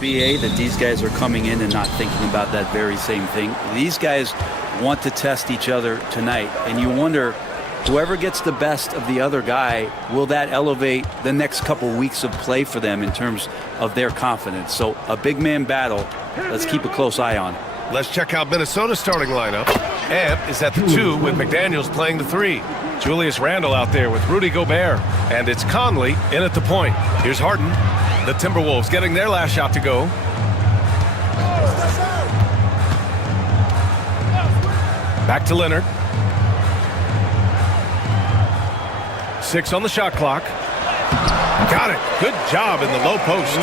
BA that these guys are coming in and not thinking about that very same thing. These guys want to test each other tonight, and you wonder, whoever gets the best of the other guy, will that elevate the next couple weeks of play for them in terms of their confidence? So a big man battle, let's keep a close eye on. Let's check out Minnesota's starting lineup. Ant is at the 2 with McDaniels playing the 3. Julius Randle out there with Rudy Gobert. And it's Conley in at the point. Here's Harden. The Timberwolves getting their last shot to go. Back to Leonard. 6 on the shot clock. Got it. Good job in the low post.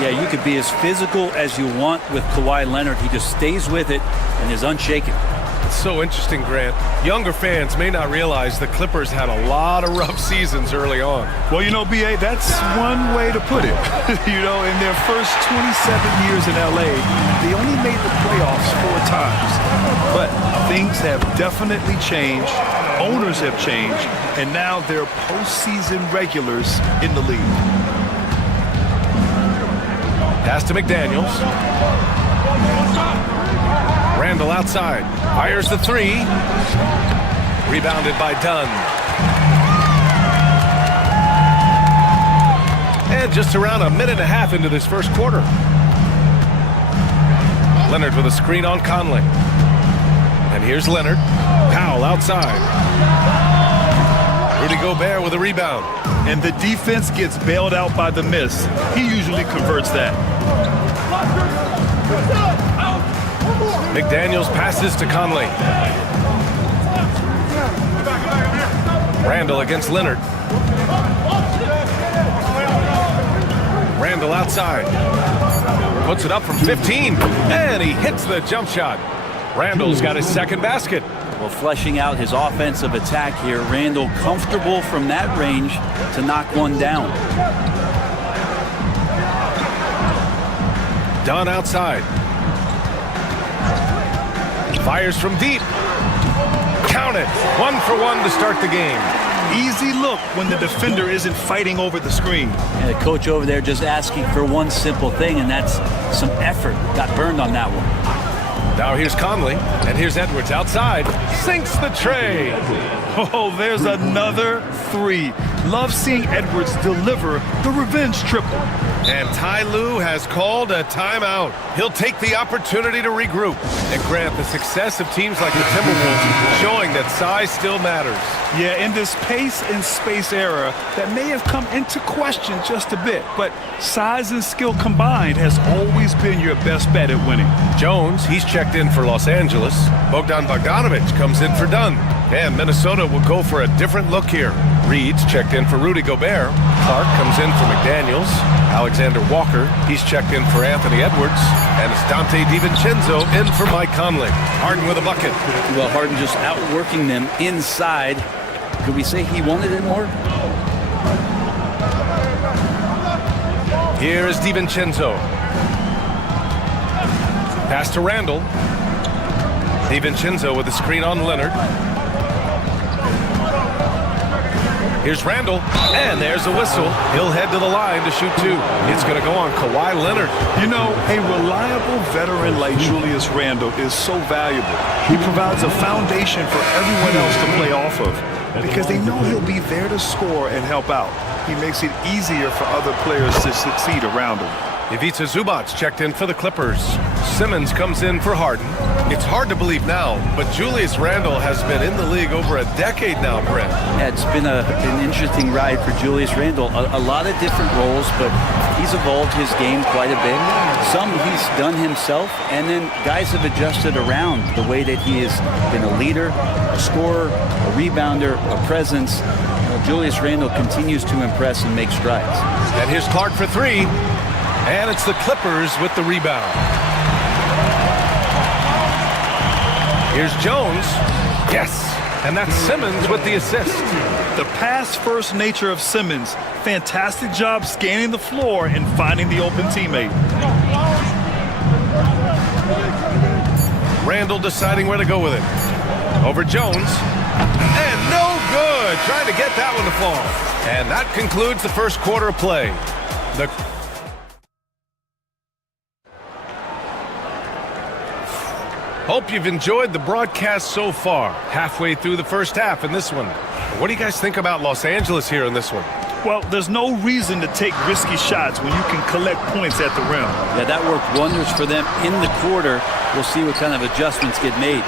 Yeah, you could be as physical as you want with Kawhi Leonard. He just stays with it and is unshaken. It's so interesting, Grant. Younger fans may not realize the Clippers had a lot of rough seasons early on. Well, you know, BA, that's one way to put it. You know, in their first 27 years in LA, they only made the playoffs 4 times. But things have definitely changed. Owners have changed. And now they're postseason regulars in the league. Pass to McDaniels. Randle outside. Fires the 3. Rebounded by Dunn. And just around a minute and a half into this first quarter. Leonard with a screen on Conley. And here's Leonard. Powell outside. Rudy Gobert with a rebound. And the defense gets bailed out by the miss. He usually converts that. McDaniels passes to Conley. Randle against Leonard. Randle outside. Puts it up from 15. And he hits the jump shot. Randle's got his second basket. Well, fleshing out his offensive attack here, Randle comfortable from that range to knock one down. Dunn outside. Fires from deep. Count it. 1 for 1 to start the game. Easy look when the defender isn't fighting over the screen. And the coach over there just asking for one simple thing, and that's some effort. Got burned on that one. Now here's Conley, and here's Edwards outside. Sinks the tray. Oh, there's another 3. Love seeing Edwards deliver the revenge triple. And Ty Lue has called a timeout. He'll take the opportunity to regroup. And Grant, the success of teams like the Timberwolves showing that size still matters. Yeah, in this pace and space era, that may have come into question just a bit, but size and skill combined has always been your best bet at winning. Jones, he's checked in for Los Angeles. Bogdan Bogdanovic comes in for Dunn. And Minnesota will go for a different look here. Reed's checked in for Rudy Gobert. Clark comes in for McDaniels. Alexander Walker, he's checked in for Anthony Edwards. And it's Dante DiVincenzo in for Mike Conley. Harden with a bucket. Well, Harden just outworking them inside. Could we say he wanted it more? Here is DiVincenzo. Pass to Randle. DiVincenzo with a screen on Leonard. Here's Randle, and there's a whistle. He'll head to the line to shoot 2. It's going to go on Kawhi Leonard. You know, a reliable veteran like Julius Randle is so valuable. He provides a foundation for everyone else to play off of because they know he'll be there to score and help out. He makes it easier for other players to succeed around him. Ivica Zubac checked in for the Clippers. Simmons comes in for Harden. It's hard to believe now, but Julius Randle has been in the league over a decade now, Brent. Yeah, it's been an interesting ride for Julius Randle. A lot of different roles, but he's evolved his game quite a bit. Some he's done himself, and then guys have adjusted around the way that he has been a leader, a scorer, a rebounder, a presence. Julius Randle continues to impress and make strides. And here's Clark for three, and it's the Clippers with the rebound. Here's Jones. Yes, and that's Simmons with the assist. The pass-first nature of Simmons. Fantastic job scanning the floor and finding the open teammate. Randle deciding where to go with it. Over Jones. And no good. Trying to get that one to fall. And that concludes the first quarter of play. Hope you've enjoyed the broadcast so far. Halfway through the first half in this one. What do you guys think about Los Angeles here in this one? Well, there's no reason to take risky shots when you can collect points at the rim. Yeah, that worked wonders for them in the quarter. We'll see what kind of adjustments get made.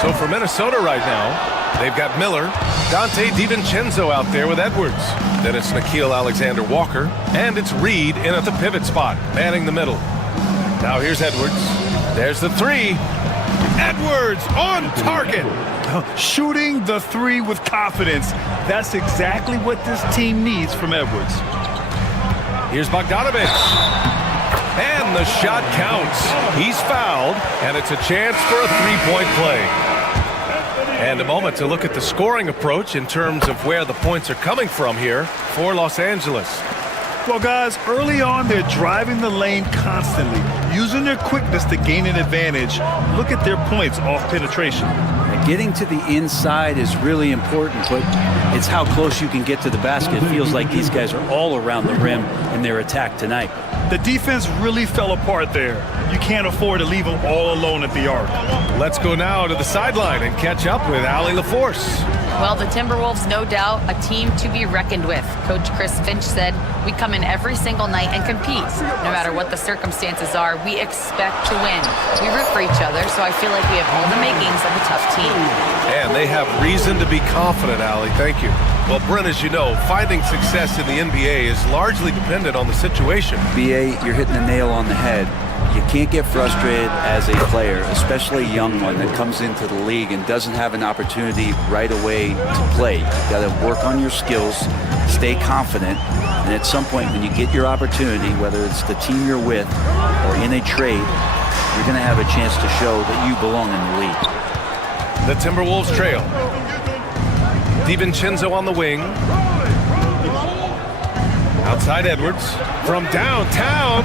So for Minnesota right now, they've got Miller, Dante DiVincenzo out there with Edwards. Then it's Nickeil Alexander-Walker, and it's Reed in at the pivot spot, manning the middle. Now here's Edwards. There's the three. Edwards on target. Shooting the three with confidence. That's exactly what this team needs from Edwards. Here's Bogdanovich. And the shot counts. He's fouled, and it's a chance for a three-point play. And a moment to look at the scoring approach in terms of where the points are coming from here for Los Angeles. Well, guys, early on, they're driving the lane constantly, using their quickness to gain an advantage. Look at their points off penetration. Getting to the inside is really important, but it's how close you can get to the basket. It feels like these guys are all around the rim in their attack tonight. The defense really fell apart there. You can't afford to leave them all alone at the arc. Let's go now to the sideline and catch up with Allie LaForce. Well, the Timberwolves, no doubt, a team to be reckoned with. Coach Chris Finch said, we come in every single night and compete. No matter what the circumstances are, we expect to win. We root for each other, so I feel like we have all the makings of a tough team. And they have reason to be confident, Allie. Thank you. Well, Brent, as you know, finding success in the NBA is largely dependent on the situation. BA, you're hitting the nail on the head. You can't get frustrated as a player, especially a young one that comes into the league and doesn't have an opportunity right away to play. You've got to work on your skills, stay confident, and at some point when you get your opportunity, whether it's the team you're with or in a trade, you're going to have a chance to show that you belong in the league. The Timberwolves trail. DiVincenzo on the wing. Outside Edwards from downtown,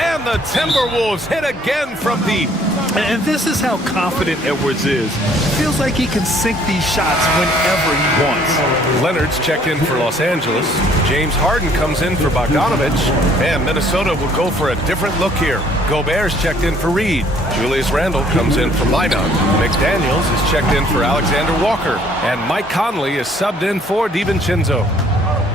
and the Timberwolves hit again from deep. And this is how confident Edwards is. Feels like he can sink these shots whenever he wants. Leonard's checked in for Los Angeles. James Harden comes in for Bogdanovich. And Minnesota will go for a different look here. Gobert's checked in for Reed. Julius Randle comes in for Minot. McDaniels is checked in for Alexander Walker. And Mike Conley is subbed in for DiVincenzo.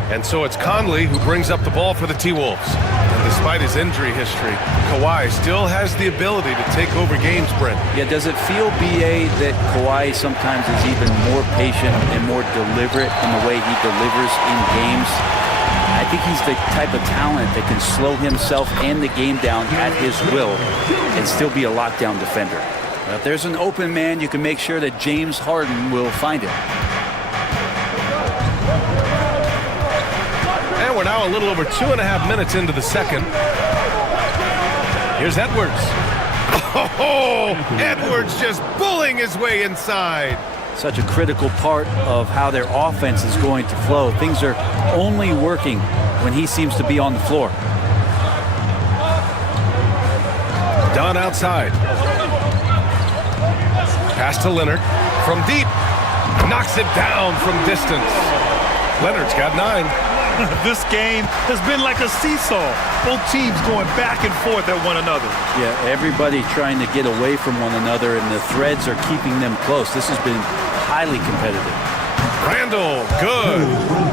And so it's Conley who brings up the ball for the T-Wolves. And despite his injury history, Kawhi still has the ability to take over games, Brent. Yeah, does it feel, BA, that Kawhi sometimes is even more patient and more deliberate in the way he delivers in games? I think he's the type of talent that can slow himself and the game down at his will and still be a lockdown defender. If there's an open man, you can make sure that James Harden will find it. We're now a little over 2.5 minutes into the second. Here's Edwards. Oh, Edwards just bullying his way inside. Such a critical part of how their offense is going to flow. Things are only working when he seems to be on the floor. Dunn outside. Pass to Leonard from deep. Knocks it down from distance. Leonard's got 9. This game has been like a seesaw. Both teams going back and forth at one another. Yeah, everybody trying to get away from one another, and the threads are keeping them close. This has been highly competitive. Randle, good.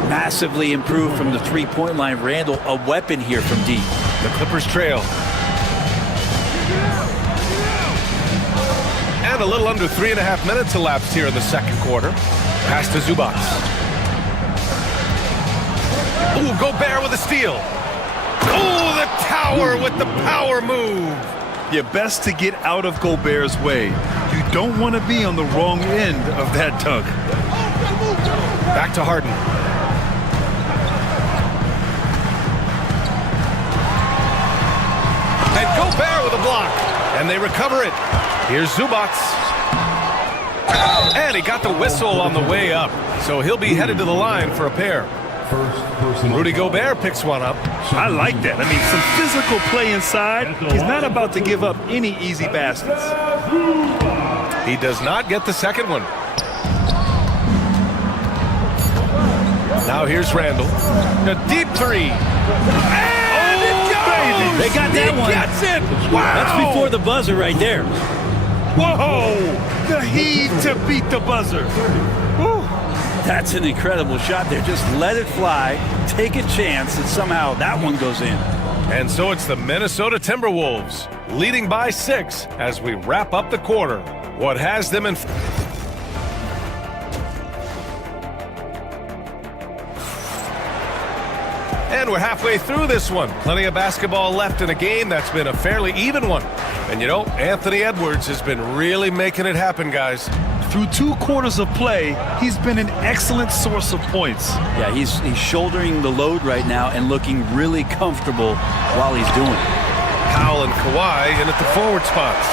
Massively improved from the three-point line. Randle, a weapon here from deep. The Clippers trail. And a little under 3.5 minutes elapsed here in the second quarter. Pass to Zubac. Ooh, Gobert with a steal. Oh, the tower with the power move. You're best to get out of Gobert's way. You don't want to be on the wrong end of that dunk. Back to Harden. And Gobert with a block. And they recover it. Here's Zubac. And he got the whistle on the way up. So he'll be headed to the line for a pair. Rudy Gobert picks one up. I like that. I mean, some physical play inside. He's not about to give up any easy baskets. He does not get the second one. Now here's Randall. A deep three. And it goes! They got that one. Gets it! Wow! That's before the buzzer right there. Whoa! The heave to beat the buzzer. Woo. That's an incredible shot there. Just let it fly, take a chance, and somehow that one goes in. And so it's the Minnesota Timberwolves, leading by 6 as we wrap up the quarter. What has them in... And we're halfway through this one. Plenty of basketball left in a game that's been a fairly even one. And you know, Anthony Edwards has been really making it happen, guys. Through 2 quarters of play, he's been an excellent source of points. Yeah, he's shouldering the load right now and looking really comfortable while he's doing it. Powell and Kawhi in at the forward spots.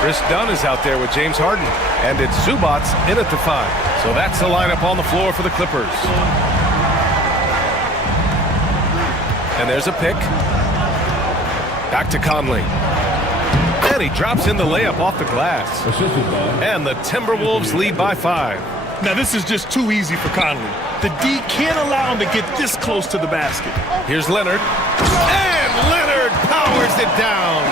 Chris Dunn is out there with James Harden. And it's Zubac in at the 5. So that's the lineup on the floor for the Clippers. And there's a pick. Back to Conley. And he drops in the layup off the glass. And the Timberwolves lead by 5. Now, this is just too easy for Conley. The D can't allow him to get this close to the basket. Here's Leonard. And Leonard powers it down.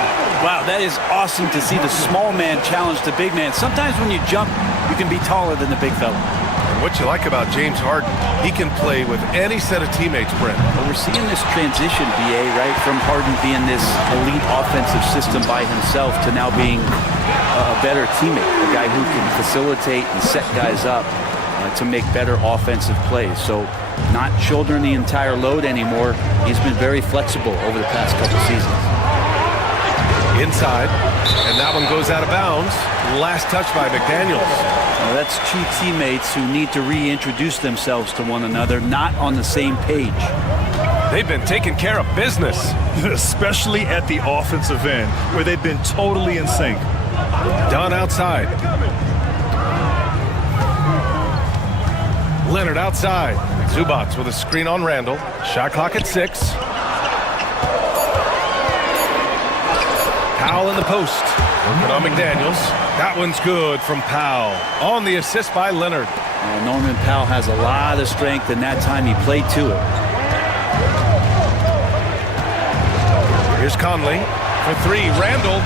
Wow, that is awesome to see the small man challenge the big man. Sometimes when you jump, you can be taller than the big fella. And what you like about James Harden, he can play with any set of teammates, Brent. But we're seeing this transition, BA, right, from Harden being this elite offensive system by himself to now being a better teammate, a guy who can facilitate and set guys up to make better offensive plays. So not shouldering the entire load anymore. He's been very flexible over the past couple seasons. Inside, and that one goes out of bounds. Last touch by McDaniels. Now that's 2 teammates who need to reintroduce themselves to one another, not on the same page. They've been taking care of business. Especially at the offensive end, where they've been totally in sync. Dunn outside. Leonard outside. Zubac with a screen on Randall. Shot clock at 6. Powell in the post. Working on McDaniels. That one's good from Powell. On the assist by Leonard. Norman Powell has a lot of strength, and that time he played to it. Here's Conley for 3. Randall.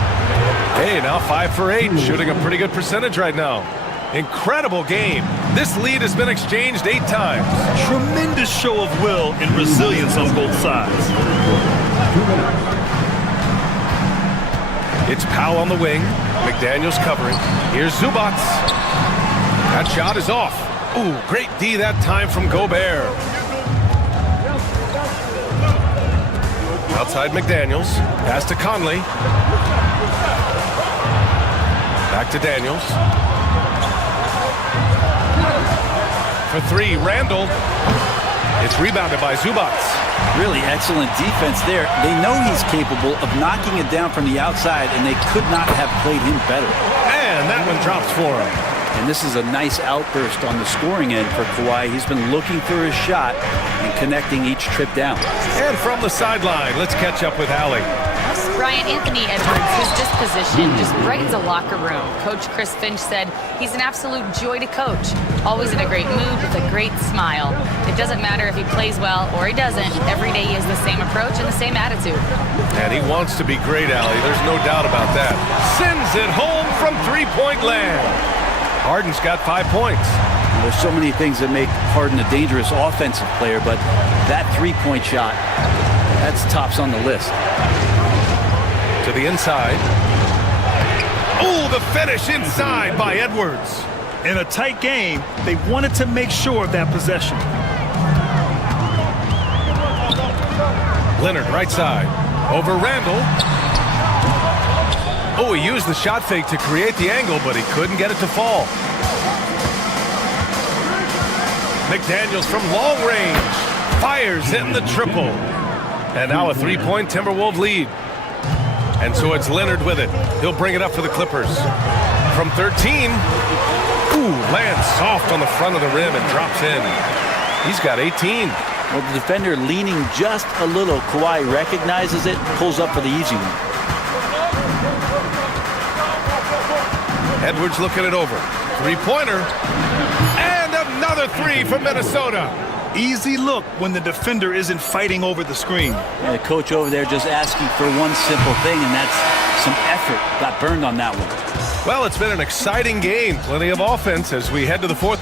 Hey, now 5 for 8. Shooting a pretty good percentage right now. Incredible game. This lead has been exchanged 8 times. Tremendous show of will and resilience on both sides. It's Powell on the wing. McDaniels covering. Here's Zubac. That shot is off. Ooh, great D that time from Gobert. Outside McDaniels. Pass to Conley. Back to Daniels. For 3, Randall. It's rebounded by Zubac. Really excellent defense there. They know he's capable of knocking it down from the outside, and they could not have played him better. And that one drops for him. And this is a nice outburst on the scoring end for Kawhi. He's been looking for his shot and connecting each trip down. And from the sideline, let's catch up with Allie. Brian, Anthony Edwards, his disposition just brightens a locker room. Coach Chris Finch said he's an absolute joy to coach. Always in a great mood with a great smile. It doesn't matter if he plays well or he doesn't. Every day he has the same approach and the same attitude. And he wants to be great, Allie. There's no doubt about that. Sends it home from 3-point land. Harden's got 5 points. There's so many things that make Harden a dangerous offensive player, but that 3-point shot, that's tops on the list. To the inside. Oh, the finish inside by Edwards. In a tight game, they wanted to make sure of that possession. Leonard, right side. Over Randall. Oh, he used the shot fake to create the angle, but he couldn't get it to fall. McDaniels from long range. Fires in the triple. And now a three-point Timberwolves lead. And so it's Leonard with it. He'll bring it up for the Clippers. From 13. Ooh, lands soft on the front of the rim and drops in. He's got 18. Well, the defender leaning just a little. Kawhi recognizes it, pulls up for the easy one. Edwards looking it over. Three-pointer. And another three from Minnesota. Easy look when the defender isn't fighting over the screen. And the coach over there just asking for one simple thing, and that's some effort. Got burned on that one. Well, it's been an exciting game. Plenty of offense as we head to the fourth.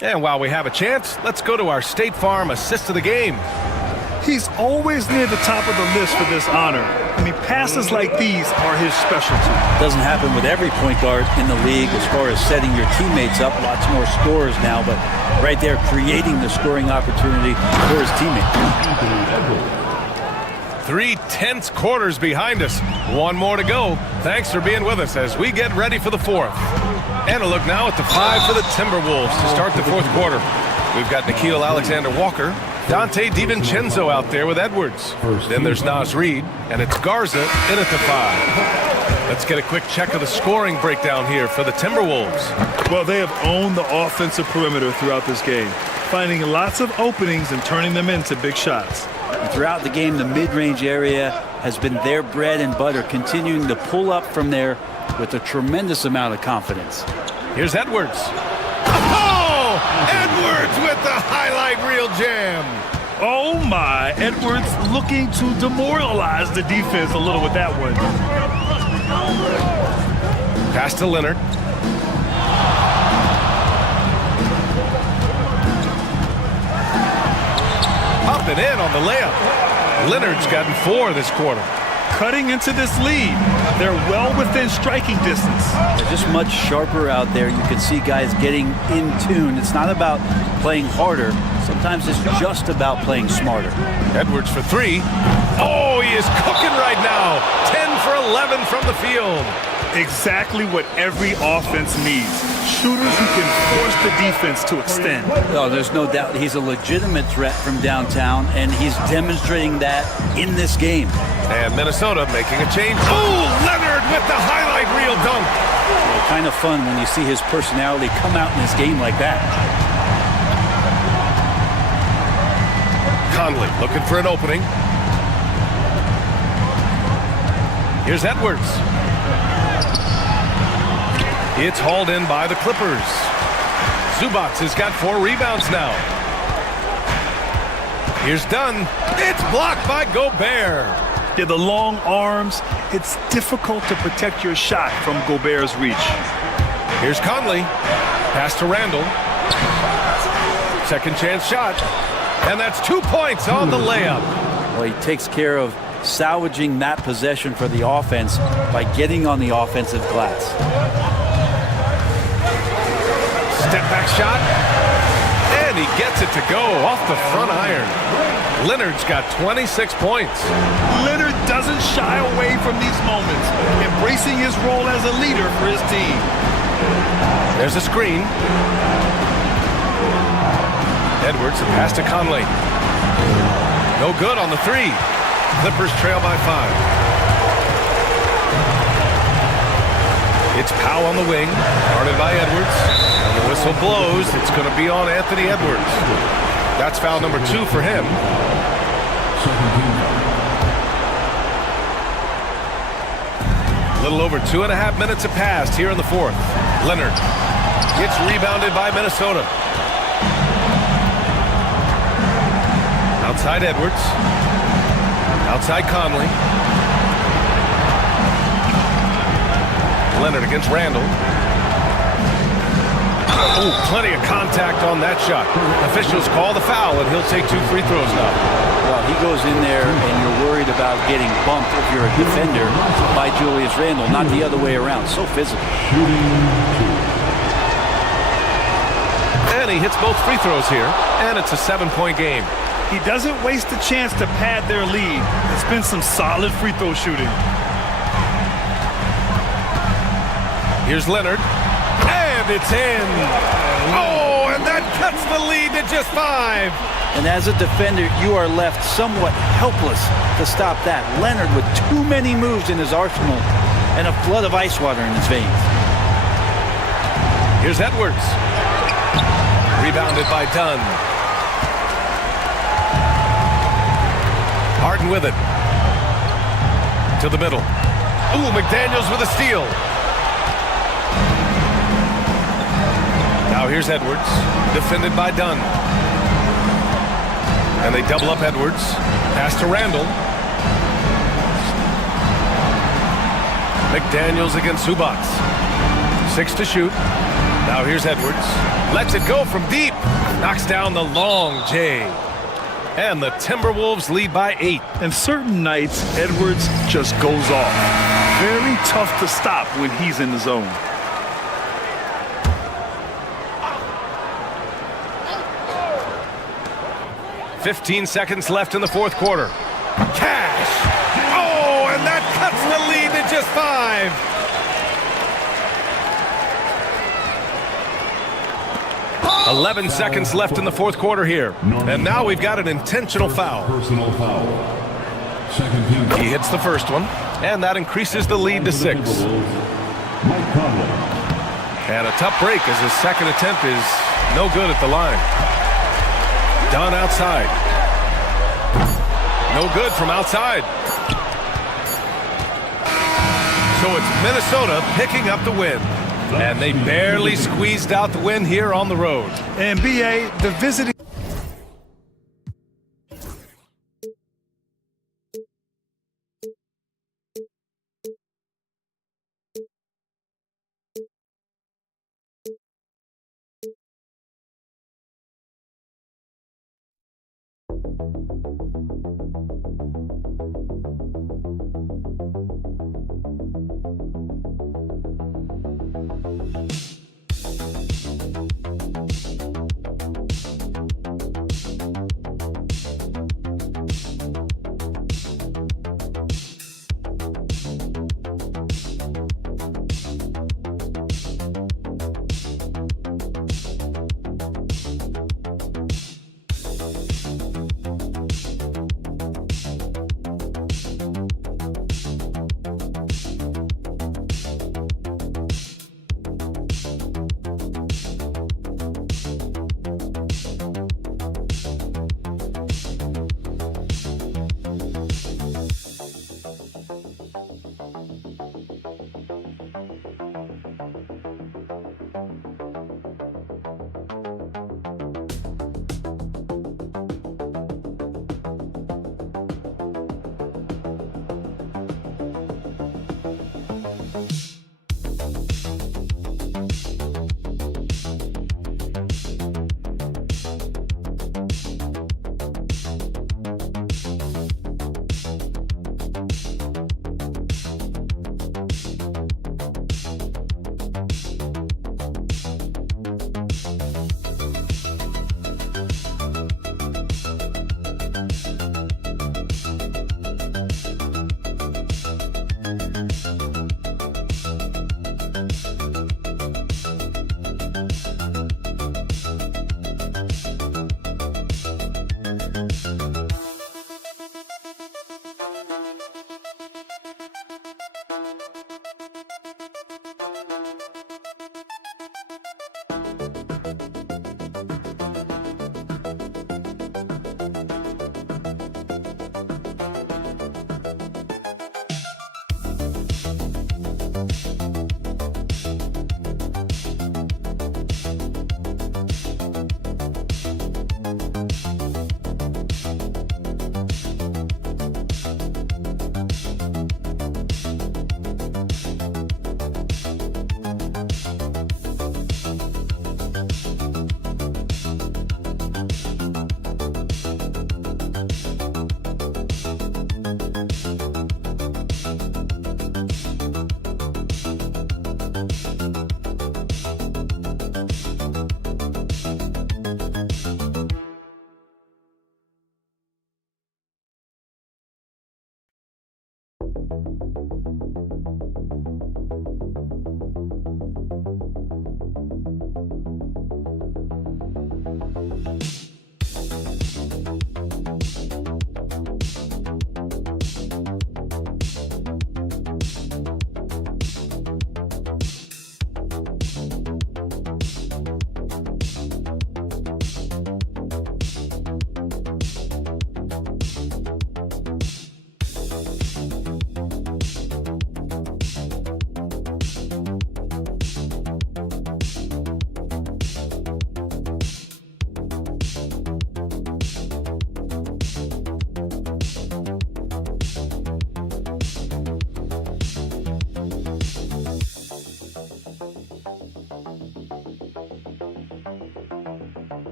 And while we have a chance, let's go to our State Farm assist of the game. He's always near the top of the list for this honor. I mean, passes like these are his specialty. Doesn't happen with every point guard in the league as far as setting your teammates up. Lots more scorers now, but right there creating the scoring opportunity for his teammates. 3 tense quarters behind us. One more to go. Thanks for being with us as we get ready for the fourth. And a look now at the 5 for the Timberwolves to start the fourth quarter. We've got Nickeil Alexander-Walker, Dante DiVincenzo out there with Edwards. Then there's Naz Reid, and it's Garza in at the 5. Let's get a quick check of the scoring breakdown here for the Timberwolves. Well, they have owned the offensive perimeter throughout this game, finding lots of openings and turning them into big shots. And throughout the game, the mid-range area has been their bread and butter, continuing to pull up from there with a tremendous amount of confidence. Here's Edwards. Oh! Edwards with the highlight reel jam. Oh my, Edwards looking to demoralize the defense a little with that one. Pass to Leonard. Popping in on the layup. Leonard's gotten 4 this quarter. Cutting into this lead. They're well within striking distance. They're just much sharper out there. You can see guys getting in tune. It's not about playing harder. Sometimes it's just about playing smarter. Edwards for 3. Oh, he is cooking right now. 10 for 11 from the field. Exactly what every offense needs. Shooters who can force the defense to extend. Oh, there's no doubt he's a legitimate threat from downtown, and he's demonstrating that in this game. And Minnesota making a change. Oh, Leonard with the highlight reel dunk. Well, kind of fun when you see his personality come out in this game like that. Conley looking for an opening. Here's Edwards. It's hauled in by the Clippers. Zubac has got 4 rebounds now. Here's Dunn. It's blocked by Gobert. Yeah, the long arms. It's difficult to protect your shot from Gobert's reach. Here's Conley. Pass to Randall. Second chance shot. And that's 2 points on the layup. Well, he takes care of salvaging that possession for the offense by getting on the offensive glass. Step back shot. And he gets it to go off the front iron. Leonard's got 26 points. Leonard doesn't shy away from these moments, embracing his role as a leader for his team. There's a screen. Edwards, a pass to Conley. No good on the 3. Clippers trail by 5. It's Powell on the wing, guarded by Edwards. And the whistle blows. It's going to be on Anthony Edwards. That's foul number 2 for him. A little over 2.5 minutes have passed here in the fourth. Leonard gets rebounded by Minnesota. Outside Edwards. Outside Conley. Leonard against Randall. Oh, plenty of contact on that shot. Officials call the foul, and he'll take 2 free throws now. Well, he goes in there, and you're worried about getting bumped if you're a defender by Julius Randle, not the other way around. So physical. And he hits both free throws here, and it's a 7-point game. He doesn't waste a chance to pad their lead. It's been some solid free throw shooting. Here's Leonard, and it's in. Oh, and that cuts the lead to just 5. And as a defender, you are left somewhat helpless to stop that. Leonard with too many moves in his arsenal and a flood of ice water in his veins. Here's Edwards. Rebounded by Dunn. Harden with it. To the middle. Ooh, McDaniels with a steal. Now here's Edwards. Defended by Dunn. And they double up Edwards. Pass to Randle. McDaniels against Zubac. 6 to shoot. Now here's Edwards. Lets it go from deep. Knocks down the long J. And the Timberwolves lead by 8. And certain nights, Edwards just goes off. Very tough to stop when he's in the zone. "15 seconds left in the fourth quarter. Cash! Oh, and that cuts the lead to just 5. "11 seconds left in the fourth quarter here. And now we've got an intentional foul. Personal foul. Second team. He hits the first one, and that increases the lead to 6. Mike Conley. And a tough break as his second attempt is no good at the line. Dunn outside. No good from outside. So it's Minnesota picking up the win. And they barely squeezed out the win here on the road. And BA, the visiting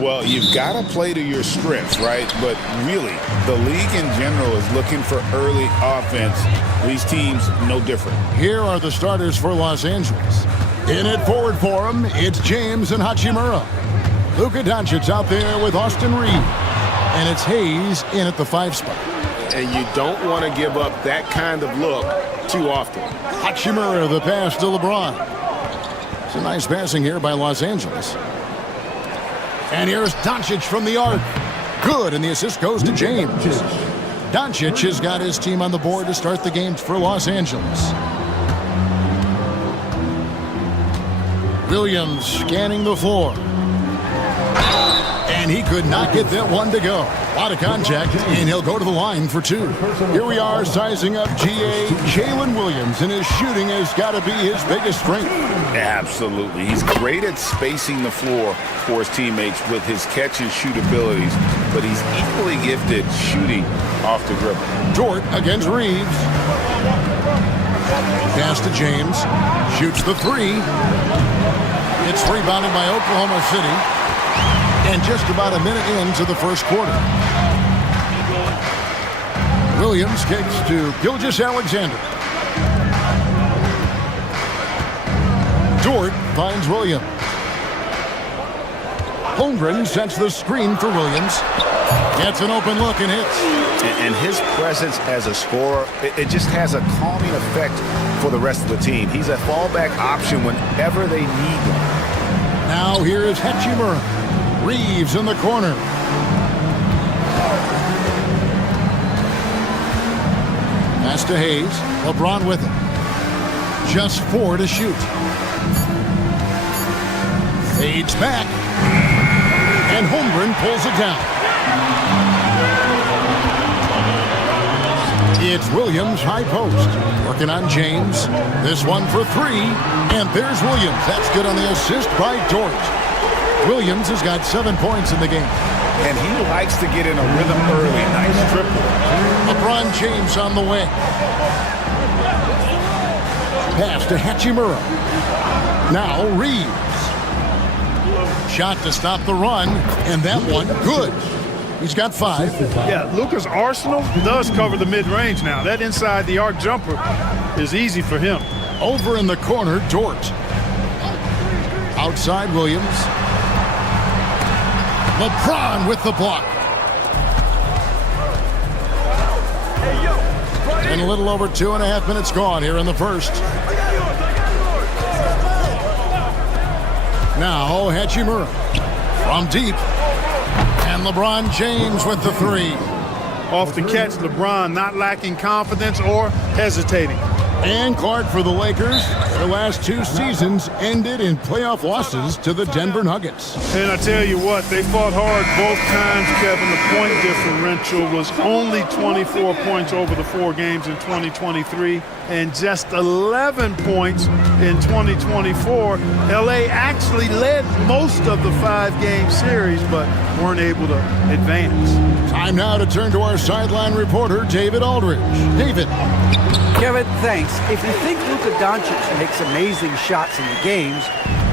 Well, you've got to play to your strengths, right? But really, the league in general is looking for early offense. These teams, no different. Here are the starters for Los Angeles. In at forward for them, it's James and Hachimura. Luka Doncic out there with Austin Reeves. And it's Hayes in at the 5 spot. And you don't want to give up that kind of look too often. Hachimura, the pass to LeBron. It's a nice passing here by Los Angeles. And here's Doncic from the arc. Good, and the assist goes to James. Doncic has got his team on the board to start the game for Los Angeles. Williams scanning the floor. And he could not get that one to go. A lot of contact, and he'll go to the line for 2. Here we are sizing up GA Jalen Williams, and his shooting has got to be his biggest strength. Absolutely. He's great at spacing the floor for his teammates with his catch and shoot abilities, but he's equally gifted shooting off the dribble. Dort against Reeves. Pass to James. Shoots the 3. It's rebounded by Oklahoma City. And just about a minute into the first quarter. Williams kicks to Gilgeous-Alexander. Dort finds Williams. Holmgren sets the screen for Williams. Gets an open look and hits. And his presence as a scorer, it just has a calming effect for the rest of the team. He's a fallback option whenever they need him. Now here is Hachimura. Reeves in the corner. Pass to Hayes. LeBron with it. Just 4 to shoot. Fades back. And Holmgren pulls it down. It's Williams high post. Working on James. This one for 3. And there's Williams. That's good on the assist by Dort. Williams has got 7 points in the game. And he likes to get in a rhythm early. Nice triple. LeBron James on the wing. Pass to Hachimura. Now Reeves. Shot to stop the run. And that one, good. He's got 5. Yeah, Luka's arsenal does cover the mid-range now. That inside the arc jumper is easy for him. Over in the corner, Dort. Outside Williams. LeBron with the block. And a little over 2.5 minutes gone here in the first. Now Hachimura from deep. And LeBron James with the 3. Off the catch, LeBron not lacking confidence or hesitating. And Clark for the Lakers. The last 2 seasons ended in playoff losses to the Denver Nuggets. And I tell you what, they fought hard both times, Kevin. The point differential was only 24 points over the 4 games in 2023 and just 11 points in 2024. LA actually led most of the 5-game series, but weren't able to advance. Time now to turn to our sideline reporter, David Aldridge. David. Kevin, thanks. If you think Luka Doncic makes amazing shots in the games,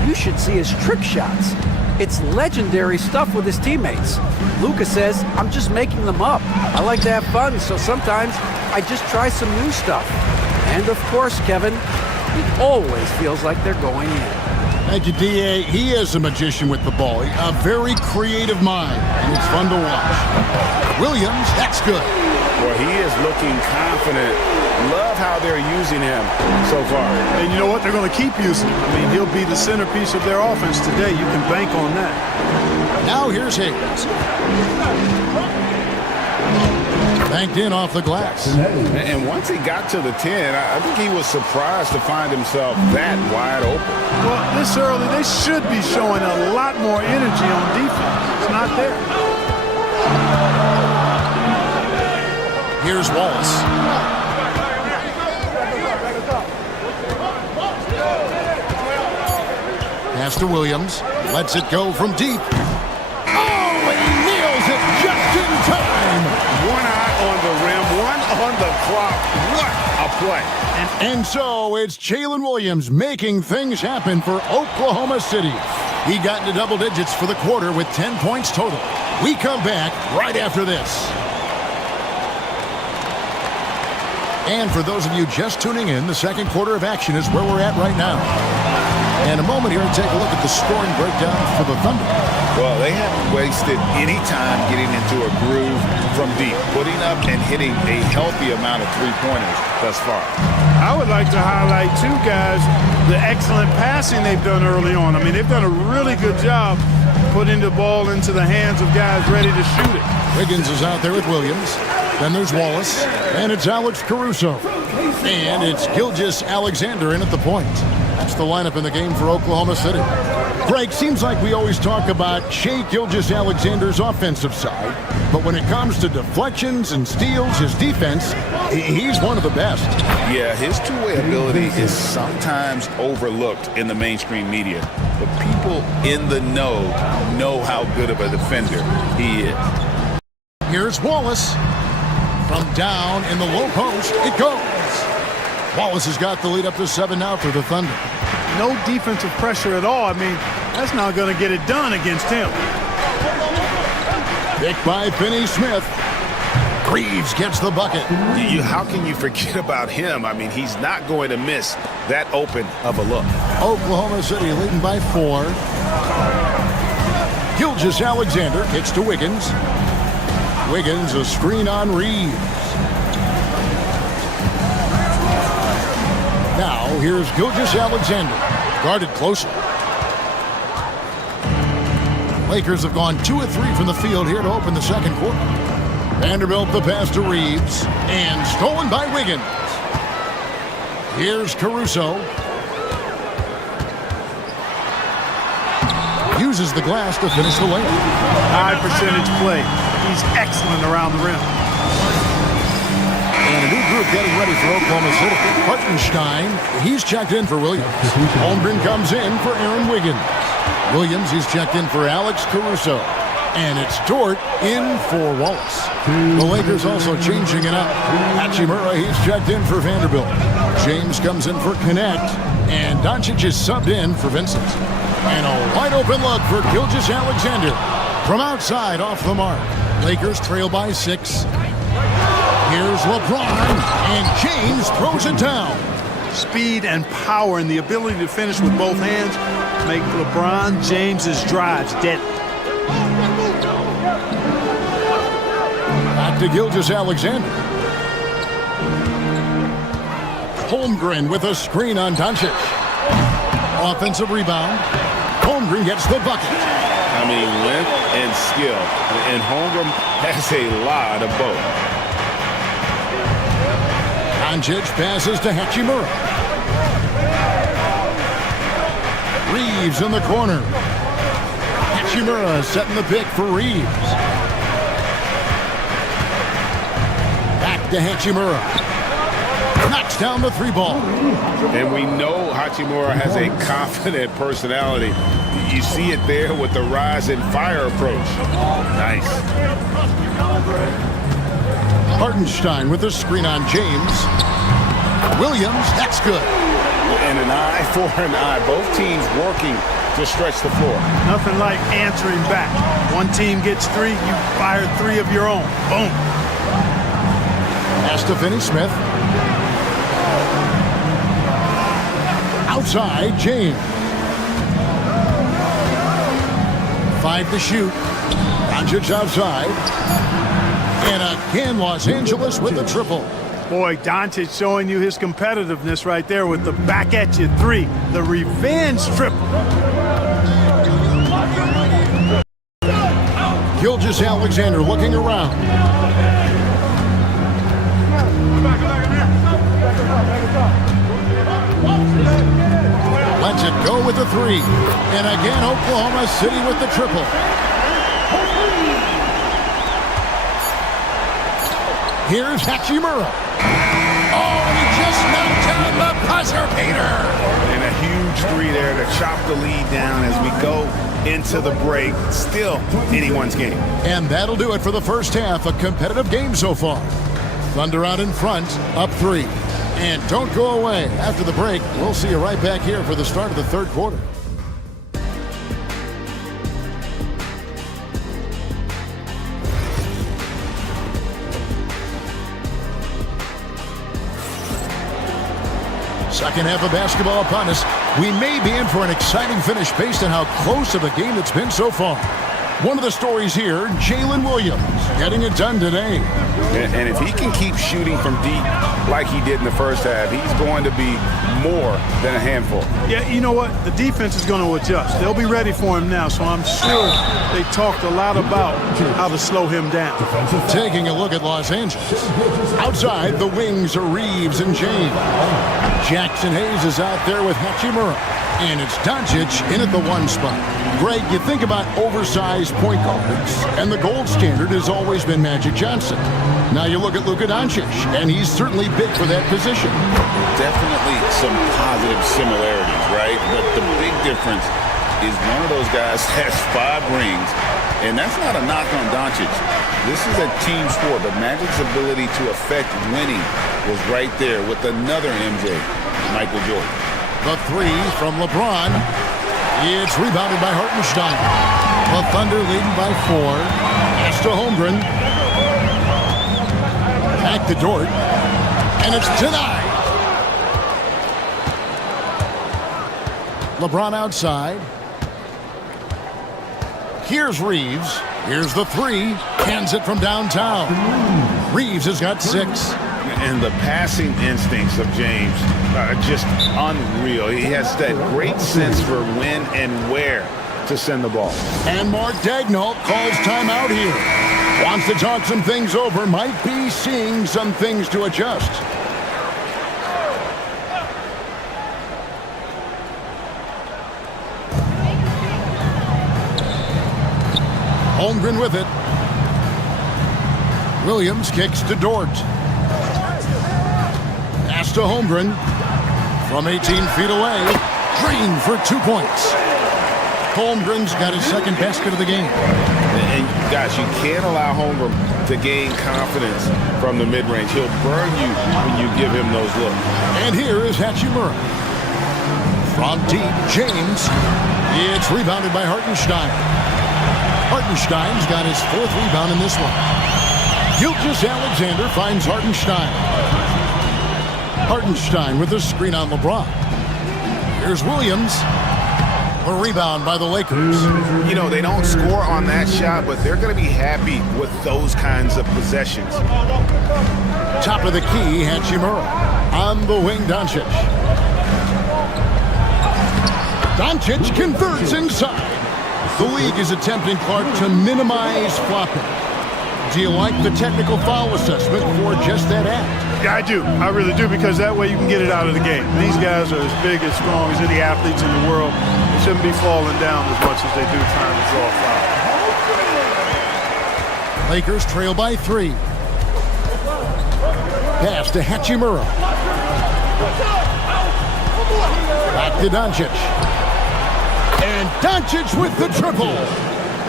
you should see his trick shots. It's legendary stuff with his teammates. Luka says, I'm just making them up. I like to have fun, so sometimes I just try some new stuff. And of course, Kevin, it always feels like they're going in. Thank you, D.A. He is a magician with the ball. A very creative mind, and it's fun to watch. Williams, that's good. Well, he is looking confident. Love how they're using him so far. And you know what? They're going to keep using him. I mean, he'll be the centerpiece of their offense today. You can bank on that. Now here's Hayes. Banked in off the glass. And once he got to the 10, I think he was surprised to find himself that wide open. Well, this early, they should be showing a lot more energy on defense. It's not there. Here's Wallace. Pass to Williams. Lets it go from deep. Oh, and he nails it just in time. One eye on the rim, one on the clock. What a play. And so it's Jalen Williams making things happen for Oklahoma City. He got into double digits for the quarter with 10 points total. We come back right after this. And for those of you just tuning in, the second quarter of action is where we're at right now. And a moment here to take a look at the scoring breakdown for the Thunder. Well, they haven't wasted any time getting into a groove from deep, putting up and hitting a healthy amount of three-pointers thus far. I would like to highlight, too, guys, the excellent passing they've done early on. I mean, they've done a really good job putting the ball into the hands of guys ready to shoot it. Wiggins is out there with Williams. Then there's Wallace. And it's Alex Caruso. And it's Gilgeous-Alexander in at the point. That's the lineup in the game for Oklahoma City. Greg, seems like we always talk about Shai Gilgeous-Alexander's offensive side, but when it comes to deflections and steals, his defense, he's one of the best. Yeah, his two-way ability is sometimes overlooked in the mainstream media, but people in the know how good of a defender he is. Here's Wallace. From down in the low post, it goes. Wallace has got the lead up to 7 now for the Thunder. No defensive pressure at all. I mean, that's not going to get it done against him. Picked by Finney Smith. Reeves gets the bucket. How can you forget about him? I mean, he's not going to miss that open of a look. Oklahoma City leading by 4. Gilgeous-Alexander gets to Wiggins. Wiggins, a screen on Reeves. Now, here's Gilgeous-Alexander, guarded closer. Lakers have gone 2 of 3 from the field here to open the second quarter. Vanderbilt the pass to Reeves, and stolen by Wiggins. Here's Caruso. Uses the glass to finish the layup. High percentage play. He's excellent around the rim. And a new group getting ready for Oklahoma City. Hartenstein, he's checked in for Williams. Holmgren comes in for Aaron Wiggins. Williams, he's checked in for Alex Caruso. And it's Dort in for Wallace. The Lakers also changing it up. Hachimura, he's checked in for Vanderbilt. James comes in for Connect. And Doncic is subbed in for Vincent. And a wide open look for Gilgeous-Alexander. From outside, off the mark. Lakers trail by 6. Here's LeBron, and James throws it down. Speed and power and the ability to finish with both hands make LeBron James's drives deadly. Back to Gilgeous-Alexander. Holmgren with a screen on Doncic. Offensive rebound. Holmgren gets the bucket. I mean, length and skill. And Holmgren has a lot of both. Doncic passes to Hachimura. Reeves in the corner. Hachimura setting the pick for Reeves. Back to Hachimura. Knocks down the 3-ball. And we know Hachimura has a confident personality. You see it there with the rise and fire approach. Nice. Hartenstein with a screen on James. Williams, that's good. And an eye for an eye. Both teams working to stretch the floor. Nothing like answering back. One team gets 3, you fire 3 of your own. Boom. Pass to Finney Smith. Outside, James. 5 to shoot. Doncic outside. And again, Los Angeles with the triple. Boy, Doncic showing you his competitiveness right there with the back at you 3. The revenge triple. Gilgeous-Alexander looking around. Lets it go with the 3. And again, Oklahoma City with the triple. Here's Hachimura. Oh, he just knocked down the buzzer beater. And a huge 3 there to chop the lead down as we go into the break. Still anyone's game. And that'll do it for the first half. A competitive game so far. Thunder out in front, up 3. And don't go away. After the break, we'll see you right back here for the start of the third quarter. Second half of basketball upon us. We may be in for an exciting finish based on how close of a game it's been so far. One of the stories here, Jalen Williams getting it done today. And if he can keep shooting from deep like he did in the first half, he's going to be more than a handful. Yeah, you know what? The defense is going to adjust. They'll be ready for him now, so I'm sure they talked a lot about how to slow him down. Taking a look at Los Angeles. Outside, the wings are Reeves and James. Jackson Hayes is out there with Hachimura. And it's Doncic in at the 1 spot. Greg, you think about oversized point guards, and the gold standard has always been Magic Johnson. Now you look at Luka Doncic, and he's certainly big for that position. Definitely some positive similarities, right? But the big difference is one of those guys has 5 rings, and that's not a knock on Doncic. This is a team sport, but Magic's ability to affect winning was right there with another MJ, Michael Jordan. The 3 from LeBron. It's rebounded by Hartenstein. The Thunder leading by 4. Pass to Holmgren. Back to Dort. And it's denied. LeBron outside. Here's Reeves. Here's the 3. Hands it from downtown. Reeves has got 6. And the passing instincts of James are just unreal. He has that great sense for when and where to send the ball. And Mark Daigneault calls timeout here. Wants to talk some things over. Might be seeing some things to adjust. Holmgren with it. Williams kicks to Dort. Pass to Holmgren. From 18 feet away. Green for 2 points. Holmgren's got his second basket of the game. And guys, you can't allow Holmgren to gain confidence from the mid-range. He'll burn you when you give him those looks. And here is Hachimura. From deep, James. It's rebounded by Hartenstein. Hartenstein's got his 4th rebound in this one. Gilgeous-Alexander finds Hartenstein. Hartenstein with a screen on LeBron. Here's Williams. A rebound by the Lakers. You know, they don't score on that shot, but they're going to be happy with those kinds of possessions. Top of the key, Hachimura. On the wing, Doncic. Doncic converts inside. The league is attempting, Clark, to minimize flopping. Do you like the technical foul assessment for just that act? Yeah, I do. I really do, because that way you can get it out of the game. These guys are as big and strong as any athletes in the world. They shouldn't be falling down as much as they do trying to draw foul. Lakers trail by 3. Pass to Hachimura. Back to Doncic. And Doncic with the triple.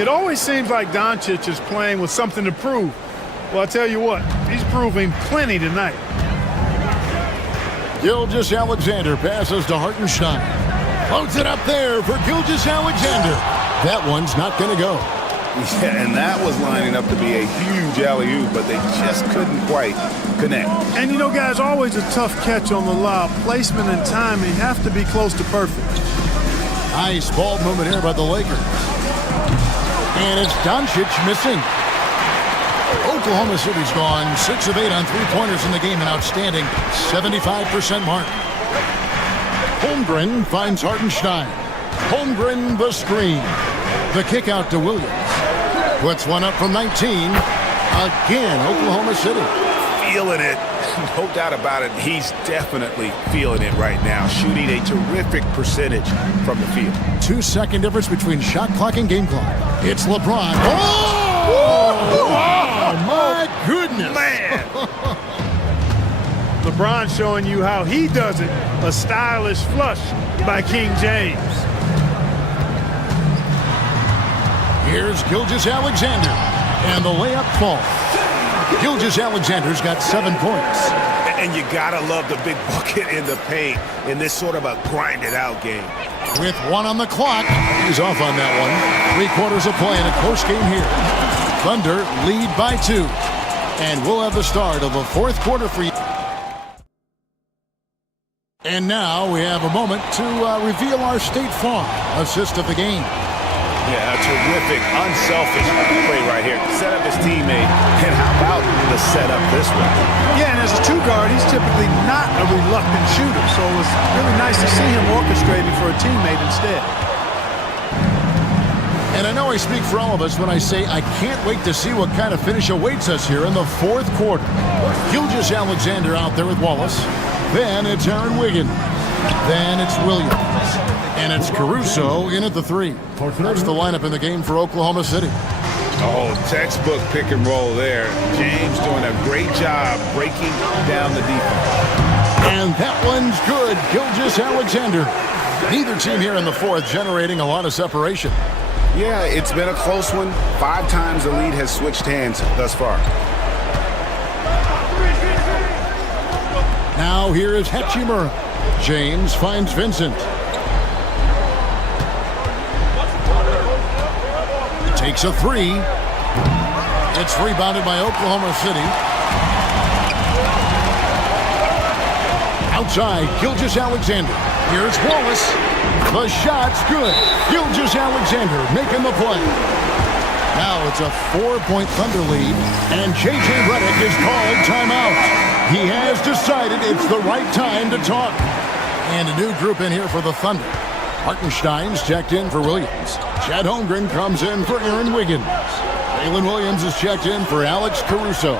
It always seems like Doncic is playing with something to prove. Well, I tell you what, he's proving plenty tonight. Gilgeous-Alexander passes to Hartenstein. Floats it up there for Gilgeous-Alexander. That one's not going to go. Yeah, and that was lining up to be a huge alley-oop, but they just couldn't quite connect. And you know, guys, always a tough catch on the lob. Placement and timing have to be close to perfect. Nice ball movement here by the Lakers. And it's Doncic missing. Oklahoma City's gone 6 of 8 on 3-pointers in the game, an outstanding 75% mark. Holmgren finds Hartenstein. Holmgren the screen. The kick out to Williams. Puts one up from 19. Again, Oklahoma City. Feeling it. No doubt about it. He's definitely feeling it right now. Shooting a terrific percentage from the field. 2-second difference between shot clock and game clock. It's LeBron. Oh! Oh, my goodness. Man. LeBron showing you how he does it. A stylish flush by King James. Here's Gilgeous-Alexander. And the layup falls. Gilgeous-Alexander's got 7 points. And you gotta love the big bucket in the paint in this sort of a grinded-out game. With 1 on the clock, he's off on that one. 3 quarters of play in a close game here. Thunder lead by 2. And we'll have the start of the 4th quarter for you. And now we have a moment to reveal our State Farm assist of the game. Yeah, a terrific, unselfish play right here. Set up his teammate, and how about the setup this way? Yeah, and as a 2-guard, he's typically not a reluctant shooter, so it was really nice to see him orchestrating for a teammate instead. And I know I speak for all of us when I say I can't wait to see what kind of finish awaits us here in the 4th quarter. Gilgeous-Alexander out there with Wallace. Then it's Aaron Wiggins. Then it's Williams. And it's Caruso in at the 3. There's the lineup in the game for Oklahoma City. Oh, textbook pick and roll there. James doing a great job breaking down the defense. And that one's good. Gilgeous-Alexander. Neither team here in the 4th generating a lot of separation. Yeah, it's been a close one. 5 times the lead has switched hands thus far. Now here is Hachimura. James finds Vincent. Takes a 3. It's rebounded by Oklahoma City. Outside, Gilgeous-Alexander. Here's Wallace. The shot's good. Gilgeous-Alexander making the play. Now it's a 4-point Thunder lead, and J.J. Redick is called timeout. He has decided it's the right time to talk. And a new group in here for the Thunder. Hartenstein's checked in for Williams. Chad Holmgren comes in for Aaron Wiggins. Jalen Williams is checked in for Alex Caruso.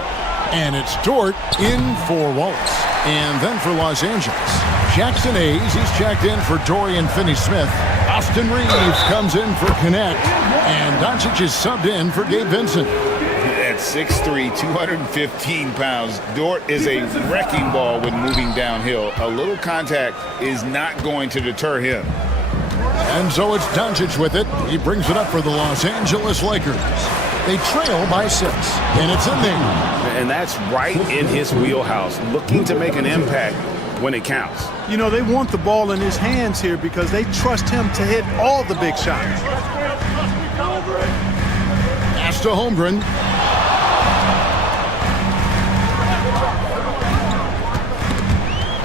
And it's Dort in for Wallace. And then for Los Angeles, Jackson Hayes, he's checked in for Dorian Finney-Smith. Austin Reeves comes in for Connect. And Doncic is subbed in for Gabe Vincent. At 6'3", 215 pounds, Dort is a wrecking ball when moving downhill. A little contact is not going to deter him. And so it's Doncic with it. He brings it up for the Los Angeles Lakers. They trail by 6, and it's in there. And that's right in his wheelhouse, looking to make an impact when it counts. You know, they want the ball in his hands here because they trust him to hit all the big shots. Pass to Holmgren.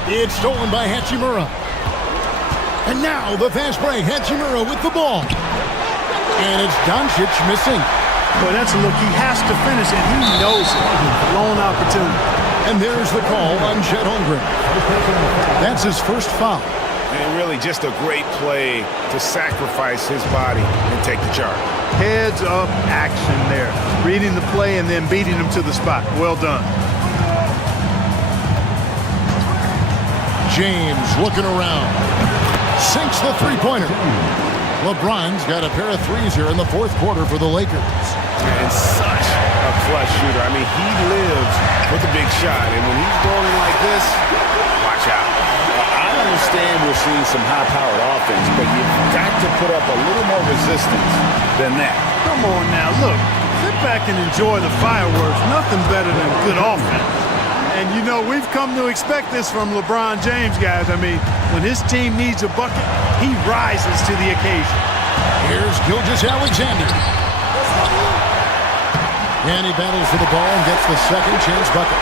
It's stolen by Hachimura. And now the fast break. Hachimura with the ball. And it's Doncic missing. Boy, that's a look he has to finish, and he knows it. Lone opportunity. And there's the call on Chet Holmgren. That's his first foul. And really just a great play to sacrifice his body and take the charge. Heads up action there. Reading the play and then beating him to the spot. Well done. James looking around. Sinks the three-pointer. LeBron's got a pair of threes here in the 4th quarter for the Lakers. And such a clutch shooter. I mean, he lives with a big shot. And when he's rolling like this, watch out. I understand we're seeing some high-powered offense, but you've got to put up a little more resistance than that. Come on now, look. Sit back and enjoy the fireworks. Nothing better than good offense. And, you know, we've come to expect this from LeBron James, guys. I mean, when his team needs a bucket, he rises to the occasion. Here's Gilgeous-Alexander. And he battles for the ball and gets the second chance bucket.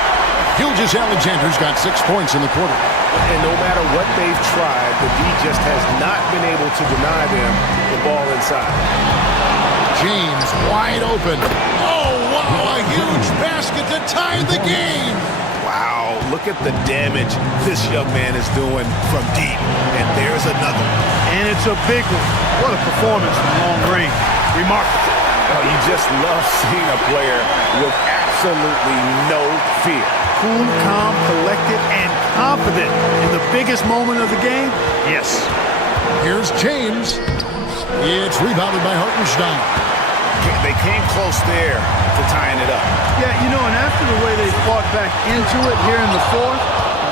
Gilgeous-Alexander's got 6 points in the quarter. And no matter what they've tried, the D just has not been able to deny them the ball inside. James wide open. Oh, wow, a huge basket to tie the game. Wow, look at the damage this young man is doing from deep. And there's another one. And it's a big one. What a performance from long range. Remarkable. Oh, you just love seeing a player with absolutely no fear. Cool, calm, collected, and confident in the biggest moment of the game? Yes. Here's James. It's rebounded by Hartenstein. They came close there to tying it up. Yeah, you know, and after the way they fought back into it here in the 4th,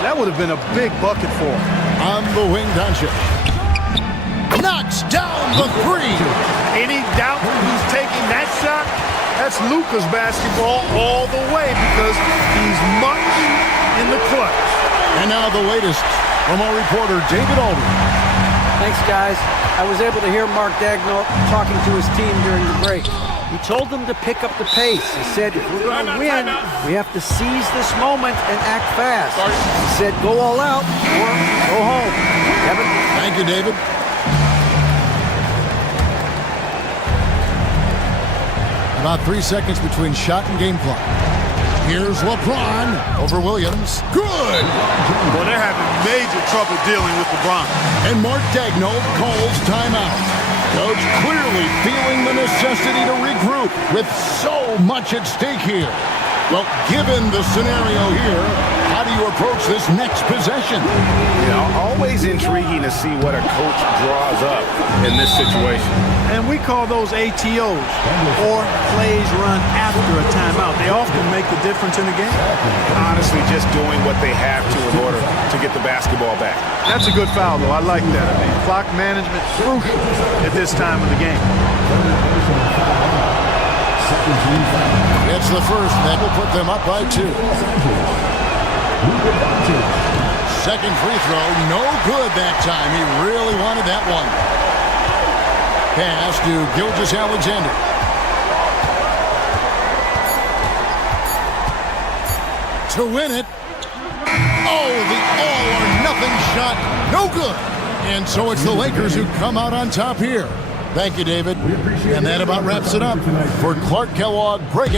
that would have been a big bucket for them. On the wing, Doncic. Knocks down the 3. Any doubt who's taking that shot? That's Luka's basketball all the way because he's much in the clutch. And now the latest from our reporter, David Aldridge. Thanks, guys. I was able to hear Mark Daigneault talking to his team during the break. He told them to pick up the pace. He said, if we're going to win, we have to seize this moment and act fast. He said, go all out or go home. Kevin? Thank you, David. About 3 seconds between shot and game clock. Here's LeBron over Williams. Good! Well, they're having major trouble dealing with LeBron. And Mark Daigneault calls timeout. Coach clearly feeling the necessity to regroup with so much at stake here. Well, given the scenario here, how do you approach this next possession? Always intriguing to see what a coach draws up in this situation. And we call those ATOs, or plays run after a timeout. They often make the difference in the game. Honestly, just doing what they have to in order to get the basketball back. That's a good foul, though. I like that. I mean, clock management crucial at this time of the game. It's the first that will put them up by 2. Second free throw, no good that time. He really wanted that one. Pass to Gilgeous-Alexander. To win it. Oh, the all-or-nothing shot. No good. And so it's the Lakers who come out on top here. Thank you, David. And that about wraps it up for Clark Kellogg. Break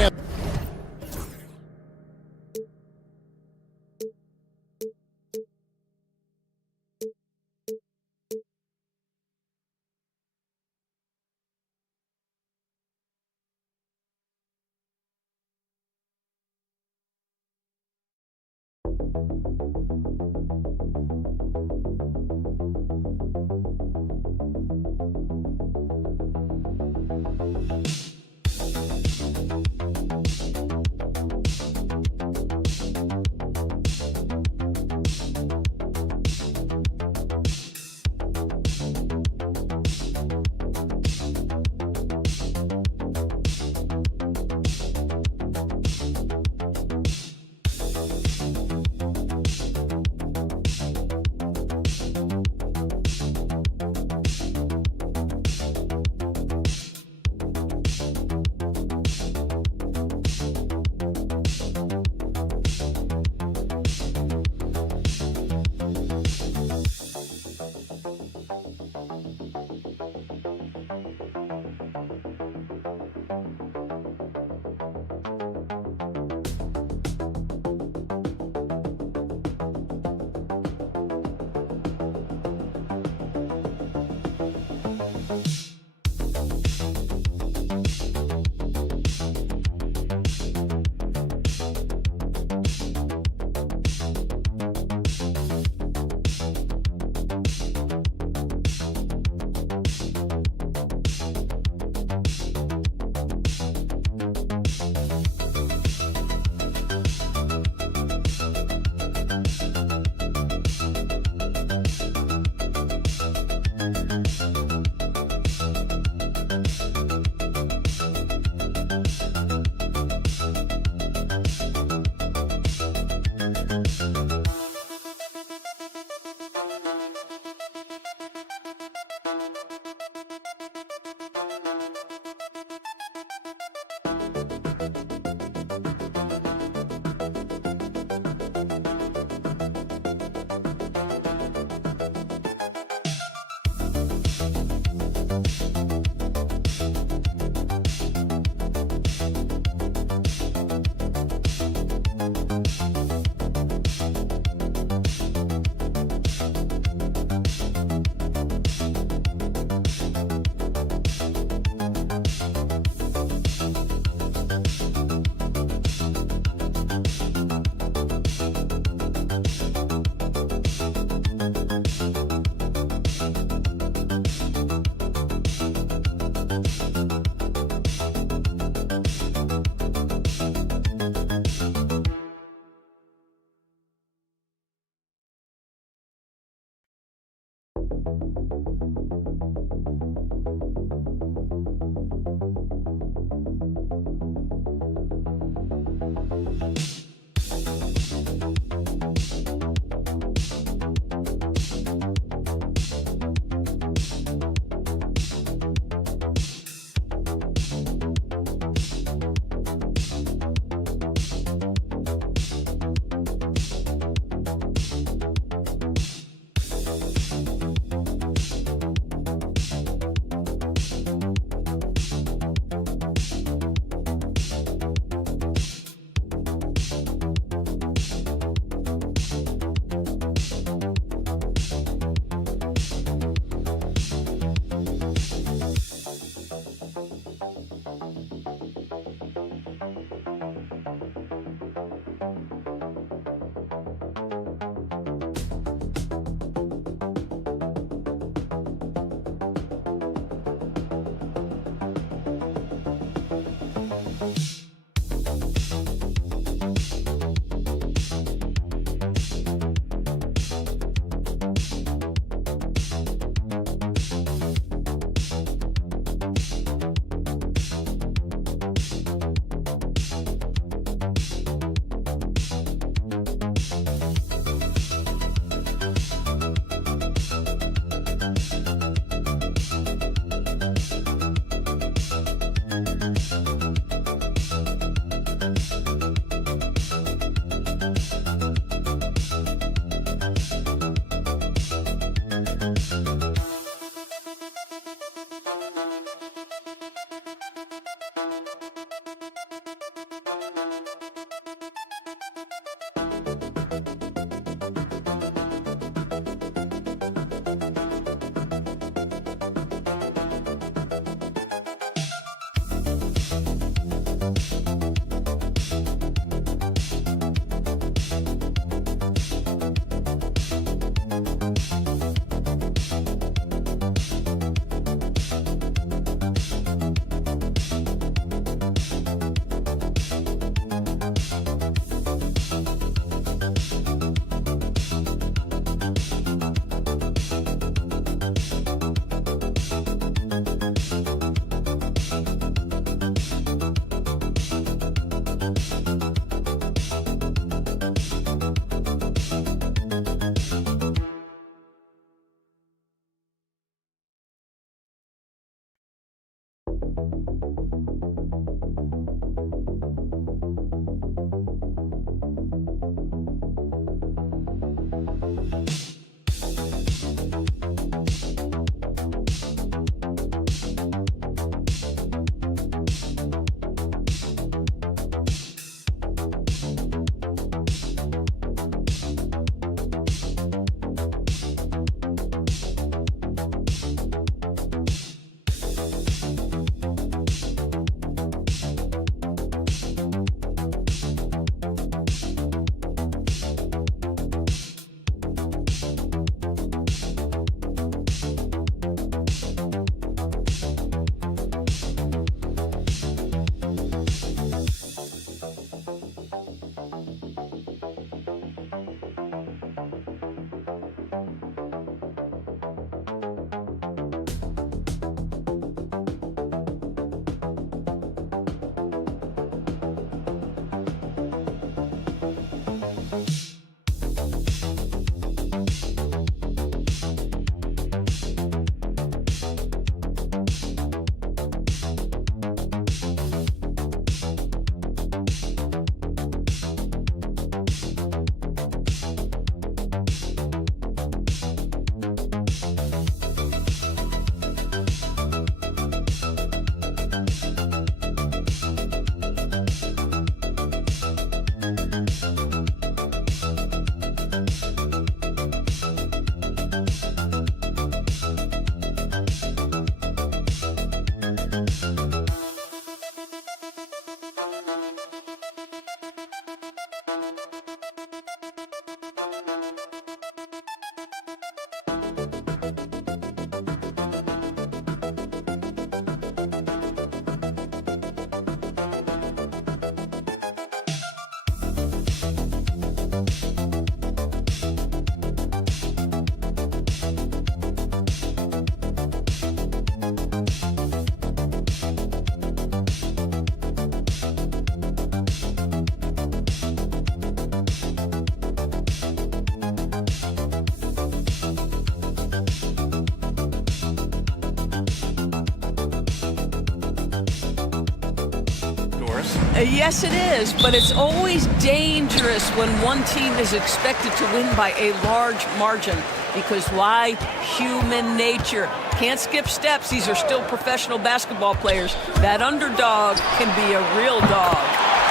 Yes, it is, but it's always dangerous when one team is expected to win by a large margin. Because why? Human nature. Can't skip steps. These are still professional basketball players. That underdog can be a real dog.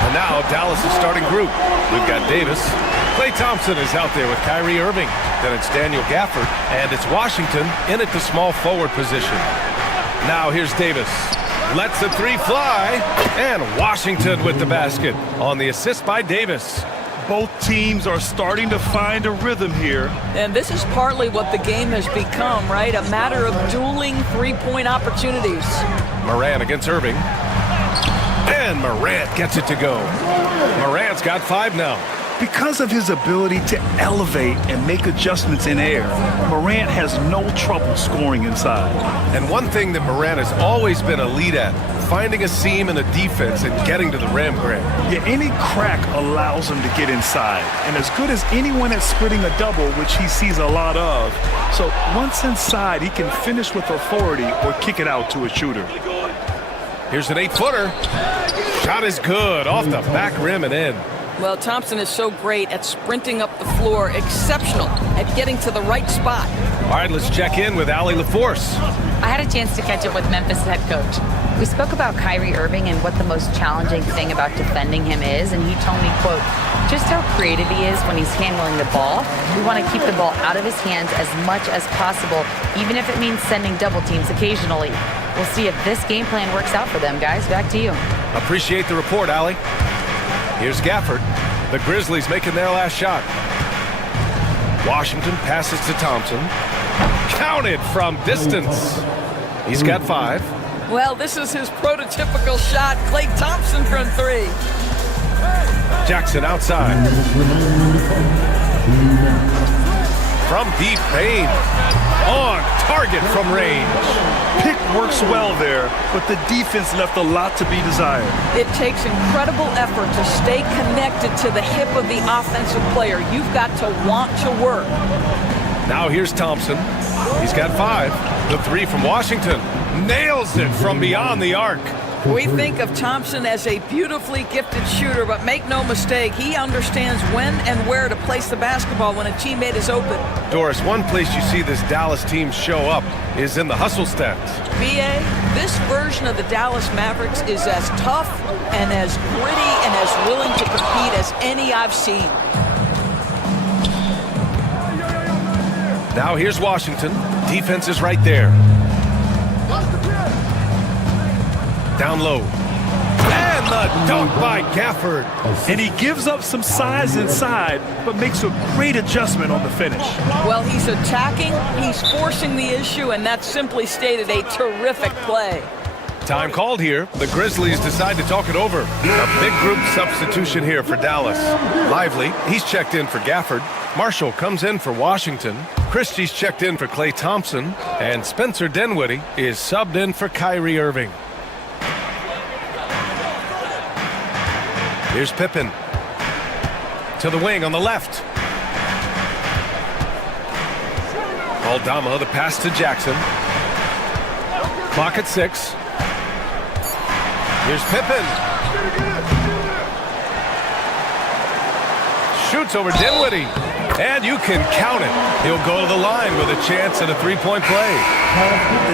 And now Dallas' starting group. We've got Davis. Klay Thompson is out there with Kyrie Irving. Then it's Daniel Gafford. And it's Washington in at the small forward position. Now here's Davis. Lets the three fly. And Washington with the basket on the assist by Davis. Both teams are starting to find a rhythm here. And this is partly what the game has become, right? A matter of dueling three-point opportunities. Morant against Irving. And Morant gets it to go. Morant's got 5 now. Because of his ability to elevate and make adjustments in air, Morant has no trouble scoring inside. And one thing that Morant has always been elite at, finding a seam in a defense and getting to the rim, Grant. Yeah, any crack allows him to get inside. And as good as anyone at splitting a double, which he sees a lot of. So once inside, he can finish with authority or kick it out to a shooter. Here's an 8-footer. Shot is good, off the back rim and in. Well, Thompson is so great at sprinting up the floor, exceptional at getting to the right spot. All right, let's check in with Allie LaForce. I had a chance to catch up with Memphis head coach. We spoke about Kyrie Irving and what the most challenging thing about defending him is, and he told me, quote, just how creative he is when he's handling the ball. We want to keep the ball out of his hands as much as possible, even if it means sending double teams occasionally. We'll see if this game plan works out for them, guys. Back to you. Appreciate the report, Allie. Here's Gafford. The Grizzlies making their last shot. Washington passes to Thompson. Counted from distance. He's got 5. Well, this is his prototypical shot. Klay Thompson from 3. Jackson outside. From deep paint. On target from range. Pick works well there, but the defense left a lot to be desired. It takes incredible effort to stay connected to the hip of the offensive player. You've got to want to work. Now here's Thompson. He's got 5. The 3 from Washington. Nails it from beyond the arc. We think of Thompson as a beautifully gifted shooter, but make no mistake, he understands when and where to place the basketball when a teammate is open. Doris, one place you see this Dallas team show up is in the hustle stats. B.A., this version of the Dallas Mavericks is as tough and as gritty and as willing to compete as any I've seen. Now here's Washington. Defense is right there. Down low. And the dunk by Gafford. And he gives up some size inside, but makes a great adjustment on the finish. Well, he's attacking, he's forcing the issue, and that's simply stated a terrific play. Time called here. The Grizzlies decide to talk it over. A big group substitution here for Dallas. Lively, he's checked in for Gafford. Marshall comes in for Washington. Christie's checked in for Klay Thompson. And Spencer Dinwiddie is subbed in for Kyrie Irving. Here's Pippen. To the wing on the left. Aldama, the pass to Jackson. Clock at 6. Here's Pippen. Shoots over Dinwiddie. And you can count it. He'll go to the line with a chance at a 3-point play.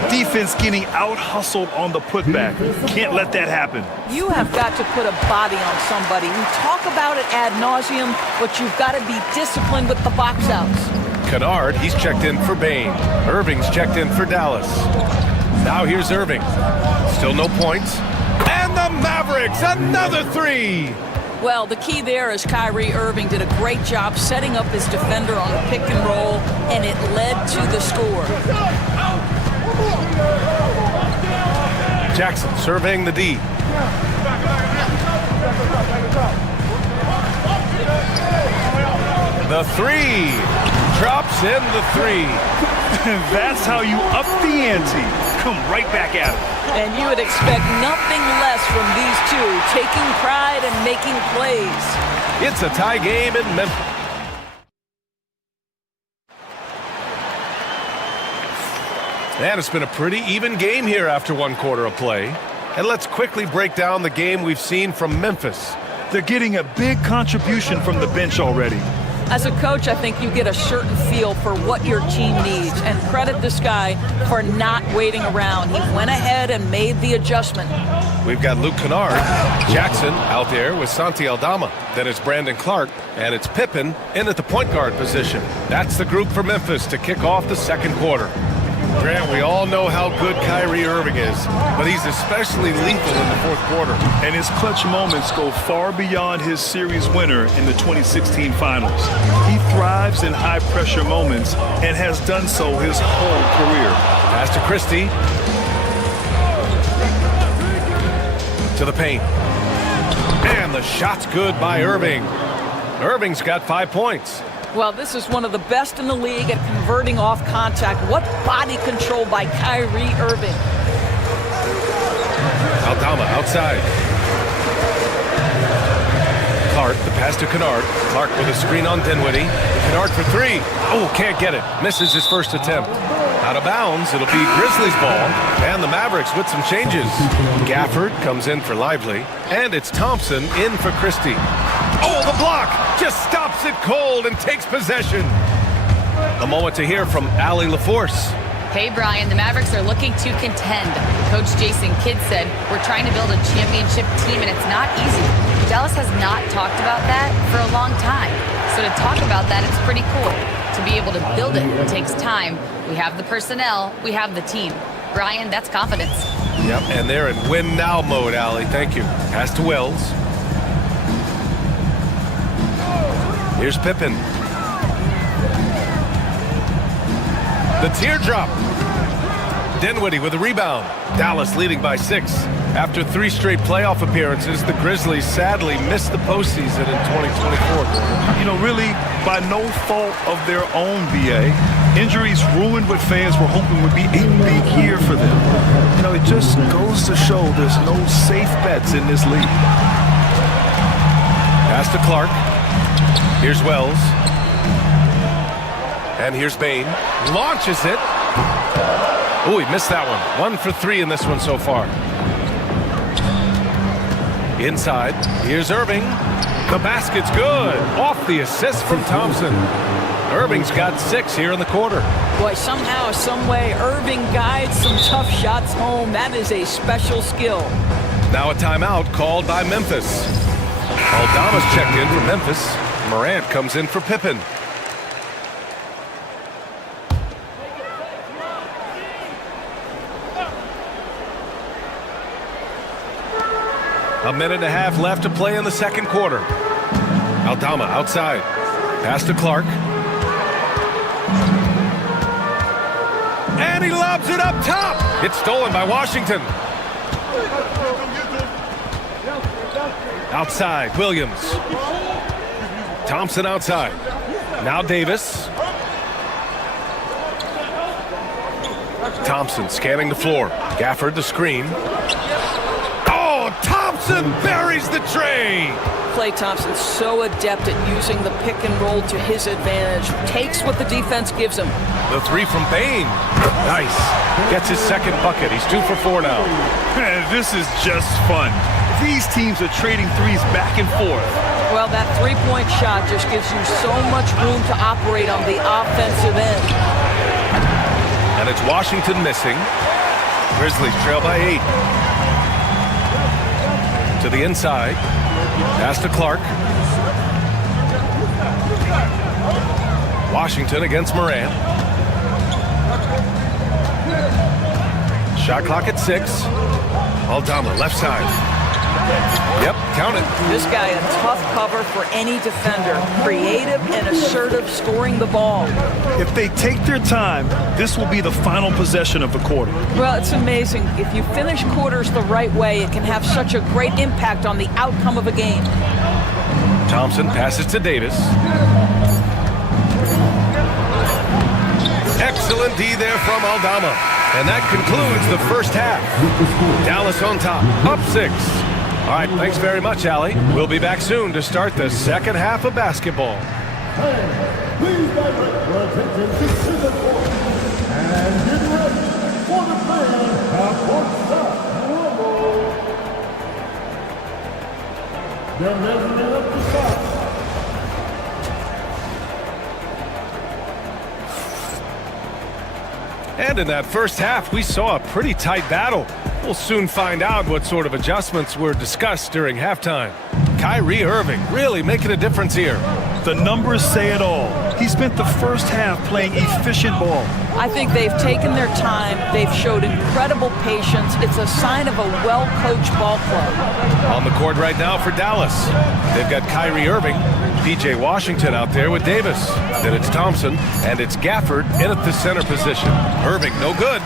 The defense getting out-hustled on the putback. Can't let that happen. You have got to put a body on somebody. We talk about it ad nauseum, but you've got to be disciplined with the box outs. Kennard, he's checked in for Bain. Irving's checked in for Dallas. Now here's Irving. Still no points. And the Mavericks, another 3. Well, the key there is Kyrie Irving did a great job setting up his defender on the pick and roll, and it led to the score. Jackson surveying the D. The three. Drops in the three. That's how you up the ante. Come right back at him. And you would expect nothing less from these two, taking pride and making plays. It's a tie game in Memphis. And it's been a pretty even game here after one quarter of play. And let's quickly break down the game we've seen from Memphis. They're getting a big contribution from the bench already. As a coach, I think you get a certain feel for what your team needs, and credit this guy for not waiting around. He went ahead and made the adjustment. We've got Luke Kennard, Jackson out there with Santi Aldama. Then it's Brandon Clark, and it's Pippen in at the point guard position. That's the group for Memphis to kick off the second quarter. Grant, we all know how good Kyrie Irving is, but he's especially lethal in the fourth quarter. And his clutch moments go far beyond his series winner in the 2016 finals. He thrives in high-pressure moments and has done so his whole career. Pass to Christie. To the paint. And the shot's good by Irving. Irving's got 5 points. Well, this is one of the best in the league at converting off contact. What body control by Kyrie Irving. Aldama outside. Clark, the pass to Kennard. Clark with a screen on Dinwiddie. Kennard for three. Oh, can't get it. Misses his first attempt. Out of bounds, it'll be Grizzlies ball. And the Mavericks with some changes. Gafford comes in for Lively. And it's Thompson in for Christie. Oh, the block just stops it cold and takes possession. A moment to hear from Allie LaForce. Hey, Brian, the Mavericks are looking to contend. Coach Jason Kidd said, we're trying to build a championship team, and it's not easy. Dallas has not talked about that for a long time. So to talk about that, it's pretty cool. To be able to build it takes time. We have the personnel. We have the team. Brian, that's confidence. Yep, and they're in win-now mode, Allie. Thank you. Pass to Wells. Here's Pippen. The teardrop. Dinwiddie with a rebound. Dallas leading by 6. After 3 straight playoff appearances, the Grizzlies sadly missed the postseason in 2024. You know, really, by no fault of their own, BA. Injuries ruined what fans were hoping would be a big year for them. You know, it just goes to show there's no safe bets in this league. Pass to Clark. Here's Wells. And here's Bain. Launches it. Oh, he missed that one. 1 for 3 in this one so far. Inside. Here's Irving. The basket's good. Off the assist from Thompson. Irving's got 6 here in the quarter. Boy, somehow, some way, Irving guides some tough shots home. That is a special skill. Now a timeout called by Memphis. Aldama's checked in for Memphis. Morant comes in for Pippen. A minute and a half left to play in the second quarter. Aldama outside. Pass to Clark. And he lobs it up top. It's stolen by Washington. Outside, Williams. Thompson outside. Now Davis. Thompson scanning the floor. Gafford the screen. Oh, Thompson buries the tray. Klay Thompson so adept at using the pick and roll to his advantage. Takes what the defense gives him. The 3 from Bain. Nice. Gets his second bucket. He's 2 for 4 now. This is just fun. These teams are trading threes back and forth. Well, that three-point shot just gives you so much room to operate on the offensive end. And it's Washington missing. Grizzlies trail by 8. To the inside. Pass to Clark. Washington against Morant. Shot clock at 6. Aldama left side. Yep, count it. This guy a tough cover for any defender. Creative and assertive scoring the ball. If they take their time, this will be the final possession of the quarter. Well, it's amazing. If you finish quarters the right way, it can have such a great impact on the outcome of a game. Thompson passes to Davis. Excellent D there from Aldama. And that concludes the first half. Dallas on top, up 6. All right, thanks very much, Allie. We'll be back soon to start the second half of basketball. Please direct your attention to the court and get ready for the first half-court stop. They're measuring up the shot. And in that first half, we saw a pretty tight battle. We'll soon find out what sort of adjustments were discussed during halftime. Kyrie Irving really making a difference here. The numbers say it all. He spent the first half playing efficient ball. I think they've taken their time. They've showed incredible patience. It's a sign of a well-coached ball club. On the court right now for Dallas. They've got Kyrie Irving, PJ Washington out there with Davis. Then it's Thompson, and it's Gafford in at the center position. Irving, no good.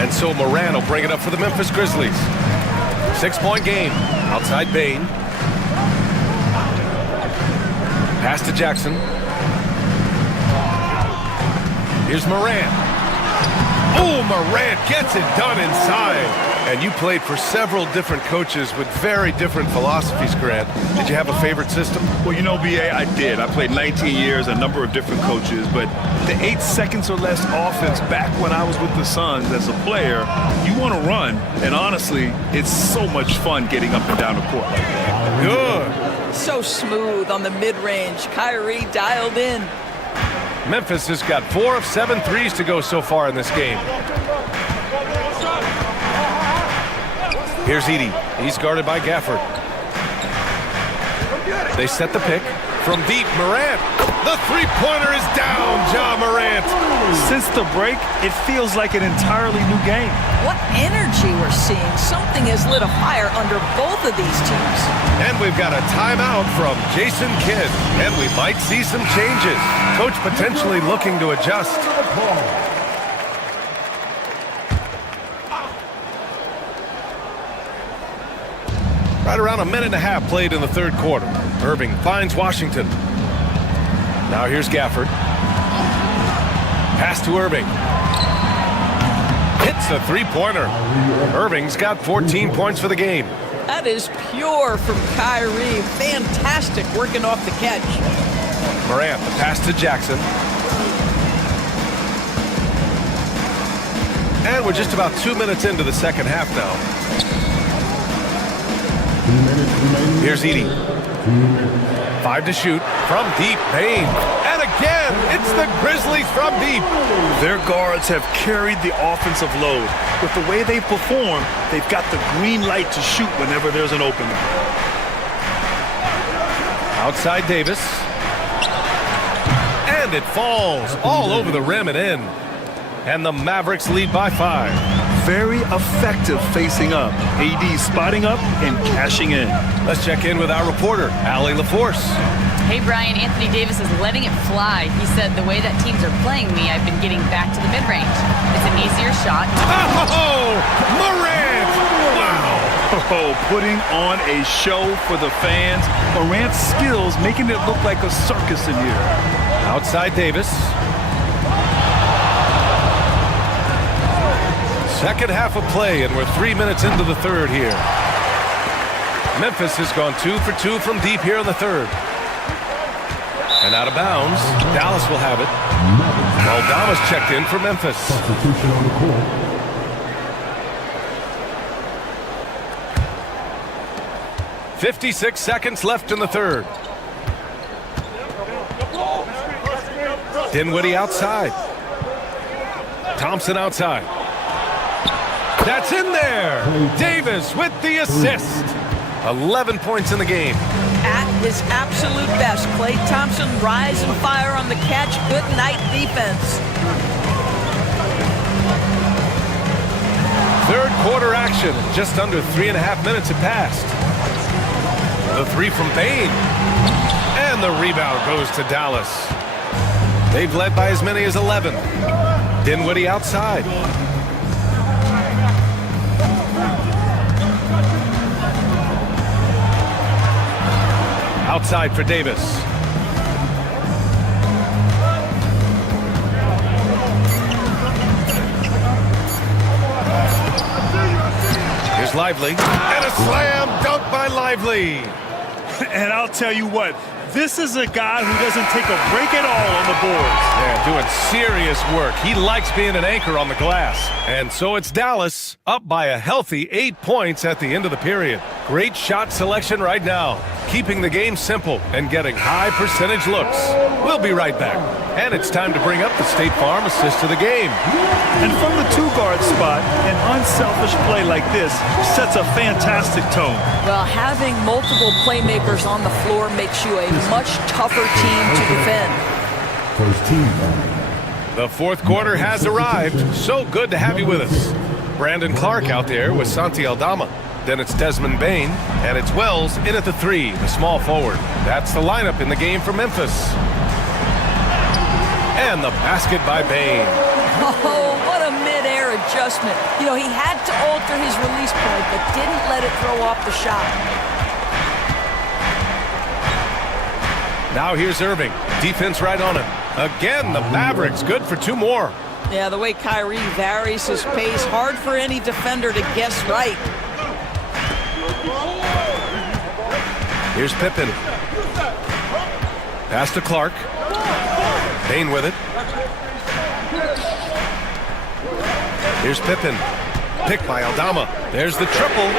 And so Moran will bring it up for the Memphis Grizzlies. 6-point game. Outside Bain. Pass to Jackson. Here's Moran. Oh, Moran gets it done inside. And you played for several different coaches with very different philosophies, Grant. Did you have a favorite system? Well, you know, B.A., I did. I played 19 years, a number of different coaches, but the 8 seconds or less offense back when I was with the Suns as a player, you want to run, and honestly, it's so much fun getting up and down the court like that. Good. So smooth on the mid-range. Kyrie dialed in. Memphis has got 4 of 7 threes to go so far in this game. Here's Edey. He's guarded by Gafford. They set the pick. From deep, Morant. The three-pointer is down, Ja Morant. Since the break, it feels like an entirely new game. What energy we're seeing. Something has lit a fire under both of these teams. And we've got a timeout from Jason Kidd. And we might see some changes. Coach potentially looking to adjust. Right around a minute and a half played in the third quarter. Irving finds Washington. Now here's Gafford. Pass to Irving. Hits the three-pointer. Irving's got 14 points for the game. That is pure from Kyrie. Fantastic working off the catch. Morant, the pass to Jackson. And we're just about 2 minutes into the second half now. Here's Edey. 5 to shoot from deep. Payne. And again, it's the Grizzlies from deep. Their guards have carried the offensive load. With the way they perform, they've got the green light to shoot whenever there's an opening. Outside Davis. And it falls all over the rim and in. And the Mavericks lead by 5. Very effective facing up. AD spotting up and cashing in. Let's check in with our reporter, Allie LaForce. Hey, Brian, Anthony Davis is letting it fly. He said, the way that teams are playing me, I've been getting back to the mid-range. It's an easier shot. Oh, Morant! Wow! Oh, putting on a show for the fans. Morant's skills making it look like a circus in here. Outside Davis. Second half of play, and we're 3 minutes into the third here. Memphis has gone 2 for 2 from deep here in the third. And out of bounds, Dallas will have it. Aldama's checked in for Memphis. Substitution on the court. 56 seconds left in the third. Dinwiddie outside. Thompson outside. That's in there. Davis with the assist. 11 points in the game. At his absolute best, Klay Thompson rise and fire on the catch. Good night defense. Third quarter action. Just under 3.5 minutes have passed. The three from Bain. And the rebound goes to Dallas. They've led by as many as 11. Dinwiddie outside. Outside for Davis. Here's Lively. And a slam dunk by Lively. And I'll tell you what, this is a guy who doesn't take a break at all on the boards. Yeah, doing serious work. He likes being an anchor on the glass. And so it's Dallas up by a healthy 8 points at the end of the period. Great shot selection right now, keeping the game simple and getting high percentage looks. We'll be right back. And it's time to bring up the State Farm assist of the game. And from the two-guard spot, an unselfish play like this sets a fantastic tone. Well, having multiple playmakers on the floor makes you a much tougher team to defend. First team. The fourth quarter has arrived. So good to have you with us. Brandon Clark out there with Santi Aldama. Then it's Desmond Bain, and it's Wells in at the three, the small forward. That's the lineup in the game for Memphis. And the basket by Bain. Oh, what a mid-air adjustment. You know, he had to alter his release point, but didn't let it throw off the shot. Now here's Irving. Defense right on him. Again, the Mavericks good for two more. Yeah, the way Kyrie varies his pace, hard for any defender to guess right. Here's Pippen. Pass to Clark. Bain with it. Here's Pippen. Picked by Aldama. There's the triple.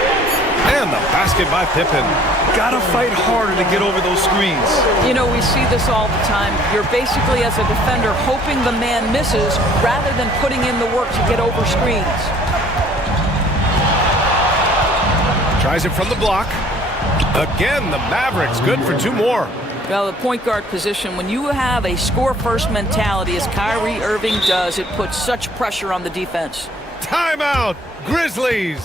And the basket by Pippen. Gotta fight harder to get over those screens. You know, we see this all the time. You're basically, as a defender, hoping the man misses rather than putting in the work to get over screens. Tries it from the block. Again, the Mavericks good for two more. Well, the point guard position, when you have a score-first mentality, as Kyrie Irving does, it puts such pressure on the defense. Timeout, Grizzlies.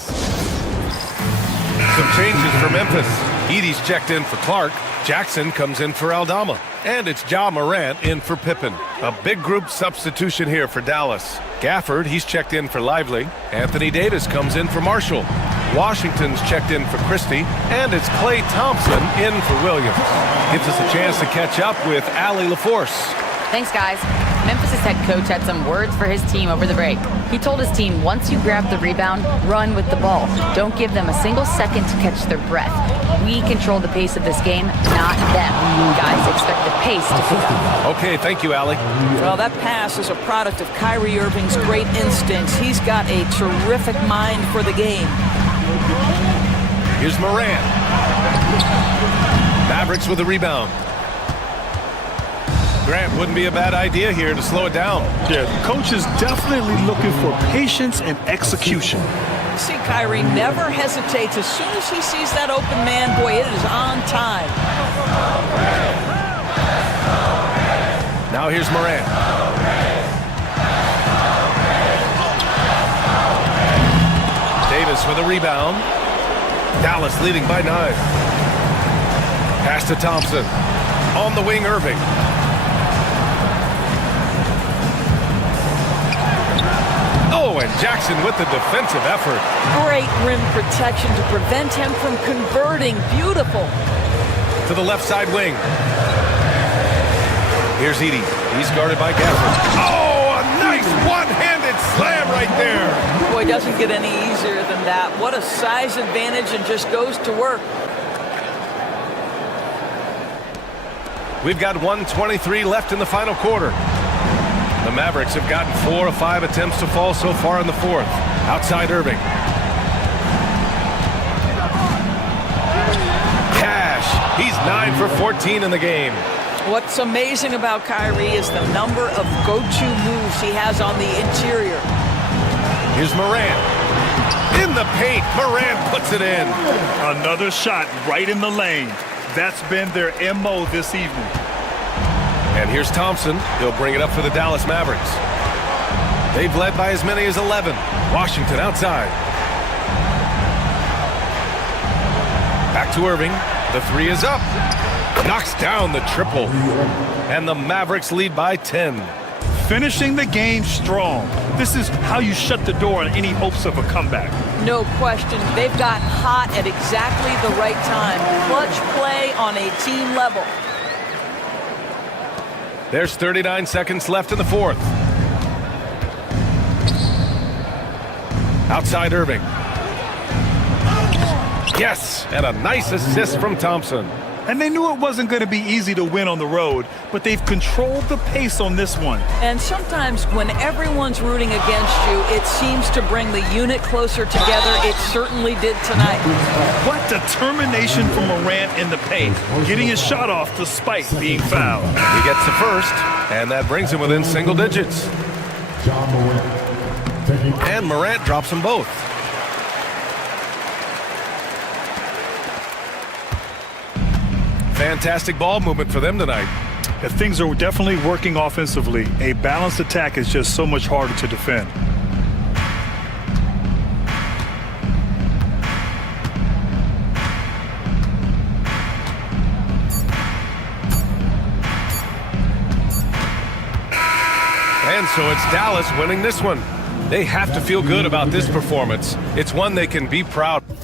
Some changes for Memphis. Edey's checked in for Clark. Jackson comes in for Aldama. And it's Ja Morant in for Pippen. A big group substitution here for Dallas. Gafford, he's checked in for Lively. Anthony Davis comes in for Marshall. Washington's checked in for Christie. And it's Klay Thompson in for Williams. Gives us a chance to catch up with Allie LaForce. Thanks, guys. Memphis' head coach had some words for his team over the break. He told his team, once you grab the rebound, run with the ball. Don't give them a single second to catch their breath. We control the pace of this game, not them. Guys, expect the pace to pick up. Okay, thank you, Allie. Well, that pass is a product of Kyrie Irving's great instincts. He's got a terrific mind for the game. Here's Morant. Mavericks with the rebound. Grant, wouldn't be a bad idea here to slow it down. Yeah, the coach is definitely looking for patience and execution. See, Kyrie never hesitates. As soon as he sees that open man, boy, it is on time. Now here's Morant. Davis with a rebound. Dallas leading by 9. Pass to Thompson. On the wing, Irving. Oh, and Jackson with the defensive effort. Great rim protection to prevent him from converting. Beautiful. To the left side wing. Here's Edey. He's guarded by Gafford. Oh, a nice one-handed slam right there. Boy, it doesn't get any easier than that. What a size advantage, and just goes to work. We've got 1:23 left in the final quarter. The Mavericks have gotten 4 of 5 attempts to fall so far in the fourth. Outside Irving. Cash. He's 9 for 14 in the game. What's amazing about Kyrie is the number of go-to moves he has on the interior. Here's Morant. In the paint, Morant puts it in. Another shot right in the lane. That's been their MO this evening. And here's Thompson. He'll bring it up for the Dallas Mavericks. They've led by as many as 11. Washington outside. Back to Irving. The three is up. Knocks down the triple. And the Mavericks lead by 10. Finishing the game strong. This is how you shut the door on any hopes of a comeback. No question. They've gotten hot at exactly the right time. Clutch play on a team level. There's 39 seconds left in the fourth. Outside Irving. Yes, and a nice assist from Thompson. And they knew it wasn't going to be easy to win on the road, but they've controlled the pace on this one. And sometimes when everyone's rooting against you, it seems to bring the unit closer together. It certainly did tonight. What determination from Morant in the paint, getting his shot off despite being fouled. He gets the first, and that brings him within single digits. And Morant drops them both. Fantastic ball movement for them tonight. If things are definitely working offensively, a balanced attack is just so much harder to defend. And so it's Dallas winning this one. They have to feel good about this performance. It's one they can be proud of.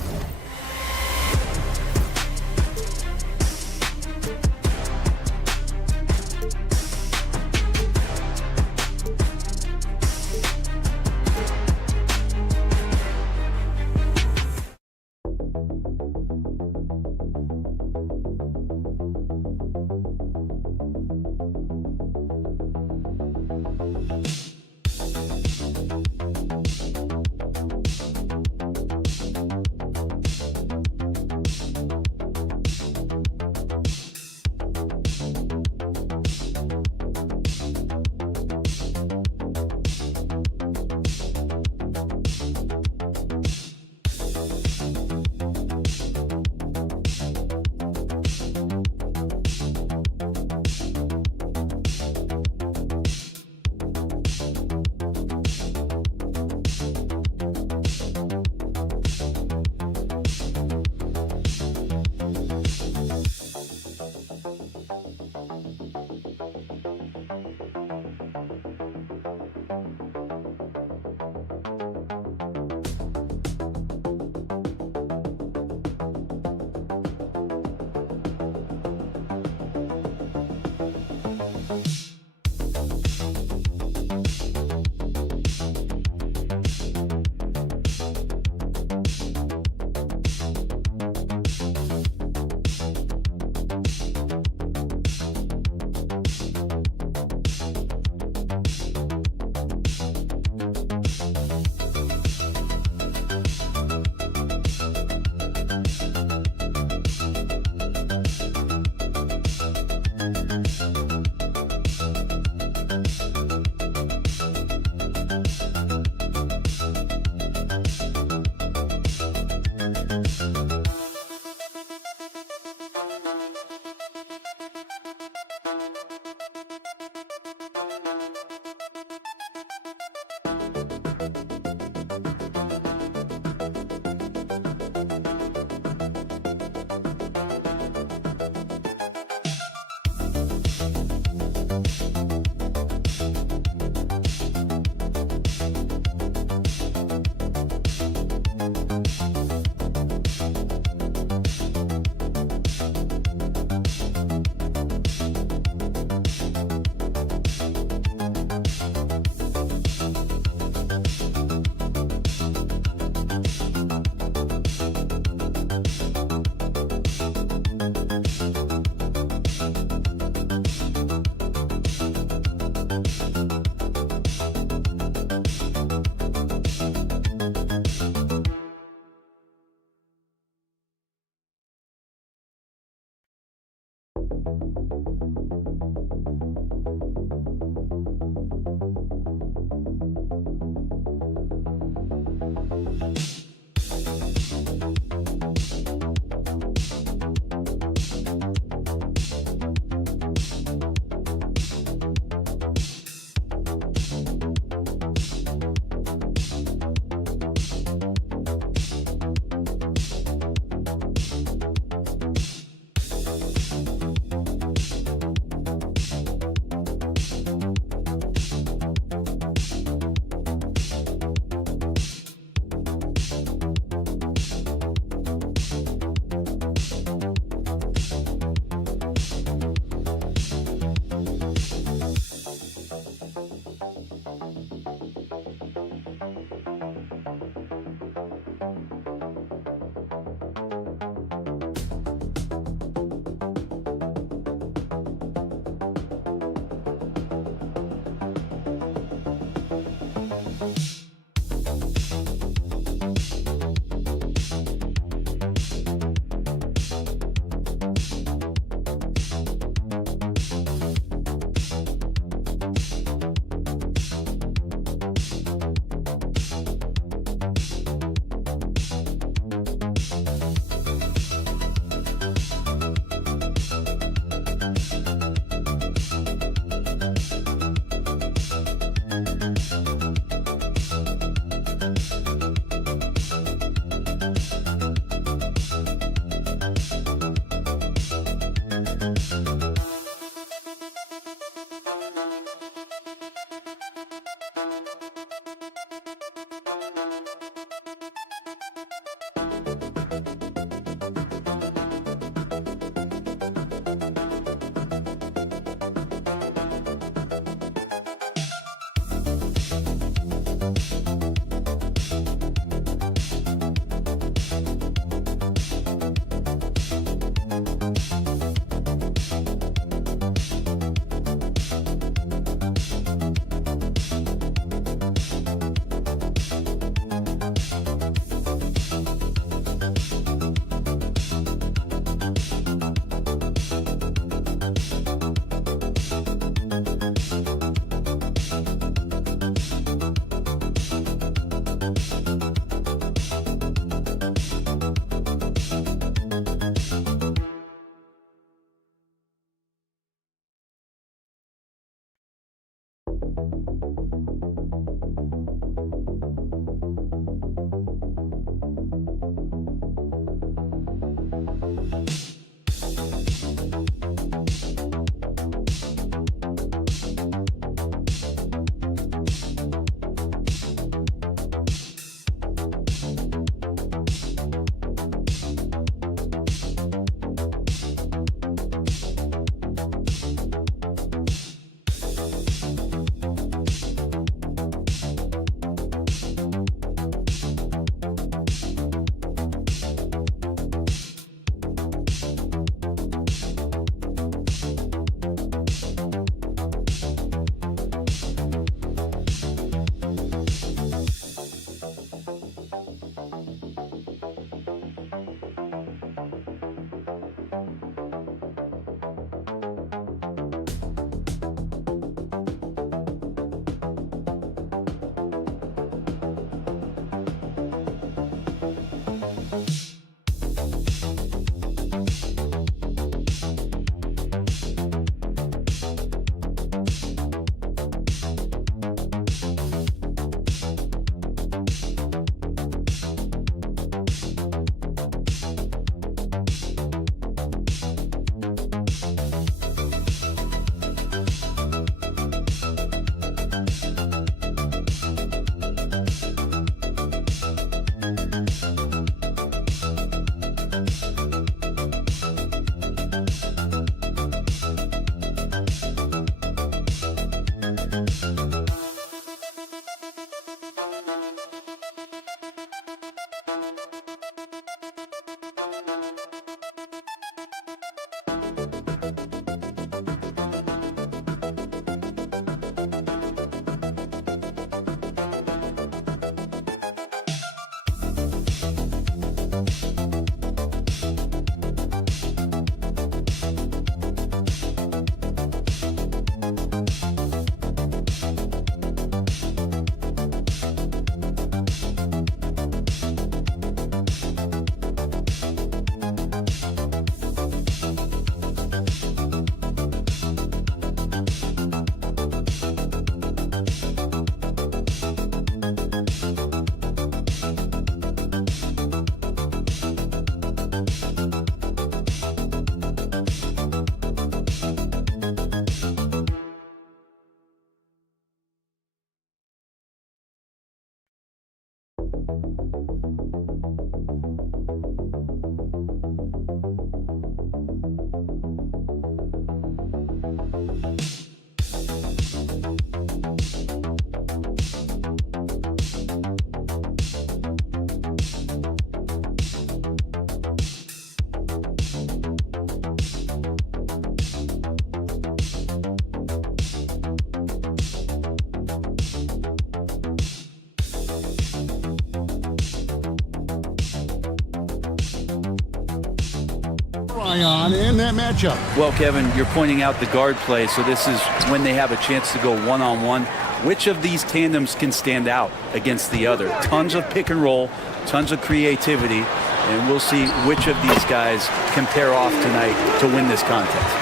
On in that matchup. Well, Kevin, you're pointing out the guard play, so this is when they have a chance to go one-on-one. Which of these tandems can stand out against the other? Tons of pick and roll, tons of creativity, and we'll see which of these guys can pair off tonight to win this contest.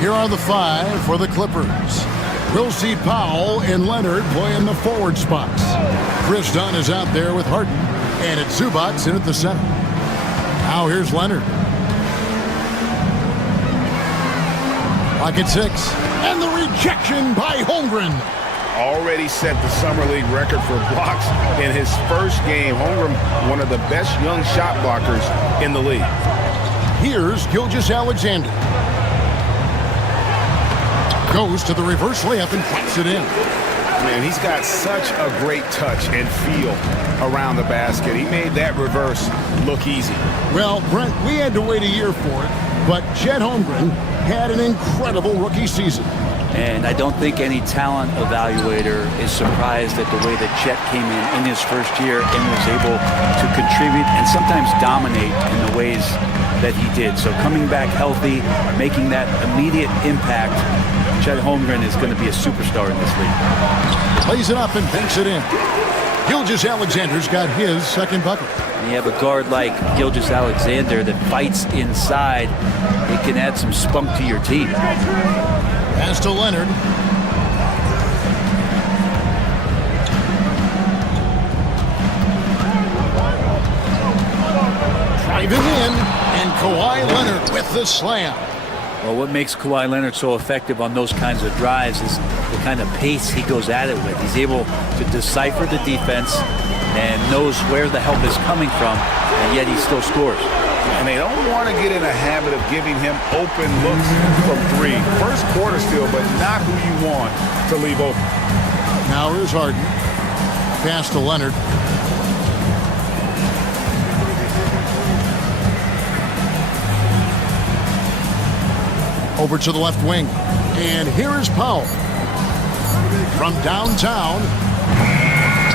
Here are the five for the Clippers. We'll see Powell and Leonard play in the forward spots. Chris Dunn is out there with Harden, and it's Zubats in at the center. Now here's Leonard. Pocket six, and the rejection by Holmgren. Already set the Summer League record for blocks in his first game. Holmgren, one of the best young shot blockers in the league. Here's Gilgeous-Alexander. Goes to the reverse layup and claps it in. Man, he's got such a great touch and feel around the basket. He made that reverse look easy. Well, Brent, we had to wait a year for it, but Chet Holmgren had an incredible rookie season. And I don't think any talent evaluator is surprised at the way that Chet came in his first year and was able to contribute and sometimes dominate in the ways that he did. So coming back healthy, making that immediate impact, Chet Holmgren is going to be a superstar in this league. Plays it up and banks it in. Gilgeous-Alexander's got his second bucket. And you have a guard like Gilgeous-Alexander that fights inside. It can add some spunk to your team. Pass to Leonard. Driving in, and Kawhi Leonard with the slam. Well, what makes Kawhi Leonard so effective on those kinds of drives is the kind of pace he goes at it with. He's able to decipher the defense and knows where the help is coming from, and yet he still scores. And they don't want to get in a habit of giving him open looks from three. First quarter still, but not who you want to leave open. Now here's Harden. Pass to Leonard. Over to the left wing. And here is Powell. From downtown,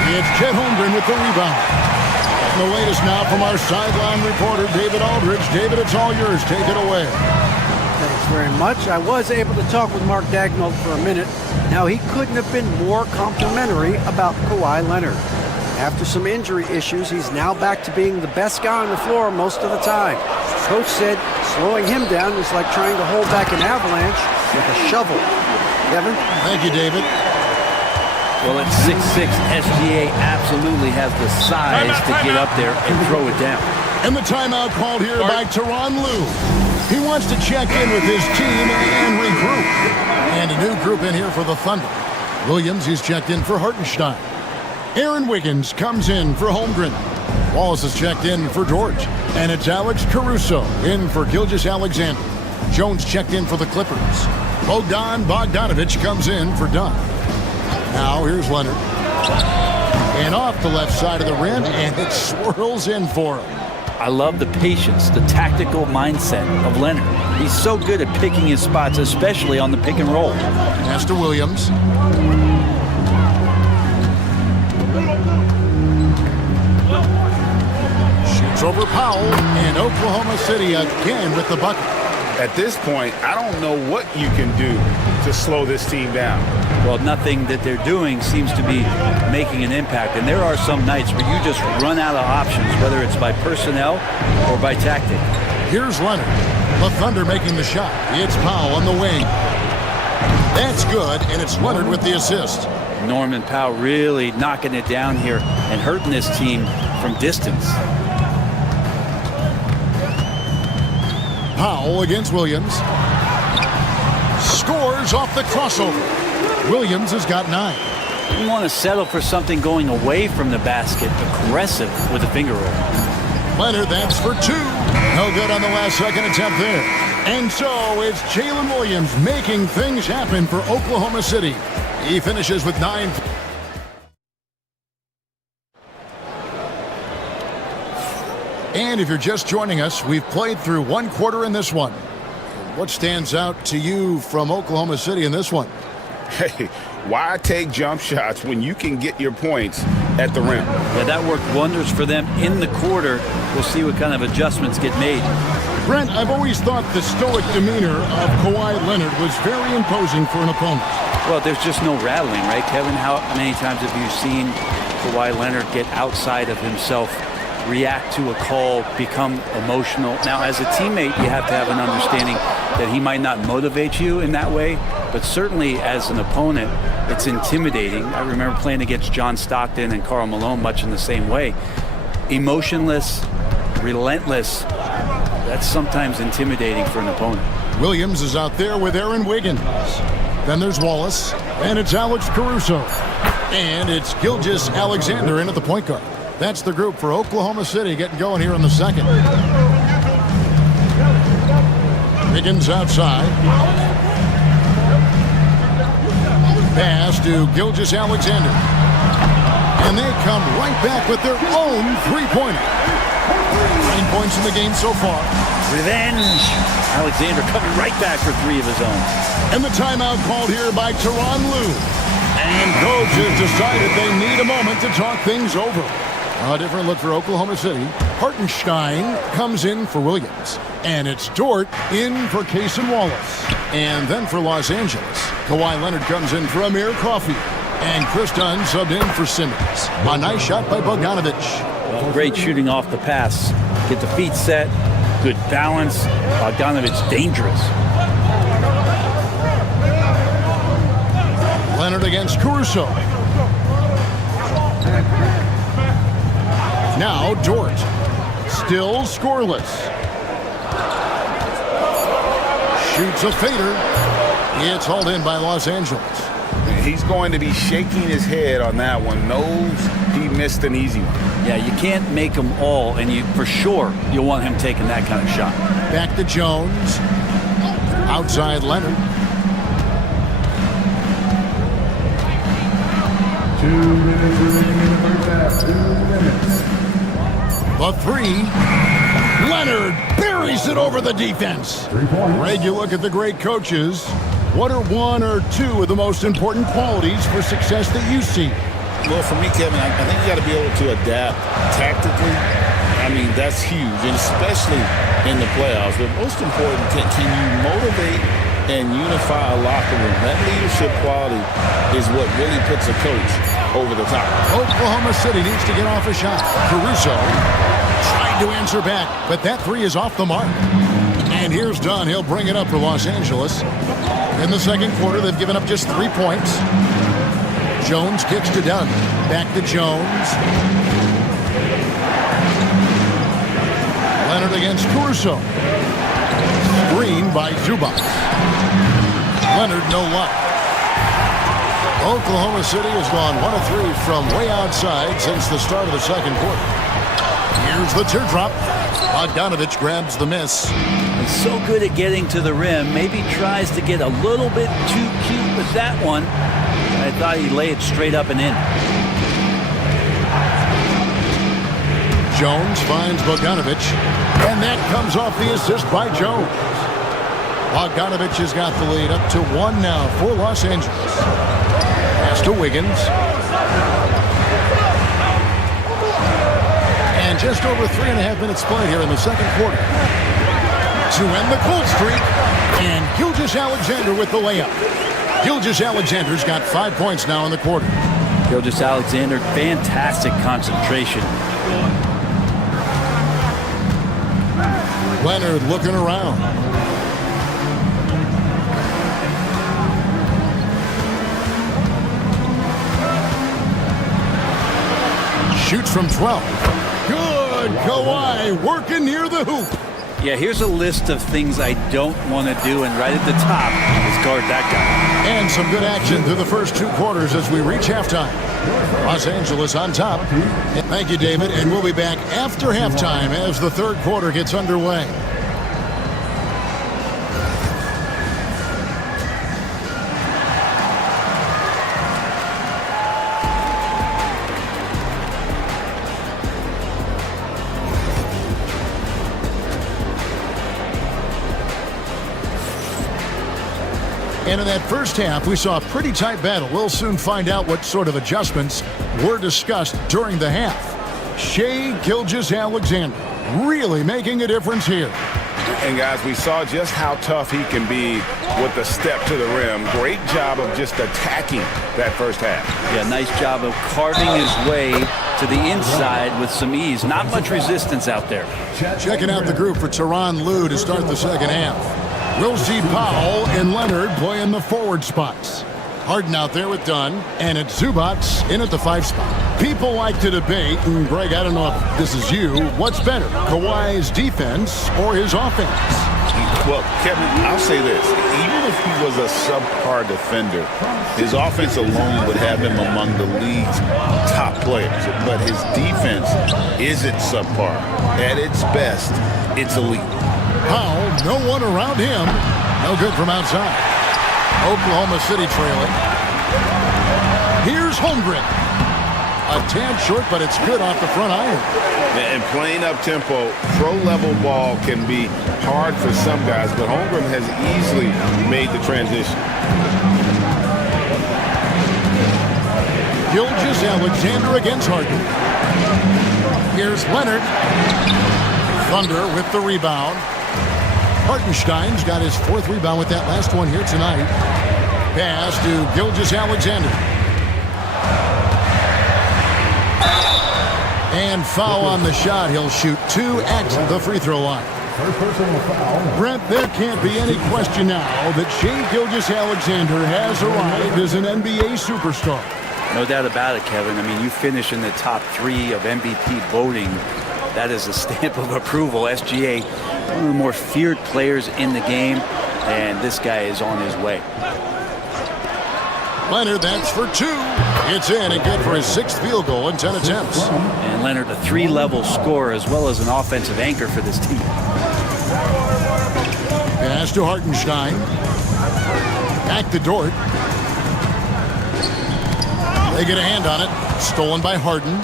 it's Chet Holmgren with the rebound. And the latest now from our sideline reporter, David Aldridge. David, it's all yours. Take it away. Thanks very much. I was able to talk with Mark Dagnall for a minute. Now, he couldn't have been more complimentary about Kawhi Leonard. After some injury issues, he's now back to being the best guy on the floor most of the time. Coach said slowing him down is like trying to hold back an avalanche with a shovel. Kevin? Thank you, David. Well, at 6'6", SGA absolutely has the size to get up there and throw it down. And the timeout called here by Tyronn Lue. He wants to check in with his team and regroup. And a new group in here for the Thunder. Williams, he's checked in for Hartenstein. Aaron Wiggins comes in for Holmgren. Wallace is checked in for George. And it's Alex Caruso in for Gilgeous-Alexander. Jones checked in for the Clippers. Bogdanovich comes in for Dunn. Now here's Leonard. And off the left side of the rim, and it swirls in for him. I love the patience, the tactical mindset of Leonard. He's so good at picking his spots, especially on the pick and roll. Pass to Williams. Shoots over Powell, and Oklahoma City again with the bucket. At this point, I don't know what you can do to slow this team down. Well, nothing that they're doing seems to be making an impact. And there are some nights where you just run out of options, whether it's by personnel or by tactic. Here's Leonard. The Thunder making the shot. It's Powell on the wing. That's good, and it's Leonard with the assist. Norman Powell really knocking it down here and hurting this team from distance. Powell against Williams. Scores off the crossover. Williams has got 9. You want to settle for something going away from the basket, aggressive with a finger roll. Leonard, that's for 2. No good on the last second attempt there. And so it's Jalen Williams making things happen for Oklahoma City. He finishes with 9. And if you're just joining us, we've played through one quarter in this one. What stands out to you from Oklahoma City in this one? Hey, why take jump shots when you can get your points at the rim? Yeah, that worked wonders for them in the quarter. We'll see what kind of adjustments get made. Brent, I've always thought the stoic demeanor of Kawhi Leonard was very imposing for an opponent. Well, there's just no rattling, right, Kevin? How many times have you seen Kawhi Leonard get outside of himself, react to a call, become emotional? Now, as a teammate, you have to have an understanding that he might not motivate you in that way, but certainly as an opponent, it's intimidating. I remember playing against John Stockton and Karl Malone much in the same way. Emotionless, relentless, that's sometimes intimidating for an opponent. Williams is out there with Aaron Wiggins. Then there's Wallace, and it's Alex Caruso. And it's Gilgeous-Alexander in at the point guard. That's the group for Oklahoma City getting going here in the second. Wiggins outside. Pass to Gilgeous-Alexander. And they come right back with their own three-pointer. 9 points in the game so far. Revenge! Alexander coming right back for 3 of his own. And the timeout called here by Tyronn Lue. And coach has decided they need a moment to talk things over. A different look for Oklahoma City. Hartenstein comes in for Williams. And it's Dort in for Cason Wallace. And then for Los Angeles, Kawhi Leonard comes in for Amir Coffey. And Chris Dunn subbed in for Simmons. A nice shot by Bogdanovich. Well, great shooting off the pass. Get the feet set. Good balance. Bogdanovich dangerous. Leonard against Caruso. Now Dort. Still scoreless. Shoots a fader. It's hauled in by Los Angeles. He's going to be shaking his head on that one. Knows he missed an easy one. Yeah, you can't make them all, and you for sure you'll want him taking that kind of shot. Back to Jones. Outside Leonard. 2 minutes remaining in the first half. 2 minutes. The 3. Leonard buries it over the defense. 3 points. Greg, you look at the great coaches. What are 1 or 2 of the most important qualities for success that you see? Well, for me, Kevin, I think you got to be able to adapt tactically. I mean, that's huge, and especially in the playoffs. But most important, can you motivate and unify a locker room? That leadership quality is what really puts a coach over the top. Oklahoma City needs to get off a shot. Caruso trying to answer back, but that three is off the mark. And here's Dunn. He'll bring it up for Los Angeles. In the second quarter, they've given up just 3 points. Jones kicks to Dunn. Back to Jones. Leonard against Caruso. Screen by Zubac. Leonard, no luck. Oklahoma City has gone 1 of 3 from way outside since the start of the second quarter. Here's the teardrop. Bogdanovich grabs the miss. He's so good at getting to the rim. Maybe tries to get a little bit too cute with that one. I thought he'd lay it straight up and in. Jones finds Bogdanovich, and that comes off the assist by Jones. Bogdanovich has got the lead up to 1 now for Los Angeles. Pass to Wiggins. And just over 3.5 minutes played here in the second quarter. To end the cold streak, and Gilgeous-Alexander with the layup. Gilgeous-Alexander's got 5 points now in the quarter. Gilgeous-Alexander, fantastic concentration. Leonard looking around. Shoots from 12. Good. Kawhi working near the hoop. Yeah, here's a list of things I don't want to do, and right at the top is guard that guy. And some good action through the first 2 quarters as we reach halftime. Los Angeles on top. Thank you, David, and we'll be back after halftime as the third quarter gets underway. And in that first half, we saw a pretty tight battle. We'll soon find out what sort of adjustments were discussed during the half. Shai Gilgeous-Alexander really making a difference here. And guys, we saw just how tough he can be with the step to the rim. Great job of just attacking that first half. Yeah, nice job of carving his way to the inside with some ease. Not much resistance out there. Checking out the group for Tyronn Lue to start the second half. We'll see Powell and Leonard play in the forward spots. Harden out there with Dunn, and it's Zubac in at the 5 spot. People like to debate, and Greg, I don't know if this is you, what's better, Kawhi's defense or his offense? Well, Kevin, I'll say this. Even if he was a subpar defender, his offense alone would have him among the league's top players. But his defense isn't subpar. At its best, it's elite. Powell, no one around him. No good from outside. Oklahoma City trailing. Here's Holmgren. A tad short, but it's good off the front iron. And playing up-tempo, pro-level ball can be hard for some guys, but Holmgren has easily made the transition. Gilgeous-Alexander against Harden. Here's Leonard. Thunder with the rebound. Hartenstein's got his 4th rebound with that last one here tonight. Pass to Gilgeous-Alexander. And foul on the shot. He'll shoot 2 at the free throw line. Brent, there can't be any question now that Shai Gilgeous-Alexander has arrived as an NBA superstar. No doubt about it, Kevin. I mean, you finish in the top 3 of MVP voting. That is a stamp of approval. SGA, one of the more feared players in the game, and this guy is on his way. Leonard, that's for 2. It's in and good for his 6th field goal in 10 attempts. And Leonard, a 3-level scorer as well as an offensive anchor for this team. Pass to Hartenstein. Back to Dort. They get a hand on it. Stolen by Harden.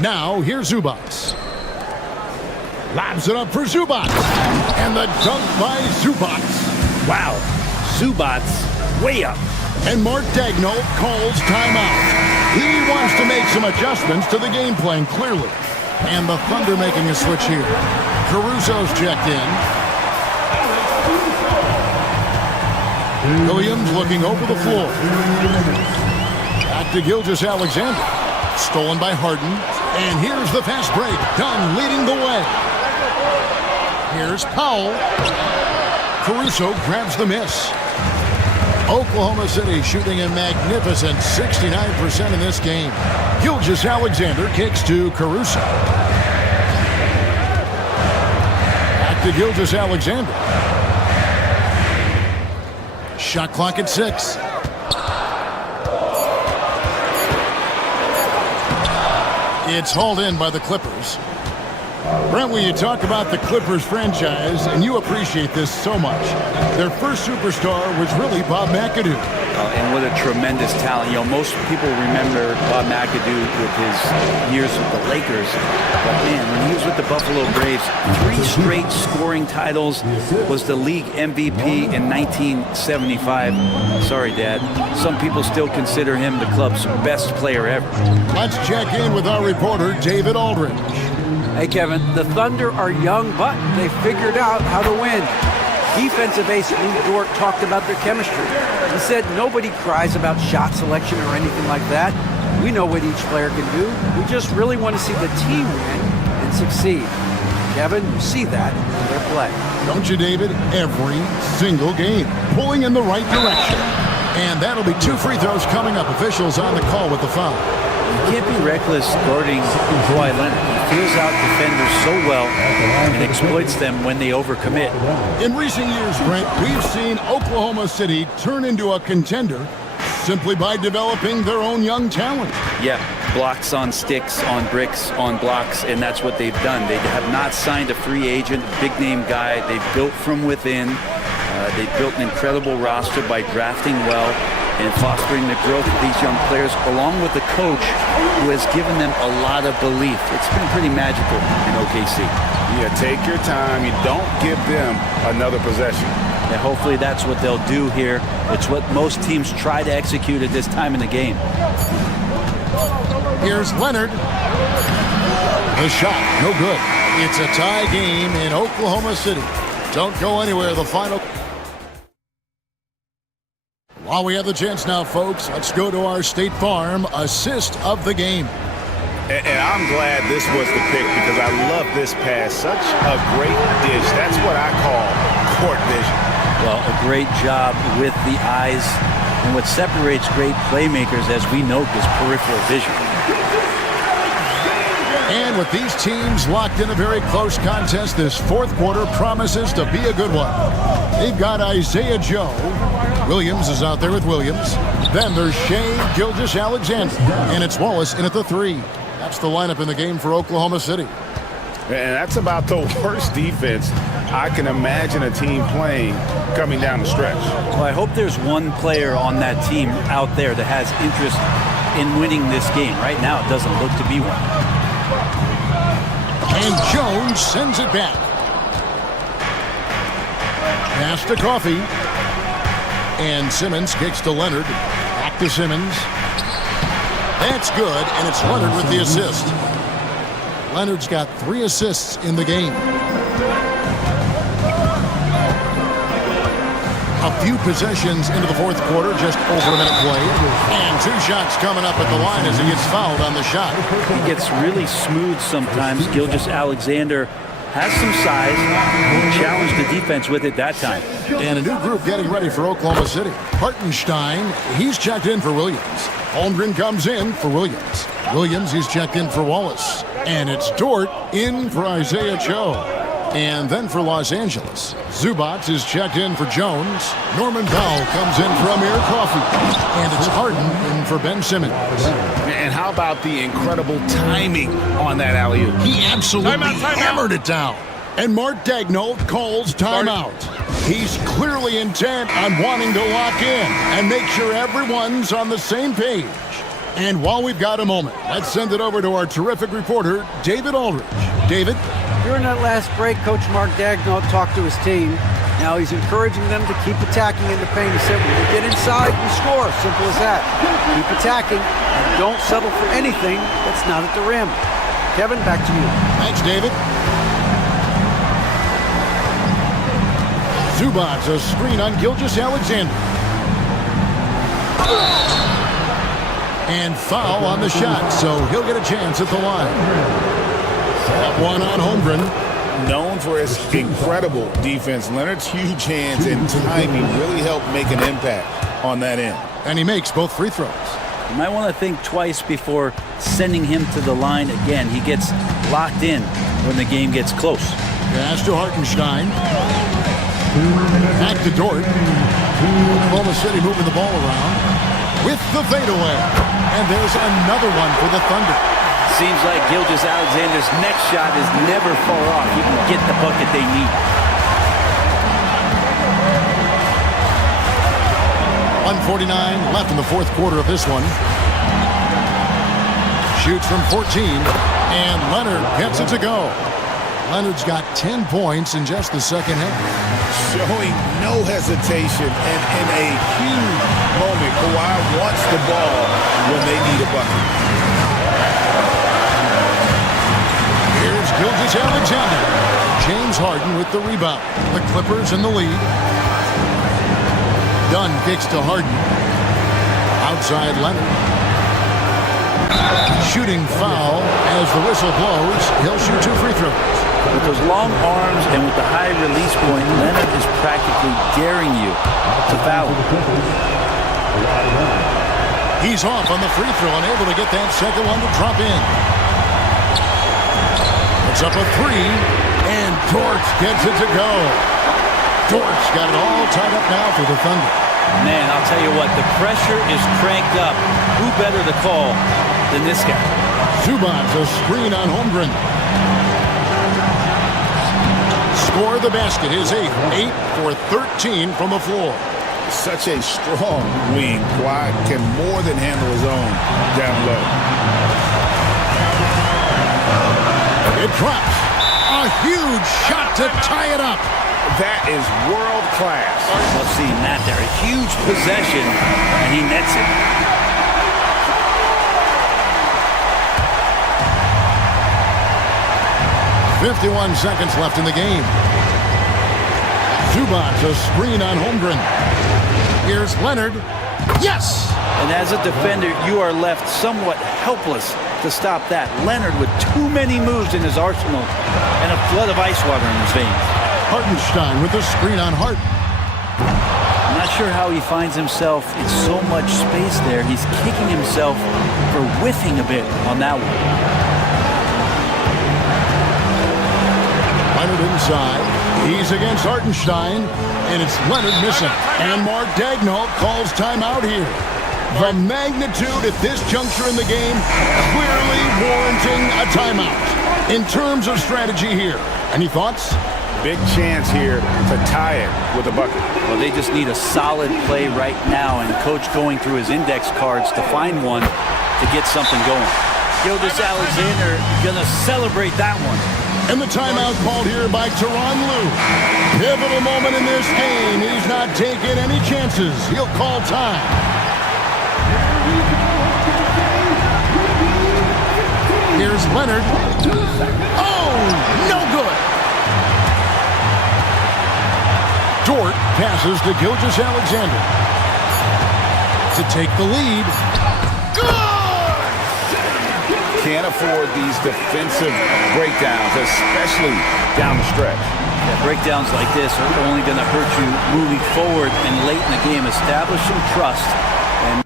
Now, here's Zubac. Lobs it up for Zubac. And the dunk by Zubac. Wow. Zubac way up. And Mark Daigneault calls timeout. He wants to make some adjustments to the game plan, clearly. And the Thunder making a switch here. Caruso's checked in. Williams looking over the floor. Back to Gilgeous-Alexander. Stolen by Harden. And here's the fast break. Dunn leading the way. Here's Powell. Caruso grabs the miss. Oklahoma City shooting a magnificent 69% in this game. Gilgeous-Alexander kicks to Caruso. Back to Gilgeous-Alexander. Shot clock at 6. It's hauled in by the Clippers. Brent, when you talk about the Clippers franchise, and you appreciate this so much, their first superstar was really Bob McAdoo. And what a tremendous talent. You know, most people remember Bob McAdoo with his years with the Lakers. But man, when he was with the Buffalo Braves, 3 straight scoring titles, was the league MVP in 1975. Sorry, Dad. Some people still consider him the club's best player ever. Let's check in with our reporter, David Aldridge. Hey, Kevin, the Thunder are young, but they figured out how to win. Defensive ace Lou Dort talked about their chemistry. He said nobody cries about shot selection or anything like that. We know what each player can do. We just really want to see the team win and succeed. Kevin, you see that in their play. Don't you, David? Every single game, pulling in the right direction. And that'll be 2 free throws coming up. Officials on the call with the foul. You can't be reckless guarding Kawhi Leonard. He feels out defenders so well and exploits them when they overcommit. In recent years, Brent, we've seen Oklahoma City turn into a contender simply by developing their own young talent. Yeah, blocks on sticks, on bricks, on blocks, and that's what they've done. They have not signed a free agent, big-name guy. They've built from within. They've built an incredible roster by drafting well and fostering the growth of these young players, along with the coach who has given them a lot of belief. It's been pretty magical in OKC. Yeah, take your time. You don't give them another possession. And hopefully that's what they'll do here. It's what most teams try to execute at this time in the game. Here's Leonard. The shot, no good. It's a tie game in Oklahoma City. Don't go anywhere. The final. While we have the chance now, folks, let's go to our State Farm assist of the game. And I'm glad this was the pick because I love this pass. Such a great dish. That's what I call court vision. Well, a great job with the eyes. And what separates great playmakers, as we note, is peripheral vision. And with these teams locked in a very close contest, this 4th quarter promises to be a good one. They've got Isaiah Joe. Williams is out there with Williams. Then there's Shea Gilgeous-Alexander. And it's Wallace in at the 3. That's the lineup in the game for Oklahoma City. And that's about the worst defense I can imagine a team playing coming down the stretch. Well, I hope there's one player on that team out there that has interest in winning this game. Right now, it doesn't look to be one. And Jones sends it back. Pass to Coffey. And Simmons kicks to Leonard. Back to Simmons. That's good, and it's Leonard with the assist. Leonard's got 3 assists in the game. A few possessions into the 4th quarter, just over a minute played. And 2 shots coming up at the line as he gets fouled on the shot. He gets really smooth sometimes. Gilgeous-Alexander has some size. Challenged the defense with it that time. And a new group getting ready for Oklahoma City. Hartenstein, he's checked in for Williams. Holmgren comes in for Williams. Williams, he's checked in for Wallace. And it's Dort in for Isaiah Joe. And then for Los Angeles, Zubac is checked in for Jones. Norman Powell comes in for Amir Coffey. And it's Harden in for Ben Simmons. And how about the incredible timing on that alley-oop? He absolutely hammered it down. And Mark Daigneault calls timeout. He's clearly intent on wanting to lock in and make sure everyone's on the same page. And while we've got a moment, let's send it over to our terrific reporter, David Aldridge. David? During that last break, Coach Mark Daigneault talked to his team. Now he's encouraging them to keep attacking in the paint. He said, when you get inside, you score. Simple as that. Keep attacking and don't settle for anything that's not at the rim. Kevin, back to you. Thanks, David. Zubac's a screen on Gilgeous-Alexander. And foul on the shot, so he'll get a chance at the line. That one on Holmgren. Known for his incredible defense, Leonard's huge hands and timing really helped make an impact on that end. And he makes both free throws. You might want to think twice before sending him to the line again. He gets locked in when the game gets close. Pass to Hartenstein. Back to Dort. Oklahoma City moving the ball around with the fadeaway. And there's another one for the Thunder. Seems like Gilgeous-Alexander's next shot is never far off. He can get the bucket they need. 1:49 left in the fourth quarter of this one. Shoots from 14, and Leonard gets it to go. Leonard's got 10 points in just the second half. Showing no hesitation, and in a huge moment, Kawhi wants the ball when they need a bucket. Here's Gilgeous-Alexander. James Harden with the rebound. The Clippers in the lead. Dunn kicks to Harden. Outside Leonard. Shooting foul as the whistle blows. He'll shoot 2 free throws. With those long arms and with the high release point, Leonard is practically daring you to foul. He's off on the free throw, unable to get that second one to drop in. It's up a 3, and Dort gets it to go. Dort's got it all tied up now for the Thunder. Man, I'll tell you what, the pressure is cranked up. Who better to call than this guy? Zubac's a screen on Holmgren. Score the basket, his 8th. 8 for 13 from the floor. Such a strong wing. Kawhi can more than handle his own down low. It drops. A huge shot to tie it up. That is world class. Love seeing that there. A huge possession, and he nets it. .51 seconds left in the game. Zubac's a screen on Holmgren. Here's Leonard. Yes! And as a defender, you are left somewhat helpless to stop that. Leonard with too many moves in his arsenal and a flood of ice water in his veins. Hartenstein with the screen on Hart. I'm not sure how he finds himself in so much space there. He's kicking himself for whiffing a bit on that one. Leonard inside. He's against Hartenstein, and it's Leonard missing. And Mark Daigneault calls timeout here. The magnitude at this juncture in the game clearly warranting a timeout. In terms of strategy here, any thoughts? Big chance here to tie it with a bucket. Well, they just need a solid play right now, and Coach going through his index cards to find one to get something going. Gilgeous-Alexander gonna celebrate that one. And the timeout called here by Tyronn Lue. Pivotal moment in this game. He's not taking any chances. He'll call time. Here's Leonard. Oh, no good. Dort passes to Gilgeous-Alexander to take the lead. Can't afford these defensive breakdowns, especially down the stretch. Yeah, breakdowns like this are only going to hurt you moving forward and late in the game. Establish some trust. And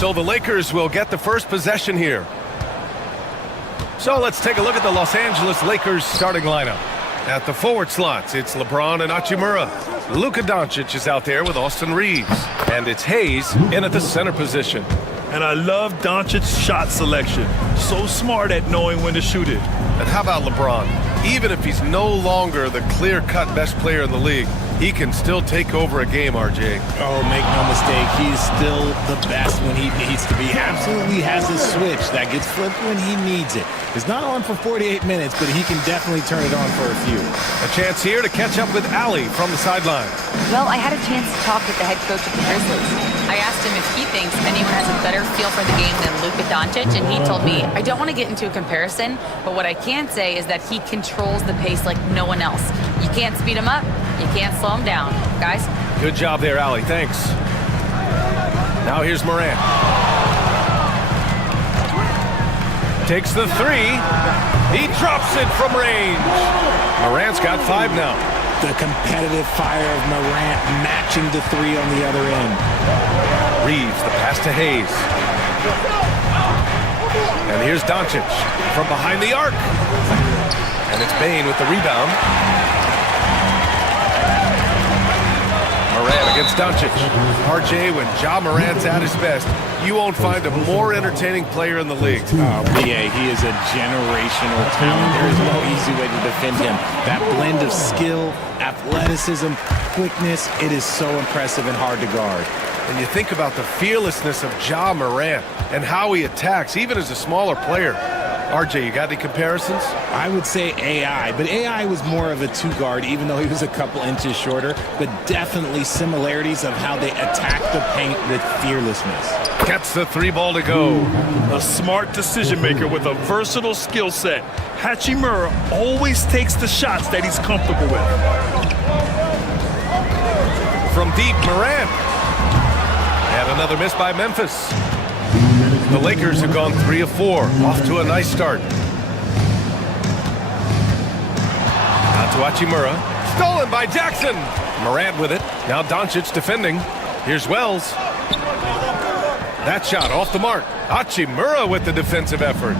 So the Lakers will get the first possession here. So let's take a look at the Los Angeles Lakers starting lineup. At the forward slots, it's LeBron and Hachimura. Luka Doncic is out there with Austin Reeves. And it's Hayes in at the center position. And I love Doncic's shot selection. So smart at knowing when to shoot it. And how about LeBron? Even if he's no longer the clear-cut best player in the league, he can still take over a game, RJ. Oh, make no mistake, he's still the best when he needs to be. Absolutely has a switch that gets flipped when he needs it. It's not on for 48 minutes, but he can definitely turn it on for a few. A chance here to catch up with Allie from the sideline. Well, I had a chance to talk with the head coach of the Grizzlies. I asked him if he thinks anyone has a better feel for the game than Luka Doncic, and he told me, I don't want to get into a comparison, but what I can say is that he controls the pace like no one else. You can't speed him up, you can't slow him down. Guys? Good job there, Allie. Thanks. Now here's Morant. Takes the three. He drops it from range. Morant's got 5 now. The competitive fire of Morant matching the three on the other end. Reeves, the pass to Hayes. And here's Doncic from behind the arc. And it's Bane with the rebound. Morant against Doncic. RJ, when Ja Morant's at his best, you won't find a more entertaining player in the league. Oh, BA, he is a generational talent. There is no easy way to defend him. That blend of skill, athleticism, quickness, it is so impressive and hard to guard. And you think about the fearlessness of Ja Morant and how he attacks, even as a smaller player. RJ, you got any comparisons? I would say AI, but AI was more of a two-guard, even though he was a couple inches shorter, but definitely similarities of how they attack the paint with fearlessness. Gets the 3 ball to go. A smart decision maker with a versatile skill set. Hachimura always takes the shots that he's comfortable with. From deep, Morant. And another miss by Memphis. The Lakers have gone 3 of 4, off to a nice start. Out to Hachimura. Stolen by Jackson. Morant with it. Now Doncic defending. Here's Wells. That shot off the mark. Hachimura with the defensive effort.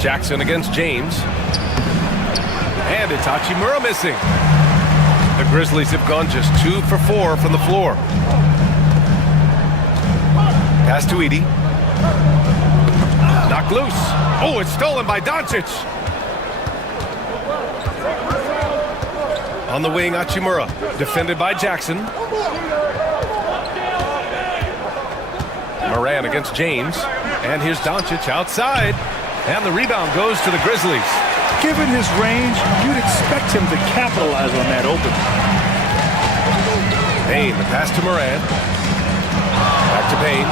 Jackson against James. And it's Hachimura missing. The Grizzlies have gone just 2 for 4 from the floor. Pass to Edey. Knocked loose. Oh, it's stolen by Doncic. On the wing, Hachimura. Defended by Jackson. Morant against James. And here's Doncic outside. And the rebound goes to the Grizzlies. Given his range, you'd expect him to capitalize on that opening. Payne, the pass to Morant. Back to Payne.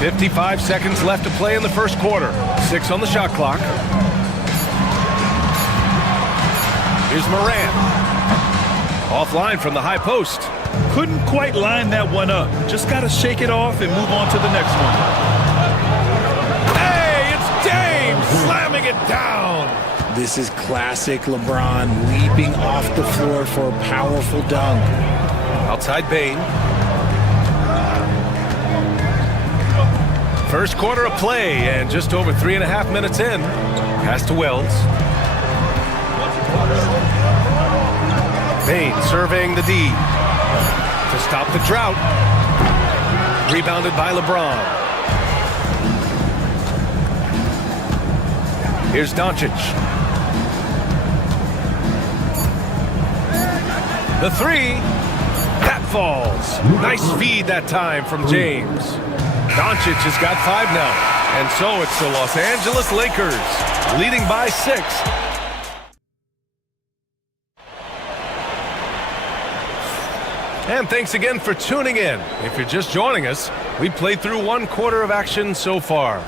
55 seconds left to play in the first quarter. 6 on the shot clock. Here's Morant. Offline from the high post. Couldn't quite line that one up. Just got to shake it off and move on to the next one. Hey, it's James slamming it down. This is classic LeBron leaping off the floor for a powerful dunk. Outside Bane. First quarter of play and just over 3.5 minutes in. Pass to Wells. Bane serving the D to stop the drought. Rebounded by LeBron. Here's Doncic. The 3. That falls. Nice feed that time from James. Doncic has got 5 now. And so it's the Los Angeles Lakers leading by 6. And thanks again for tuning in. If you're just joining us, we played through 1 quarter of action so far.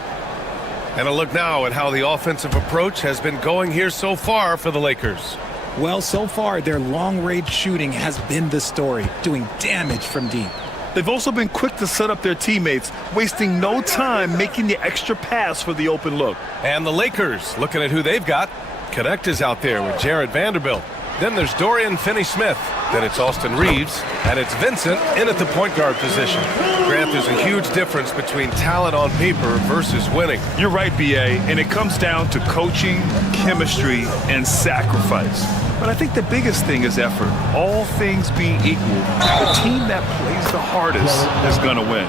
And a look now at how the offensive approach has been going here so far for the Lakers. Well, so far, their long-range shooting has been the story, doing damage from deep. They've also been quick to set up their teammates, wasting no time making the extra pass for the open look. And the Lakers, looking at who they've got. Connect is out there with Jared Vanderbilt. Then there's Dorian Finney-Smith. Then it's Austin Reeves. And it's Vincent in at the point guard position. Grant, there's a huge difference between talent on paper versus winning. You're right, B.A., and it comes down to coaching, chemistry, and sacrifice. But I think the biggest thing is effort. All things being equal, the team that plays the hardest is going to win.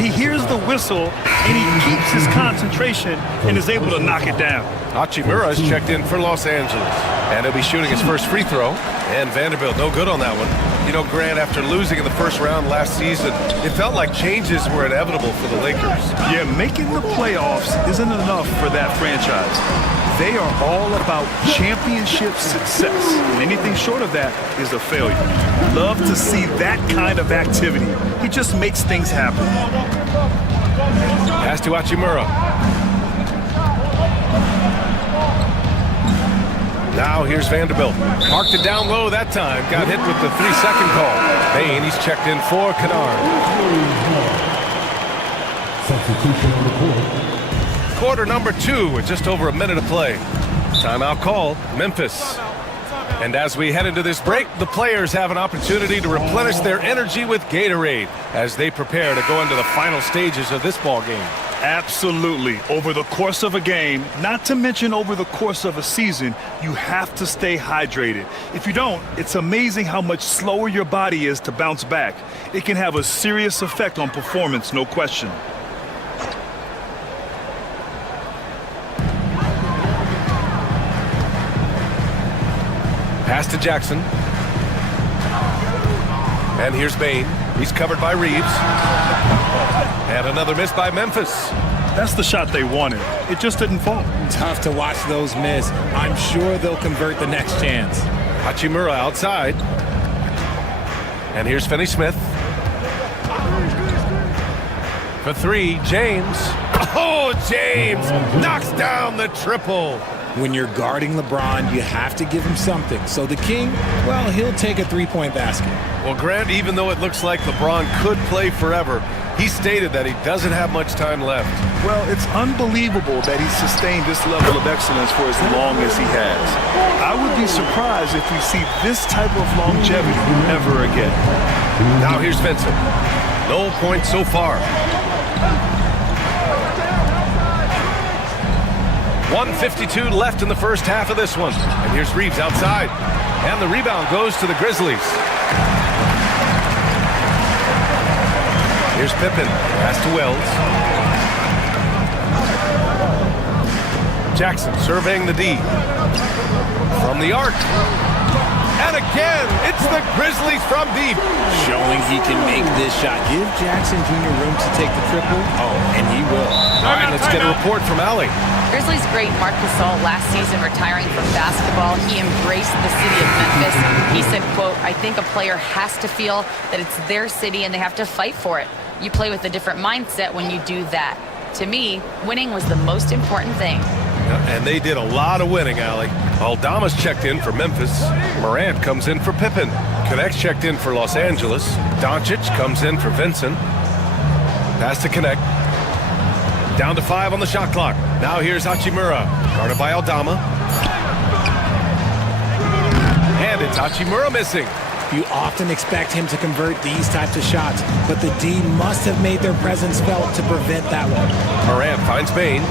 He hears the whistle, and he keeps his concentration and is able to knock it down. Hachimura is checked in for Los Angeles. And he'll be shooting his first free throw. And Vanderbilt, no good on that one. You know, Grant, after losing in the first round last season, it felt like changes were inevitable for the Lakers. Yeah, making the playoffs isn't enough for that franchise. They are all about championship success. And anything short of that is a failure. Love to see that kind of activity. He just makes things happen. Pass to Hachimura. Now here's Vanderbilt. Marked it down low that time. Got hit with the 3-second call. Bain, he's checked in for Kennard. Substitution on the court. Quarter number 2 with just over a minute to play. Timeout called, Memphis. And as we head into this break, the players have an opportunity to replenish their energy with Gatorade as they prepare to go into the final stages of this ball game. Absolutely. Over the course of a game, not to mention over the course of a season, you have to stay hydrated. If you don't, it's amazing how much slower your body is to bounce back. It can have a serious effect on performance, no question. Pass to Jackson. And here's Bain. He's covered by Reeves. And another miss by Memphis. That's the shot they wanted. It just didn't fall. Tough to watch those miss. I'm sure they'll convert the next chance. Hachimura outside. And here's Finney-Smith. For 3, James. Oh, James knocks down the triple. When you're guarding LeBron, you have to give him something. So the King, well, he'll take a three-point basket. Well, Grant, even though it looks like LeBron could play forever, he stated that he doesn't have much time left. Well, it's unbelievable that he's sustained this level of excellence for as long as he has. I would be surprised if we see this type of longevity ever again. Now here's Vincent. No points so far. 1:52 left in the first half of this one. And here's Reeves outside. And the rebound goes to the Grizzlies. Here's Pippen. Pass to Wells. Jackson surveying the D. From the arc. And again, it's the Grizzlies from deep. Showing he can make this shot. Give Jackson Jr. room to take the triple. Oh, and he will. All right, let's get a report from Allie. Grizzlies great Marc Gasol last season retiring from basketball. He embraced the city of Memphis. He said, quote, "I think a player has to feel that it's their city and they have to fight for it. You play with a different mindset when you do that. To me, winning was the most important thing." And they did a lot of winning, Allie. Aldama's checked in for Memphis. Morant comes in for Pippen. Connect's checked in for Los Angeles. Doncic comes in for Vincent. Pass to Connect. Down to 5 on the shot clock. Now here's Hachimura, guarded by Aldama. And it's Hachimura missing. You often expect him to convert these types of shots, but the D must have made their presence felt to prevent that one. Morant finds Bain.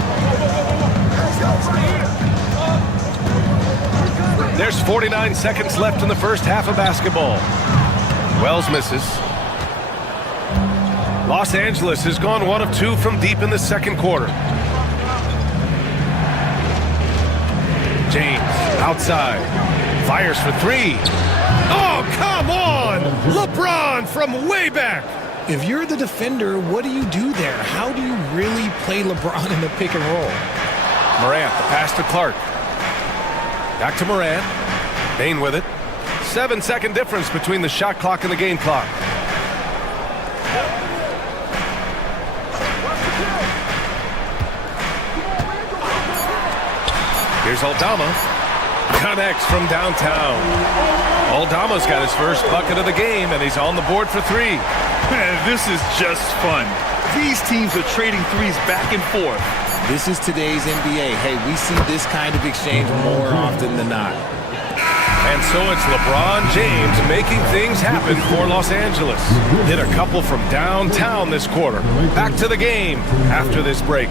There's 49 seconds left in the first half of basketball. Wells misses. Los Angeles has gone 1 of 2 from deep in the second quarter. James outside. Fires for 3. Oh, come on! LeBron from way back. If you're the defender, what do you do there? How do you really play LeBron in the pick and roll? Morant, the pass to Clark. Back to Morant. Bain with it. 7-second difference between the shot clock and the game clock. Here's Aldama. Connects from downtown. Aldama's got his first bucket of the game, and he's on the board for 3. Man, this is just fun. These teams are trading threes back and forth. This is today's NBA. Hey, we see this kind of exchange more often than not. And so it's LeBron James making things happen for Los Angeles. Hit a couple from downtown this quarter. Back to the game after this break.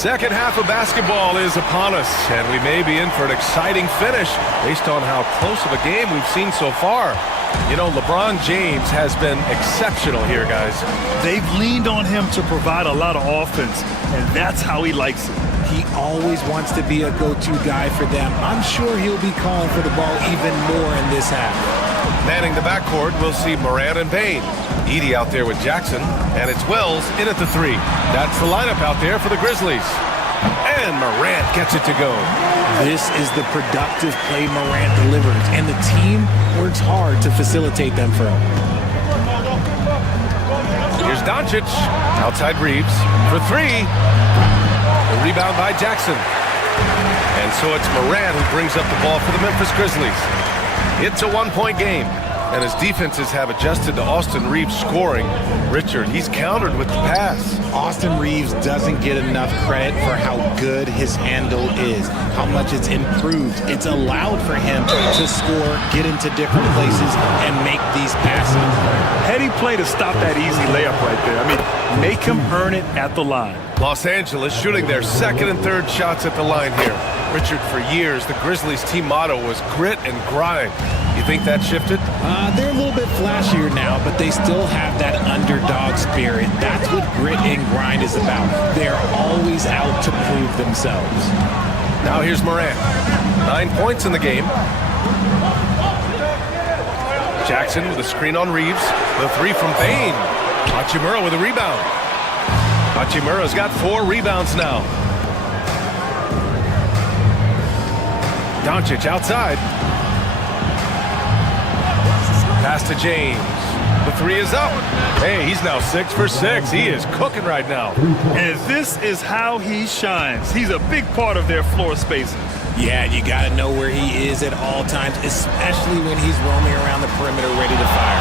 Second half of basketball is upon us, and we may be in for an exciting finish based on how close of a game we've seen so far. You know, LeBron James has been exceptional here, guys. They've leaned on him to provide a lot of offense, and that's how he likes it. He always wants to be a go-to guy for them. I'm sure he'll be calling for the ball even more in this half. Manning the backcourt, we'll see Morant and Bane. Edey out there with Jackson, and it's Wells in at the 3. That's the lineup out there for the Grizzlies. And Morant gets it to go. This is the productive play Morant delivers, and the team works hard to facilitate them for him. Here's Doncic, outside Reeves for 3. The rebound by Jackson. And so it's Morant who brings up the ball for the Memphis Grizzlies. It's a one-point game, and his defenses have adjusted to Austin Reeves scoring. Richard, he's countered with the pass. Austin Reeves doesn't get enough credit for how good his handle is, how much it's improved. It's allowed for him to score, get into different places, and make these passes. Heady play to stop that easy layup right there. I mean, make him earn it at the line. Los Angeles shooting their second and third shots at the line here. Richard, for years, the Grizzlies' team motto was grit and grind. You think that shifted? They're a little bit flashier now, but they still have that underdog spirit. That's what grit and grind is about. They're always out to prove themselves. Now here's Morant. 9 points in the game. Jackson with a screen on Reeves. The 3 from Bane. Hachimura with a rebound. Hachimura's got 4 rebounds now. Doncic outside. Pass to James. The 3 is up. Hey, he's now 6 for 6. He is cooking right now. And this is how he shines. He's a big part of their floor spacing. Yeah, you got to know where he is at all times, especially when he's roaming around the perimeter ready to fire.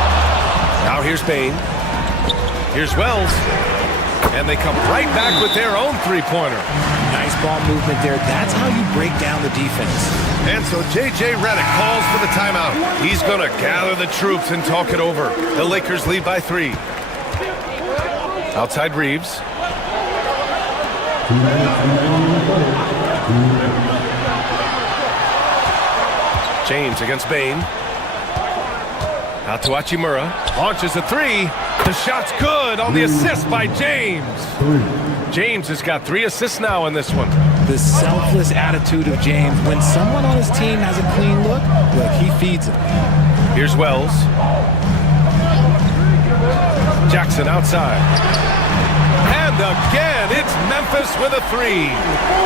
Now here's Bane. Here's Wells. And they come right back with their own three-pointer. Nice ball movement there. That's how you break down the defense. And so J.J. Redick calls for the timeout. He's going to gather the troops and talk it over. The Lakers lead by 3. Outside Reeves. James against Bane. Out to Hachimura. Launches a 3. The shot's good on the assist by James. James has got 3 assists now in this one. The selfless attitude of James. When someone on his team has a clean look, he feeds him. Here's Wells. Jackson outside. And again, it's Memphis with a 3.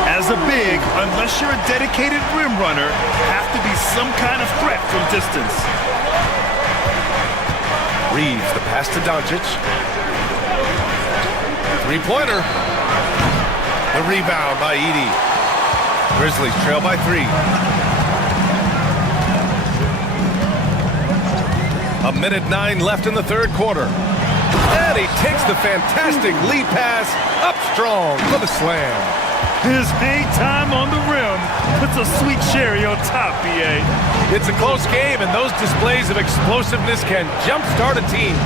As a big, unless you're a dedicated rim runner, have to be some kind of threat from distance. Reeves, the pass to Doncic. Three-pointer. The rebound by Edey. Grizzlies trail by 3. A minute 9 left in the third quarter. And he takes the fantastic lead pass up strong for the slam. His hang time on the rim puts a sweet cherry on top, B.A. It's a close game, and those displays of explosiveness can jumpstart a team.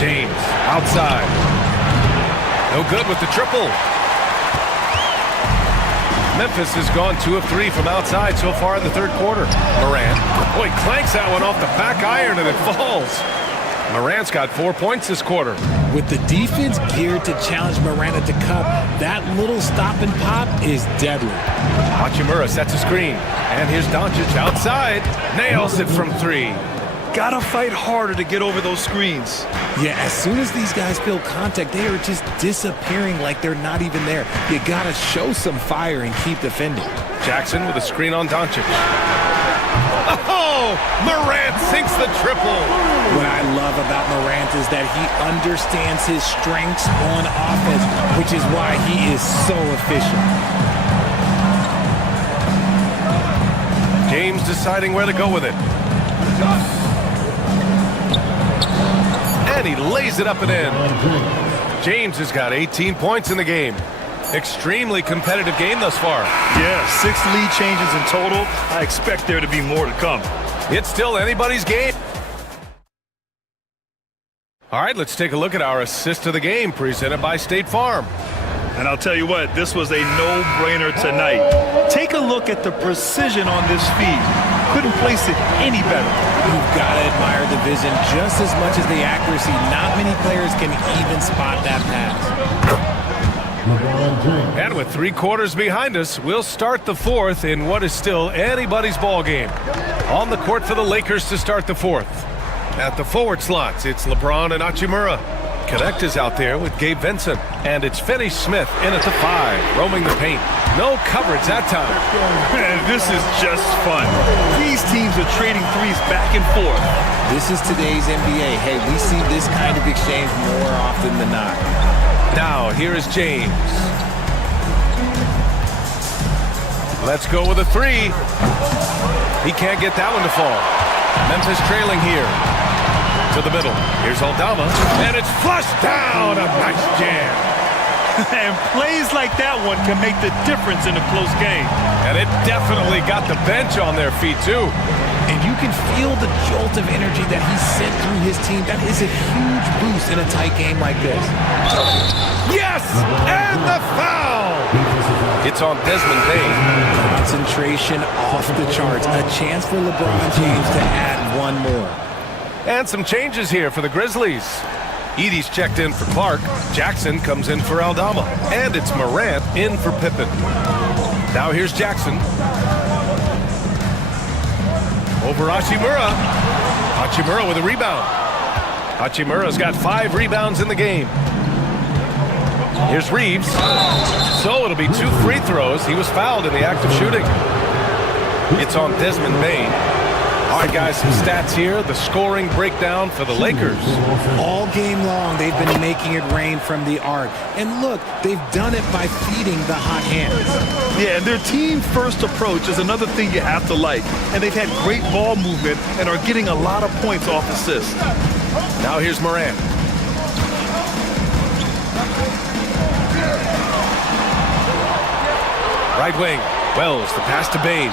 James, outside. No good with the triple. Memphis has gone 2 of 3 from outside so far in the third quarter. Morant, boy, clanks that one off the back iron, and it falls. Morant's got 4 points this quarter. With the defense geared to challenge Morant at the cup, that little stop and pop is deadly. Hachimura sets a screen. And here's Doncic outside. Nails it from 3. Gotta fight harder to get over those screens. Yeah, as soon as these guys feel contact, they are just disappearing like they're not even there. You gotta show some fire and keep defending. Jackson with a screen on Doncic. Oh, Morant sinks the triple. What I love about Morant is that he understands his strengths on offense, which is why he is so efficient. James deciding where to go with it. And he lays it up and in. James has got 18 points in the game. Extremely competitive game thus far. Yeah, 6 lead changes in total. I expect there to be more to come. It's still anybody's game. All right, let's take a look at our assist of the game presented by State Farm. And I'll tell you what, this was a no-brainer tonight. Take a look at the precision on this feed. Couldn't place it any better. You've got to admire the vision just as much as the accuracy. Not many players can even spot that pass. And with 3 quarters behind us, we'll start the 4th in what is still anybody's ball game. On the court for the Lakers to start the 4th. At the forward slots, it's LeBron and Hachimura. Connect is out there with Gabe Vincent. And it's Finney-Smith in at the 5, roaming the paint. No coverage that time. Man, this is just fun. These teams are trading threes back and forth. This is today's NBA. Hey, we see this kind of exchange more often than not. Now, here is James. Let's go with a 3. He can't get that one to fall. Memphis trailing here. To the middle. Here's Aldama. And it's flushed down. A nice jam. And plays like that one can make the difference in a close game. And it definitely got the bench on their feet, too. And you can feel the jolt of energy that he sent through his team. That is a huge boost in a tight game like this. Yes! And the foul! It's on Desmond Bain. Concentration off the charts. A chance for LeBron James to add one more. And some changes here for the Grizzlies. Edey's checked in for Clark. Jackson comes in for Aldama. And it's Morant in for Pippen. Now here's Jackson. Over Hachimura. Hachimura with a rebound. Hachimura's got 5 rebounds in the game. Here's Reeves. So it'll be 2 free throws. He was fouled in the act of shooting. It's on Desmond Bain. All right, guys, some stats here. The scoring breakdown for the Lakers. All game long, they've been making it rain from the arc. And look, they've done it by feeding the hot hands. Yeah, and their team-first approach is another thing you have to like. And they've had great ball movement and are getting a lot of points off assists. Now here's Morant. Right wing. Wells, the pass to Bain.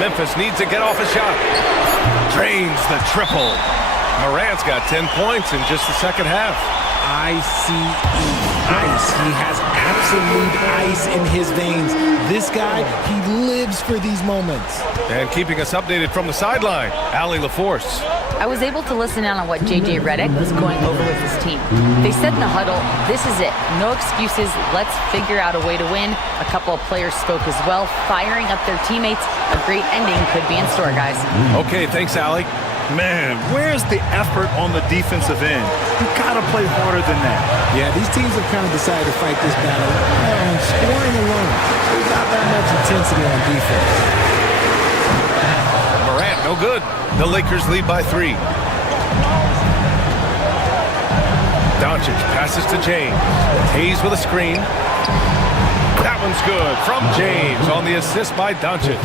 Memphis needs to get off a shot. Drains the triple. Morant's got 10 points in just the second half. ICE. Ice. He has absolute ice in his veins. This guy, he lives for these moments. And keeping us updated from the sideline, Allie LaForce. I was able to listen in on what J.J. Redick was going over with his team. They said in the huddle, this is it. No excuses. Let's figure out a way to win. A couple of players spoke as well, firing up their teammates. A great ending could be in store, guys. Okay, thanks, Allie. Man, where's the effort on the defensive end? You gotta play harder than that. Yeah, these teams have kind of decided to fight this battle on scoring alone. There's not that much intensity on defense. Morant, no good. The Lakers lead by 3. Doncic passes to James. Hayes with a screen. That one's good from James on the assist by Doncic.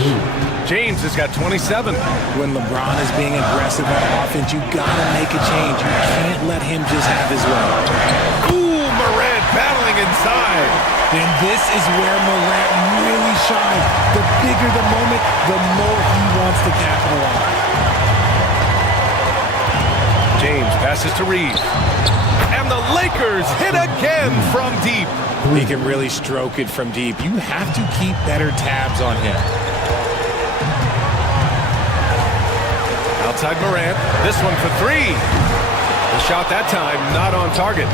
James has got 27. When LeBron is being aggressive on offense, you gotta make a change. You can't let him just have his way. Ooh, Morant battling inside. And this is where Morant really shines. The bigger the moment, the more he wants to capitalize. James passes to Reeves. And the Lakers hit again from deep. He can really stroke it from deep. You have to keep better tabs on him. Outside Morant. This one for 3. The shot that time not on target.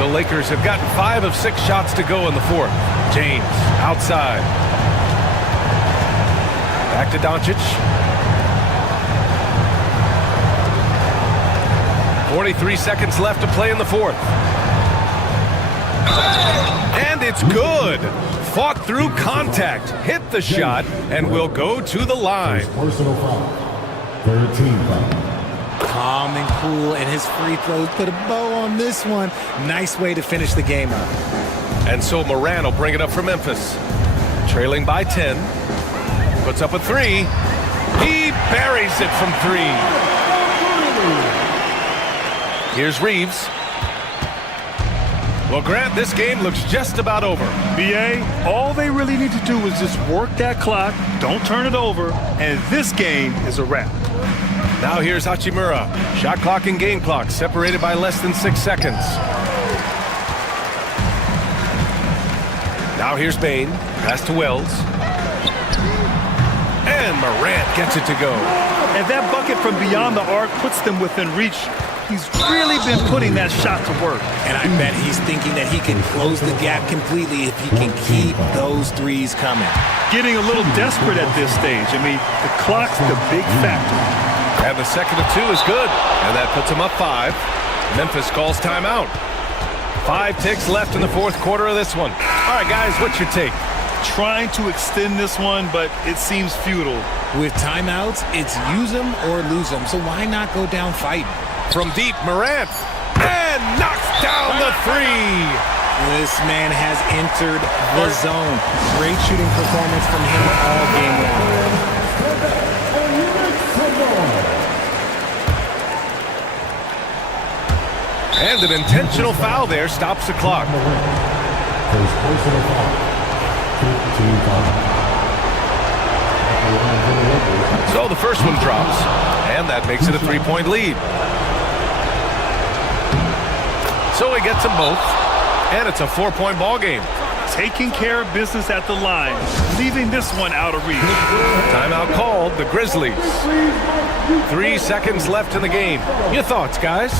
The Lakers have gotten 5 of 6 shots to go in the 4th. James outside. Back to Doncic. 43 seconds left to play in the 4th. And it's good. Fought through contact. Hit the shot and will go to the line. Personal foul. 13 foul. Calm and cool, and his free throws put a bow on this one. Nice way to finish the game up. And so Morant will bring it up for Memphis. Trailing by 10. Puts up a three. He buries it from three. Here's Reeves. Well, Grant, this game looks just about over. BA, all they really need to do is just work that clock, don't turn it over, and this game is a wrap. Now here's Hachimura. Shot clock and game clock separated by less than 6 seconds. Now here's Bain. Pass to Wells. And Morant gets it to go. And that bucket from beyond the arc puts them within reach. He's really been putting that shot to work. And I bet he's thinking that he can close the gap completely if he can keep those threes coming. Getting a little desperate at this stage. I mean, the clock's the big factor. And the second of two is good. And that puts him up 5. Memphis calls timeout. 5 ticks left in the fourth quarter of this one. All right, guys, what's your take? Trying to extend this one, but it seems futile. With timeouts, it's use them or lose them. So why not go down fighting? From deep, Morant. And knocks down the three. This man has entered the zone. Great shooting performance from him all game long. And an intentional foul there stops the clock. So the first one drops, and that makes it a 3-point lead. So he gets them both, and it's a 4-point ball game. Taking care of business at the line, leaving this one out of reach. Timeout called, the Grizzlies. 3 seconds left in the game. Your thoughts, guys?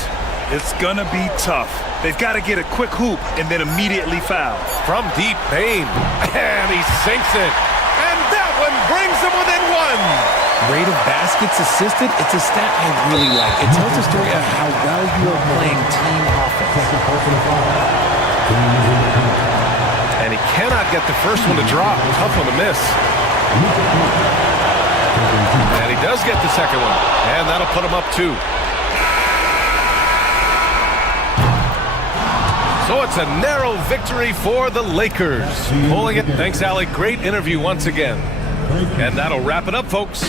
It's gonna be tough. They've got to get a quick hoop and then immediately foul. From deep, Bain. And he sinks it. And that one brings them within 1. Rate of baskets assisted, it's a stat I really like. It tells a story of how well you are playing team offense. And he cannot get the first one to drop. Tough one to miss. And he does get the second one. And that'll put him up 2. So it's a narrow victory for the Lakers. Pulling it. Thanks, Alec. Great interview once again. And that'll wrap it up, folks.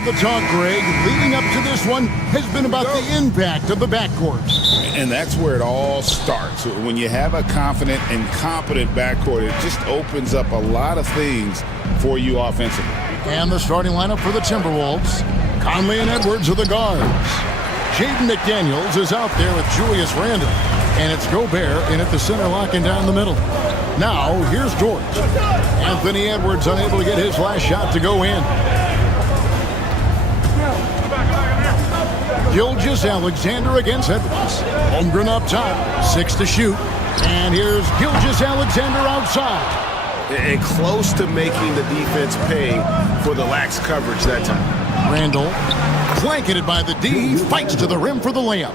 All the talk, Greg, leading up to this one has been about the impact of the backcourt. And that's where it all starts. When you have a confident and competent backcourt, it just opens up a lot of things for you offensively. And the starting lineup for the Timberwolves. Conley and Edwards are the guards. Jaden McDaniels is out there with Julius Randle. And it's Gobert in at the center, locking down the middle. Now, here's George. Anthony Edwards unable to get his last shot to go in. Gilgeous Alexander against Edwards. Holmgren up top, 6 to shoot. And here's Gilgeous-Alexander outside. And close to making the defense pay for the lax coverage that time. Randall, blanketed by the D, fights to the rim for the layup.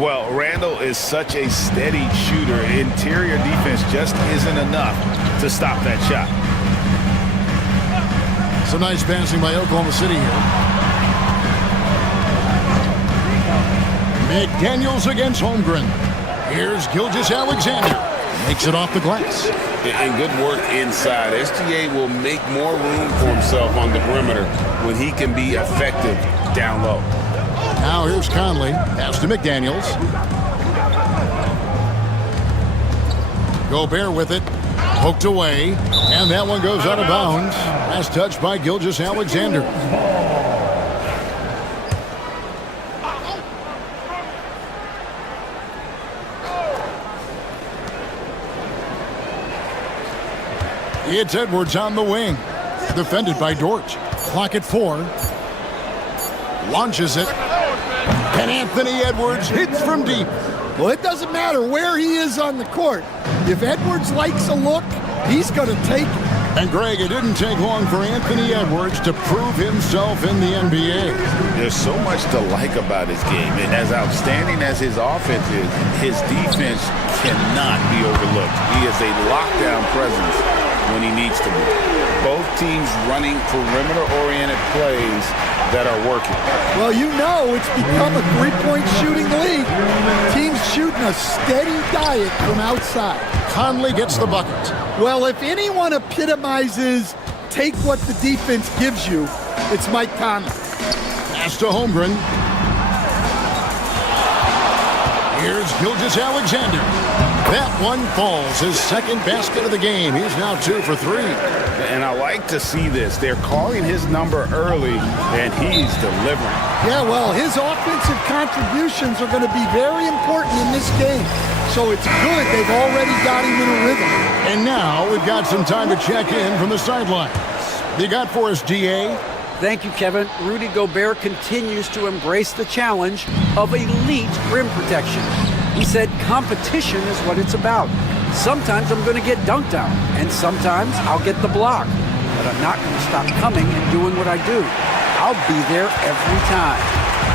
Well, Randall is such a steady shooter. Interior defense just isn't enough to stop that shot. Some nice passing by Oklahoma City here. McDaniels against Holmgren. Here's Gilgeous-Alexander. Makes it off the glass. And good work inside. SGA will make more room for himself on the perimeter when he can be effective down low. Now here's Conley. Pass to McDaniels. Gobert with it. Poked away. And that one goes out of bounds. Last touch by Gilgeous-Alexander. It's Edwards on the wing. Defended by Dort. Clock at 4. Launches it. And Anthony Edwards hits from deep. Well, it doesn't matter where he is on the court. If Edwards likes a look, he's going to take it. And Greg, it didn't take long for Anthony Edwards to prove himself in the NBA. There's so much to like about his game. And as outstanding as his offense is, his defense cannot be overlooked. He is a lockdown presence when he needs to be. Both teams running perimeter-oriented plays that are working. Well, you know it's become a three-point shooting league. Teams shooting a steady diet from outside. Conley gets the bucket. Well, if anyone epitomizes take what the defense gives you, it's Mike Conley. Pass to Holmgren. Here's Gilgeous-Alexander. That one falls. His second basket of the game. He's now 2 for 3. And I like to see this. They're calling his number early, and he's delivering. Yeah, well, his offensive contributions are going to be very important in this game. So it's good they've already got him in a rhythm. And now we've got some time to check in from the sidelines. You got for us, DA? Thank you, Kevin. Rudy Gobert continues to embrace the challenge of elite rim protection. He said competition is what it's about. Sometimes I'm going to get dunked on, and sometimes I'll get the block. But I'm not going to stop coming and doing what I do. I'll be there every time.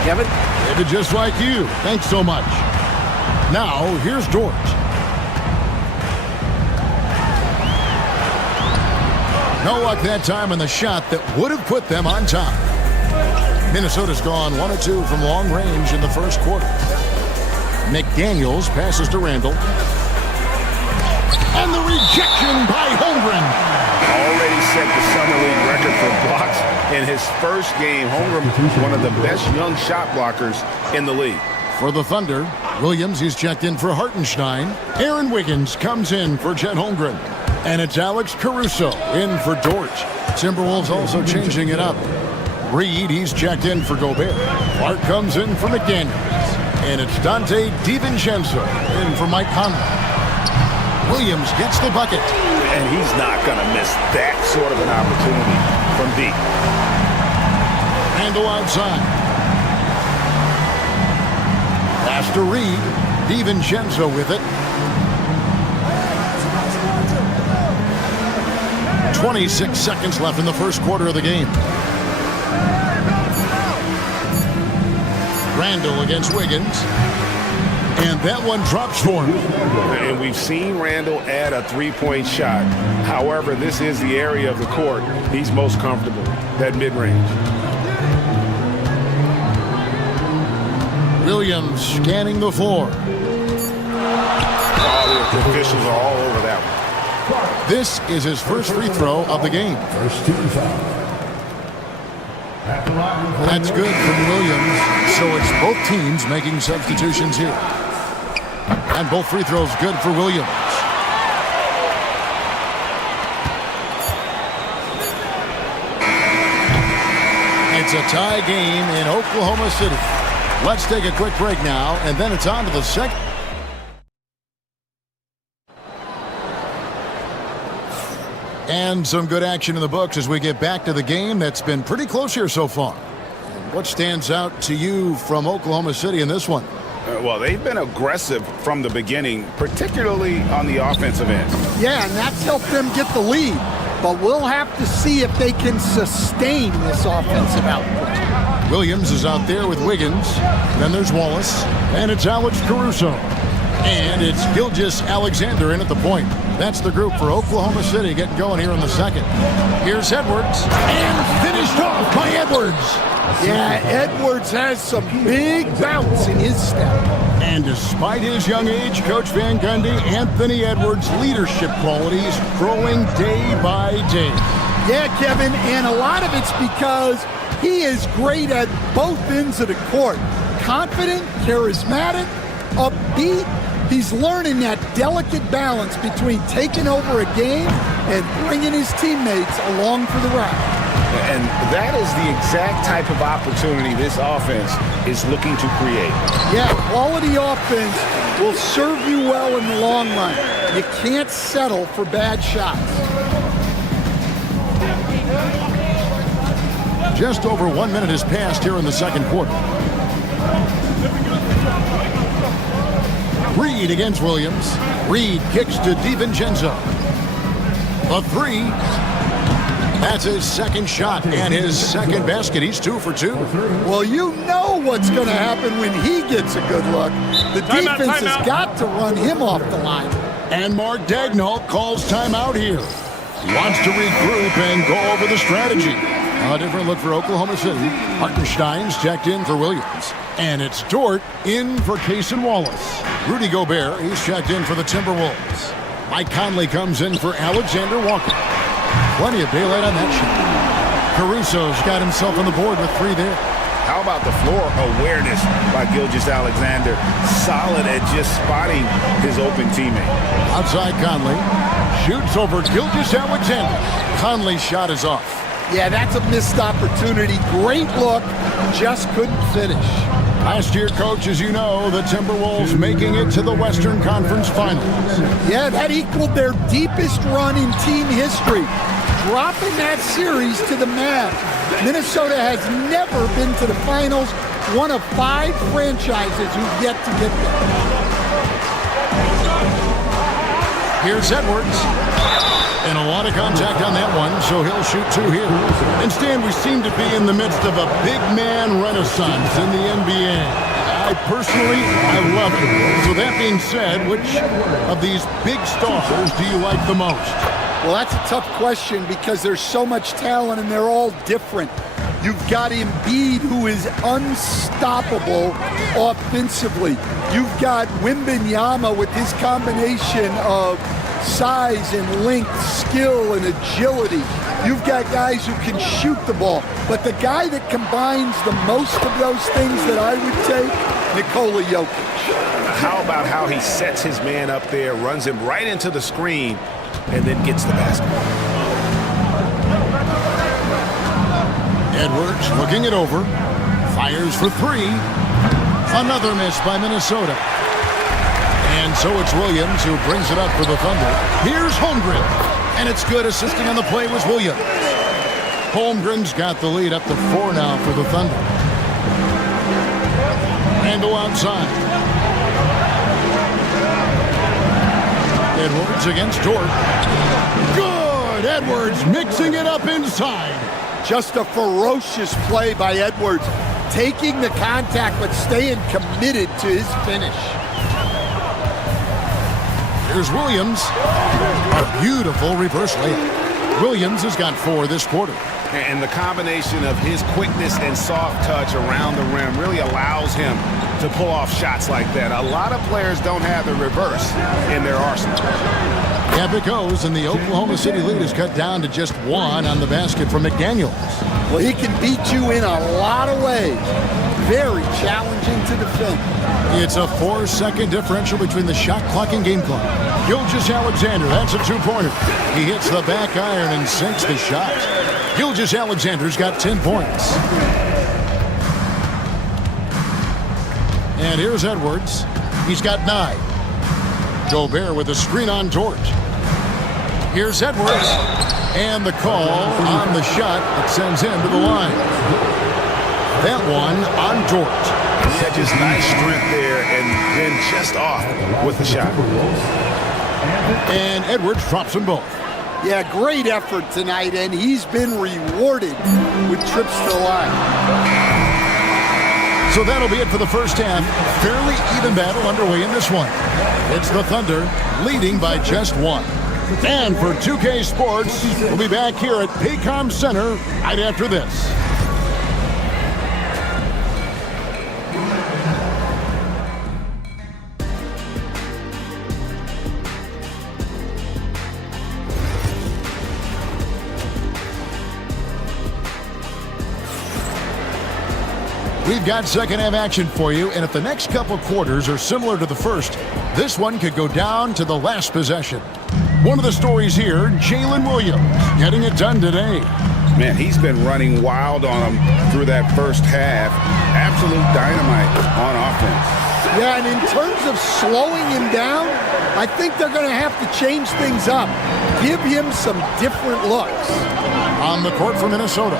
Kevin? David, just like you. Thanks so much. Now, here's Dort. No luck that time on the shot that would have put them on top. Minnesota's gone 1 of 2 from long range in the first quarter. McDaniels passes to Randall. And the rejection by Holmgren. Already set the Summer League record for blocks in his first game. Holmgren, one of the best young shot blockers in the league. For the Thunder, Williams, he's checked in for Hartenstein. Aaron Wiggins comes in for Chet Holmgren. And it's Alex Caruso in for Dort. Timberwolves also changing it up. Reed, he's checked in for Gobert. Clark comes in for McDaniels. And it's Dante DiVincenzo in for Mike Conley. Williams gets the bucket. And he's not going to miss that sort of an opportunity from deep. Randall outside. Pass to Reed. DiVincenzo with it. 26 seconds left in the first quarter of the game. Randall against Wiggins. And that one drops for him. And we've seen Randall add a three-point shot. However, this is the area of the court he's most comfortable, that mid-range. Williams scanning the floor. Oh, the officials are all over that one. This is his first free throw of the game. First team foul. That's good from Williams. So it's both teams making substitutions here. And both free throws good for Williams. It's a tie game in Oklahoma City. Let's take a quick break now, and then it's on to the second. And some good action in the books as we get back to the game that's been pretty close here so far. What stands out to you from Oklahoma City in this one? Well, they've been aggressive from the beginning, particularly on the offensive end. Yeah, and that's helped them get the lead. But we'll have to see if they can sustain this offensive output. Williams is out there with Wiggins. Then there's Wallace. And it's Alex Caruso. And it's Gilgeous Alexander in at the point. That's the group for Oklahoma City getting going here in the second. Here's Edwards. And finished off by Edwards. Yeah, Edwards has some big bounce in his step. And despite his young age, Coach Van Gundy, Anthony Edwards' leadership qualities growing day by day. Yeah, Kevin, and a lot of it's because he is great at both ends of the court. Confident, charismatic, upbeat. He's learning that delicate balance between taking over a game and bringing his teammates along for the ride. And that is the exact type of opportunity this offense is looking to create. Yeah, quality offense will serve you well in the long run. You can't settle for bad shots. Just over 1 minute has passed here in the second quarter. Reed against Williams. Reed kicks to DiVincenzo. A three. That's his second shot and his second basket. He's 2 for 2. Well, you know what's going to happen when he gets a good look. The defense has got to run him off the line. And Mark Daigneault calls timeout here. He wants to regroup and go over the strategy. A different look for Oklahoma City. Hartenstein's checked in for Williams. And it's Dort in for Cason Wallace. Rudy Gobert, he's checked in for the Timberwolves. Mike Conley comes in for Alexander Walker. Plenty of daylight on that shot. Caruso's got himself on the board with 3 there. How about the floor awareness by Gilgeous Alexander? Solid at just spotting his open teammate. Outside Conley. Shoots over Gilgeous Alexander. Conley's shot is off. Yeah, that's a missed opportunity. Great look, just couldn't finish. Last year, Coach, as you know, the Timberwolves making it to the Western Conference Finals. Yeah, that equaled their deepest run in team history, dropping that series to the Mavs. Minnesota has never been to the finals, one of 5 franchises who've yet to get there. Here's Edwards. And a lot of contact on that one, so he'll shoot 2 here. And Stan, we seem to be in the midst of a big man renaissance in the NBA. I love it. So that being said, which of these big stars do you like the most? Well, that's a tough question because there's so much talent and they're all different. You've got Embiid, who is unstoppable offensively. You've got Wembanyama with his combination of size and length, skill and agility. You've got guys who can shoot the ball. But the guy that combines the most of those things that I would take, Nikola Jokic. How about how he sets his man up there, runs him right into the screen, and then gets the basket. Edwards looking it over. Fires for 3. Another miss by Minnesota. And so it's Williams who brings it up for the Thunder. Here's Holmgren. And it's good. Assisting on the play was Williams. Holmgren's got the lead up to 4 now for the Thunder. Randall outside. Edwards against Dort. Good! Edwards mixing it up inside. Just a ferocious play by Edwards. Taking the contact but staying committed to his finish. Here's Williams. A beautiful reverse layup. Williams has got 4 this quarter. And the combination of his quickness and soft touch around the rim really allows him to pull off shots like that. A lot of players don't have the reverse in their arsenal. Up it goes, and the Oklahoma City lead is cut down to just 1 on the basket from McDaniels. Well, he can beat you in a lot of ways. Very challenging to defend. It's a 4-second differential between the shot clock and game clock. Gilgeous Alexander, that's a 2-pointer. He hits the back iron and sinks the shot. Gilgeous Alexander's got 10 points. And here's Edwards. He's got 9. Gobert with a screen on Dort. Here's Edwards. And the call on the shot that sends him to the line. That one on Dort. Yeah, just nice strength there, and then just off with the shot. And Edwards drops them both. Yeah, great effort tonight, and he's been rewarded with trips to the line. So that'll be it for the first half. Fairly even battle underway in this one. It's the Thunder leading by just one. And for 2K Sports, we'll be back here at Paycom Center right after this. We've got second half action for you, and if the next couple quarters are similar to the first, this one could go down to the last possession. One of the stories here, Jalen Williams getting it done today. Man, he's been running wild on him through that first half. Absolute dynamite on offense. Yeah, and in terms of slowing him down, I think they're going to have to change things up. Give him some different looks. On the court for Minnesota,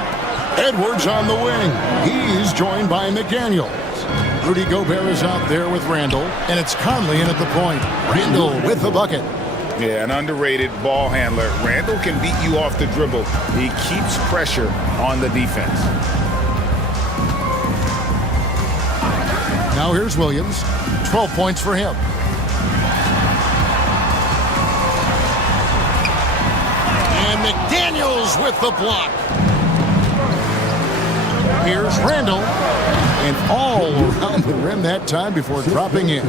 Edwards on the wing. He's joined by McDaniels. Rudy Gobert is out there with Randall, and it's Conley in at the point. Randall with the bucket. Yeah, an underrated ball handler. Randall can beat you off the dribble. He keeps pressure on the defense. Now here's Williams. 12 points for him. And McDaniels with the block. Here's Randall. And all around the rim that time before dropping in.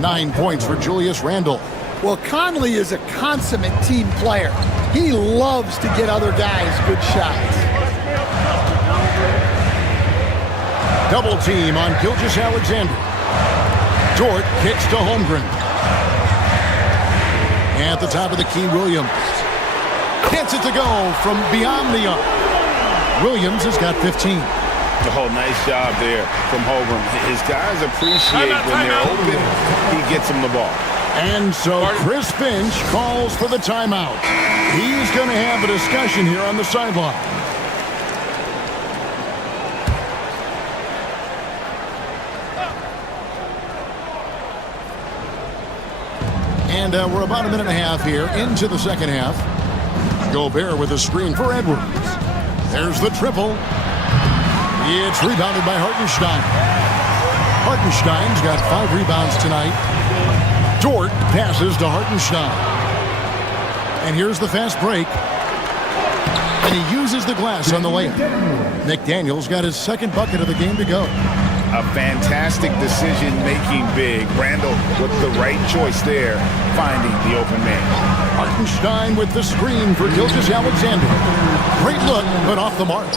9 points for Julius Randle. Well, Conley is a consummate team player. He loves to get other guys good shots. Double team on Gilgeous-Alexander. Dort kicks to Holmgren. At the top of the key, Williams. Gets it to go from beyond the arc. Williams has got 15. Oh, nice job there from Holmgren. His guys appreciate when they're open, he gets them the ball. And so Chris Finch calls for the timeout. He's going to have a discussion here on the sideline. And we're about a minute and a half here into the second half. Gobert with a screen for Edwards. There's the triple. It's rebounded by Hartenstein. Hartenstein's got 5 rebounds tonight. Dort passes to Hartenstein. And here's the fast break. And he uses the glass on the layup. McDaniels got his second bucket of the game to go. A fantastic decision-making big. Randall with the right choice there, finding the open man. Hartenstein with the screen for Gilgeous-Alexander. Great look, but off the mark.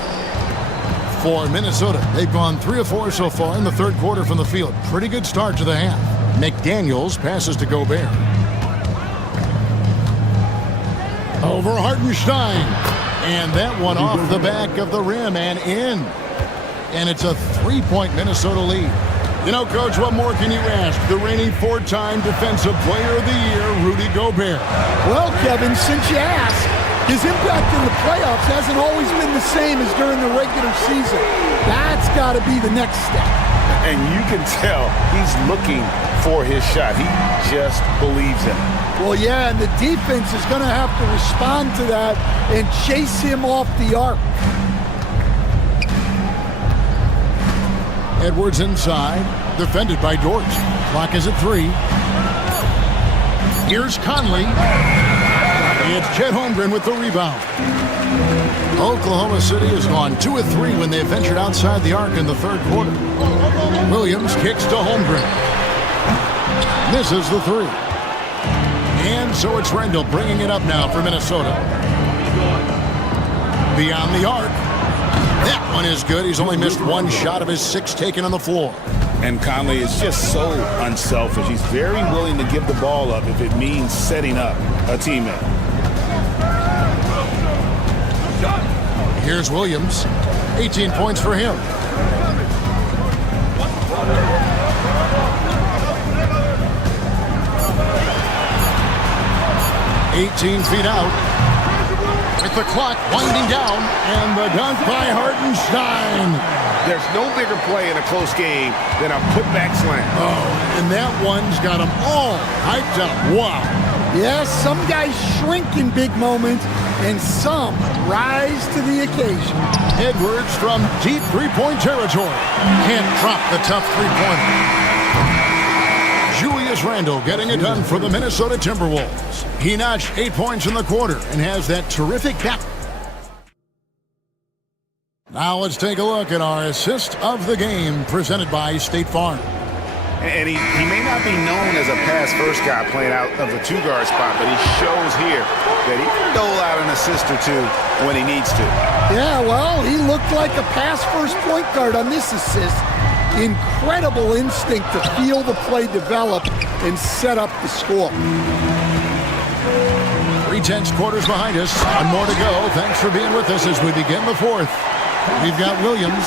For Minnesota, they've gone 3 of 4 so far in the third quarter from the field. Pretty good start to the half. McDaniels passes to Gobert. Over Hartenstein. And that one off the back of the rim and in. And it's a 3-point Minnesota lead. You know, Coach, what more can you ask? The reigning 4-time Defensive Player of the Year, Rudy Gobert. Well, Kevin, since you asked, his impact in the playoffs hasn't always been the same as during the regular season. That's got to be the next step. And you can tell he's looking for his shot. He just believes in it. Well, yeah, and the defense is going to have to respond to that and chase him off the arc. Edwards inside, defended by Dort. Clock is at 3. Here's Conley. It's Chet Holmgren with the rebound. Oklahoma City has gone 2 of 3 when they ventured outside the arc in the third quarter. Williams kicks to Holmgren. Misses the 3. And so it's Randall bringing it up now for Minnesota. Beyond the arc. That one is good. He's only missed 1 shot of his 6 taken on the floor. And Conley is just so unselfish. He's very willing to give the ball up if it means setting up a teammate. Here's Williams. 18 points for him. "18 feet out. With the clock winding down, and the dunk by Hartenstein. There's no bigger play in a close game than a putback slam. Oh, and that one's got them all hyped up. Wow. Yes, some guys shrink in big moments, and some rise to the occasion. Edwards from deep three-point territory. Can't drop the tough three-pointer. Julius Randle getting it done for the Minnesota Timberwolves. He notched 8 points in the quarter and has that terrific back. Now let's take a look at our assist of the game presented by State Farm. And he may not be known as a pass-first guy playing out of the two-guard spot, but he shows here that he can dole out an assist or two when he needs to. Yeah, well, he looked like a pass-first point guard on this assist. Incredible instinct to feel the play develop and set up the score. 3/10 quarters behind us, and more to go. Thanks for being with us as we begin the fourth. We've got Williams.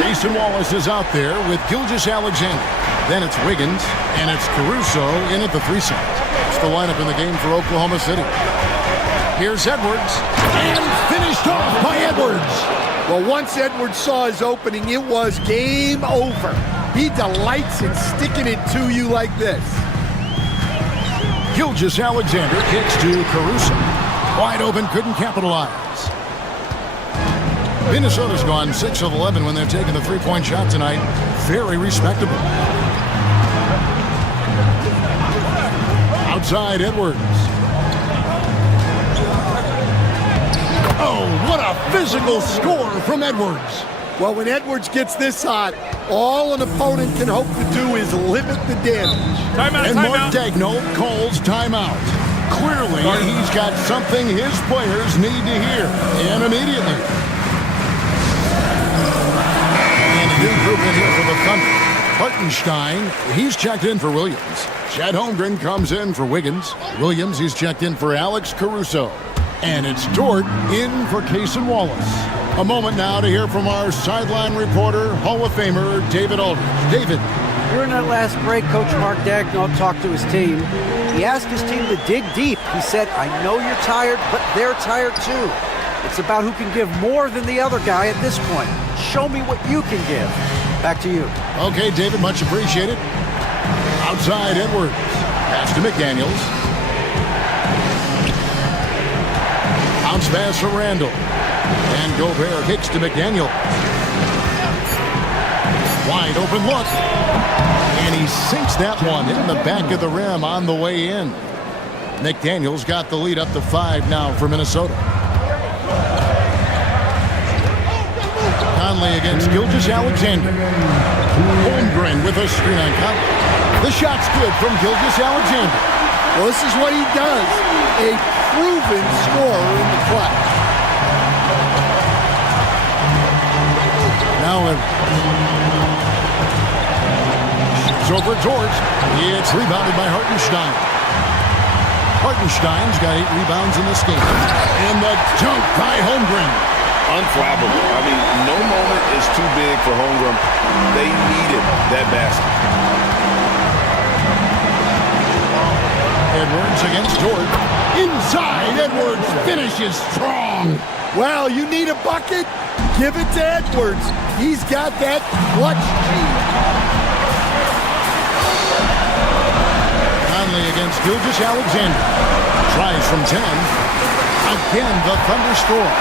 Jason Wallace is out there with Gilgeous-Alexander. Then it's Wiggins, and it's Caruso in at the 3 spot. It's the lineup in the game for Oklahoma City. Here's Edwards, and finished off by Edwards. Well, once Edwards saw his opening, it was game over. He delights in sticking it to you like this. Gilgeous-Alexander kicks to Caruso. Wide open, couldn't capitalize. Minnesota's gone 6 of 11 when they're taking the three-point shot tonight. Very respectable. Outside Edwards. Oh, what a physical score from Edwards. Well, when Edwards gets this hot, all an opponent can hope to do is limit the damage. And Mark Daigneault calls timeout. Clearly, he's got something his players need to hear, and immediately. And a new group in here for the Thunder. Hartenstein, he's checked in for Williams. Chad Holmgren comes in for Wiggins. Williams, he's checked in for Alex Caruso. And it's Dort in for Cason Wallace. A moment now to hear from our sideline reporter, Hall of Famer David Aldridge. David. During that last break, Coach Mark Daigneault talked to his team. He asked his team to dig deep. He said, I know you're tired, but they're tired too. It's about who can give more than the other guy at this point. Show me what you can give. Back to you. Okay, David, much appreciated. Outside Edwards. Pass to McDaniels. Bounce pass from Randle. And Gobert kicks to McDaniels. Wide open look. And he sinks that one in the back of the rim on the way in. McDaniels got the lead up to 5 now for Minnesota. Conley against Gilgeous-Alexander. Holmgren with a screen on Conley. The shot's good from Gilgeous-Alexander. Well, this is what he does. A proven scorer in the clutch. Now it's over Dort. It's rebounded by Hartenstein. Hartenstein's got 8 rebounds in this game. And the dunk by Holmgren. Unflappable. I mean, no moment is too big for Holmgren. They needed that basket. Edwards against Dort. Inside, Edwards finishes strong. Well, you need a bucket? Give it to Edwards. He's got that clutch gene. Conley against Gilgeous-Alexander. Tries from 10. Again, the Thunder score.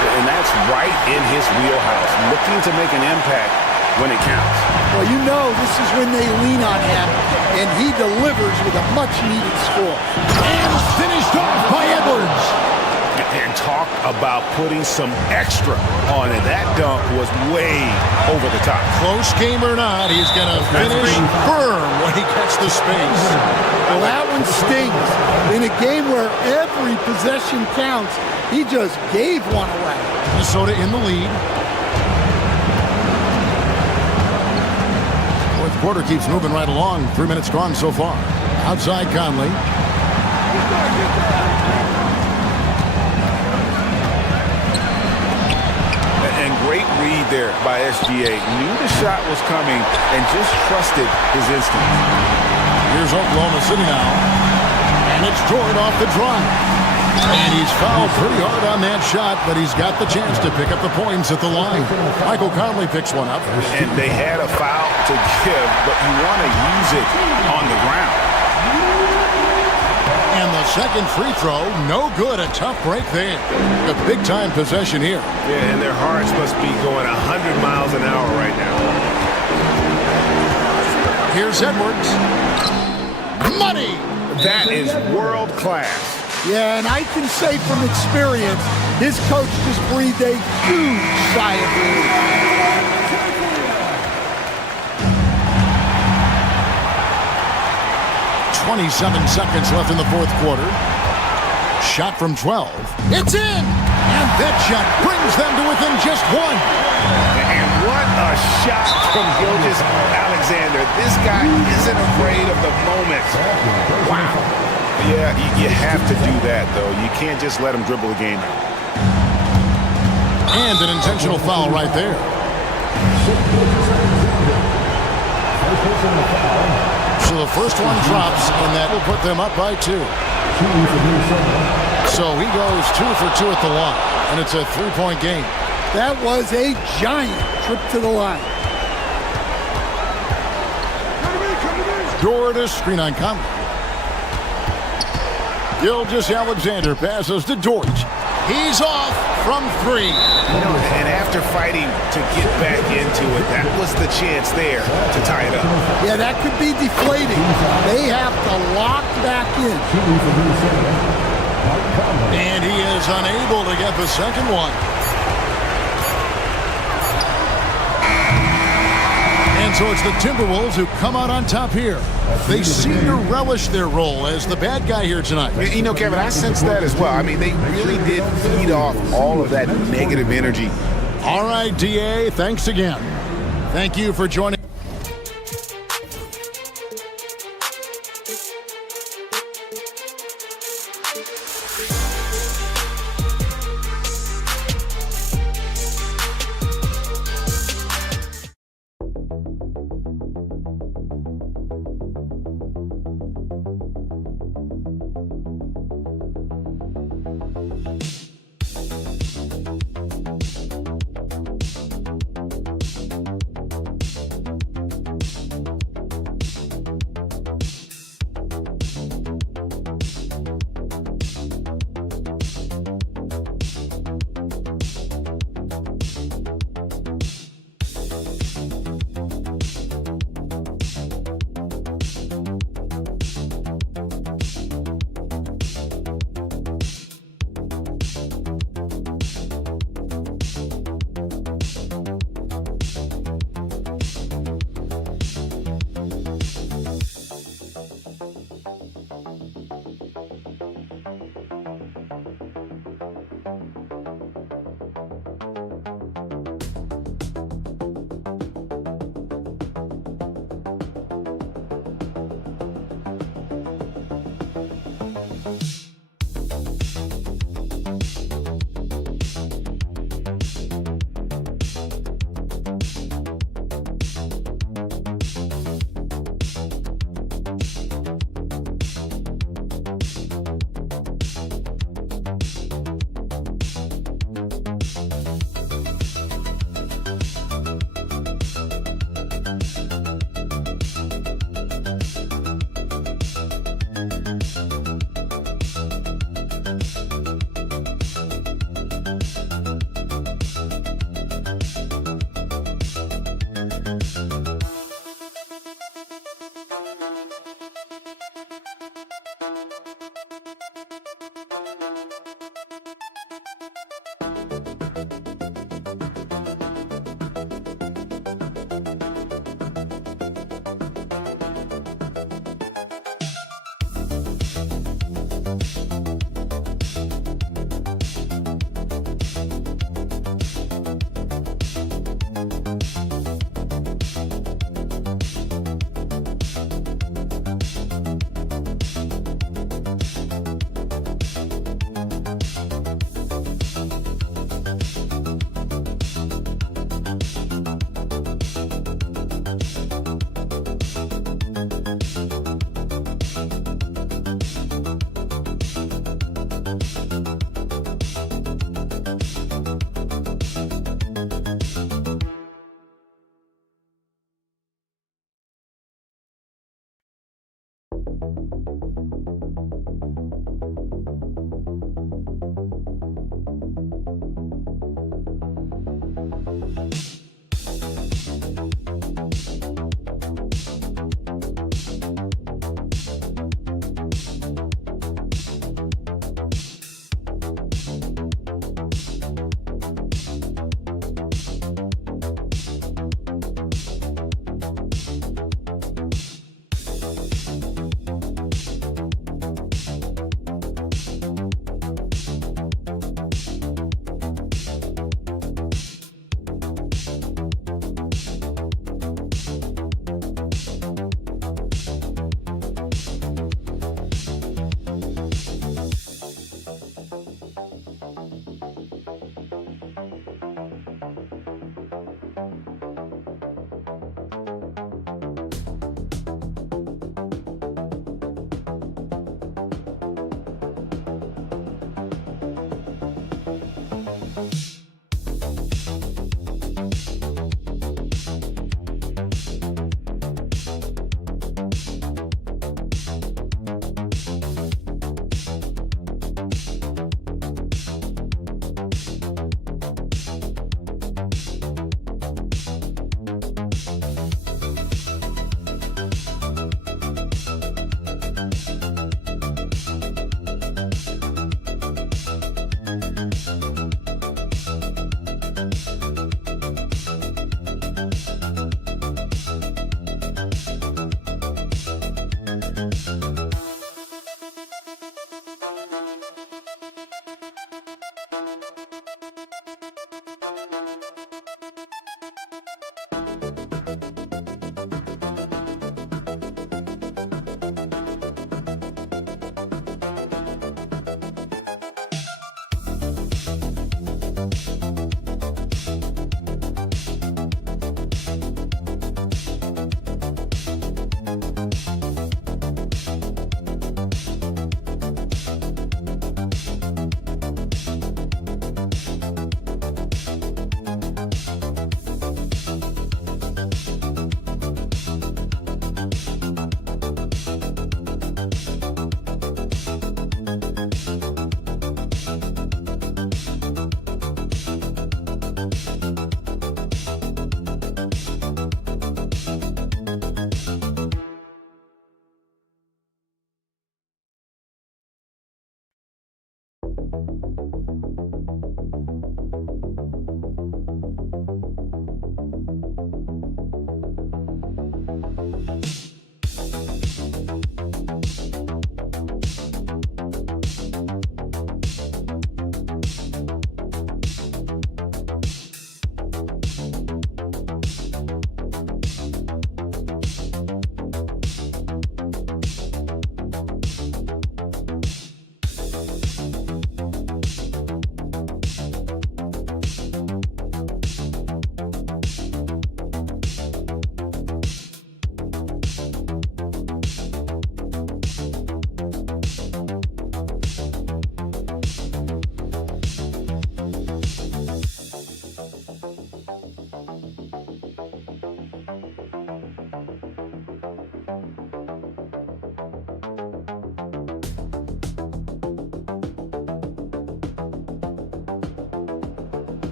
And that's right in his wheelhouse. Looking to make an impact when it counts. Well, you know this is when they lean on him, and he delivers with a much-needed score. And finished off by Edwards. And talk about putting some extra on it. That dunk was way over the top. Close game or not, he's going to finish firm when he gets the space. Well, that one stings. In a game where every possession counts, he just gave one away. Minnesota in the lead. Fourth quarter keeps moving right along. 3 minutes gone so far. Outside Conley. And great read there by SGA. Knew the shot was coming and just trusted his instincts. Here's Oklahoma City now. And it's Dort off the drive. And he's fouled pretty hard on that shot, but he's got the chance to pick up the points at the line. Michael Conley picks one up. And they had a foul to give, but you want to use it on the ground. And the second free throw, no good. A tough break there. A big-time possession here. Yeah, and their hearts must be going 100 miles an hour right now. Here's Edwards. Money! That is world class. Yeah, and I can say from experience, his coach just breathed a huge sigh of relief. 27 seconds left in the fourth quarter. Shot from 12. It's in! And that shot brings them to within just one. And what a shot from Gilgeous Alexander. This guy isn't afraid of the moment. Wow. Yeah, you have to do that, though. You can't just let him dribble the game out. And an intentional foul right there. So the first one drops, and that will put them up by 2. So he goes 2 for 2 at the line, and it's a 3-point game. That was a giant trip to the line. Gilgeous screen on Conley. Gilgeous Alexander passes to Deutsch. He's off from 3. You know, and after fighting to get back into it, that was the chance there to tie it up. Yeah, that could be deflating. They have to lock back in. And he is unable to get the second one. And so it's the Timberwolves who come out on top here. They seem to relish their role as the bad guy here tonight. You know, Kevin, I sense that as well. I mean, they really did feed off all of that negative energy. All right, DA, thanks again. Thank you for joining.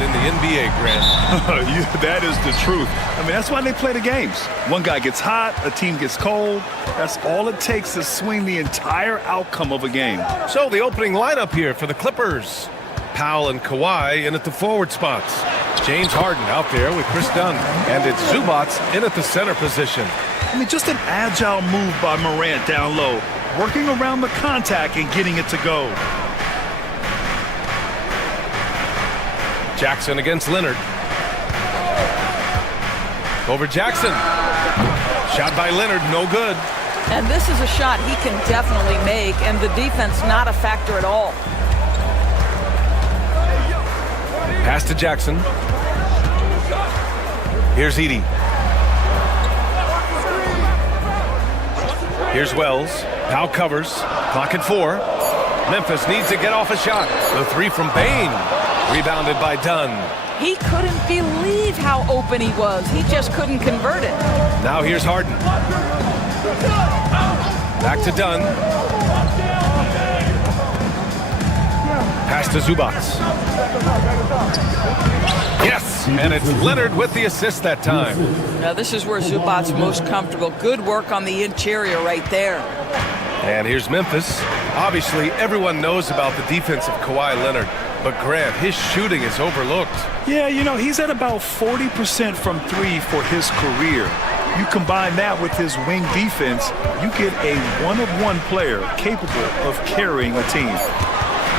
In the NBA, Grant. Yeah, that is the truth. I mean, that's why they play the games. One guy gets hot, a team gets cold. That's all it takes to swing the entire outcome of a game. So the opening lineup here for the Clippers. Powell and Kawhi in at the forward spots. James Harden out there with Chris Dunn. And it's Zubats in at the center position. I mean, just an agile move by Morant down low, working around the contact and getting it to go. Jackson against Leonard. Over Jackson. Shot by Leonard, no good. And this is a shot he can definitely make, and the defense not a factor at all. Pass to Jackson. Here's Edey. Here's Wells. Powell covers. Clock at 4. Memphis needs to get off a shot. The 3 from Bain. Rebounded by Dunn. He couldn't believe how open he was. He just couldn't convert it. Now here's Harden. Back to Dunn. Pass to Zubac. Yes, and it's Leonard with the assist that time. Now this is where Zubac's most comfortable. Good work on the interior right there. And here's Memphis. Obviously, everyone knows about the defense of Kawhi Leonard, but Grant, his shooting is overlooked. Yeah, you know, he's at about 40% from 3 for his career. You combine that with his wing defense, you get a one-of-one player capable of carrying a team.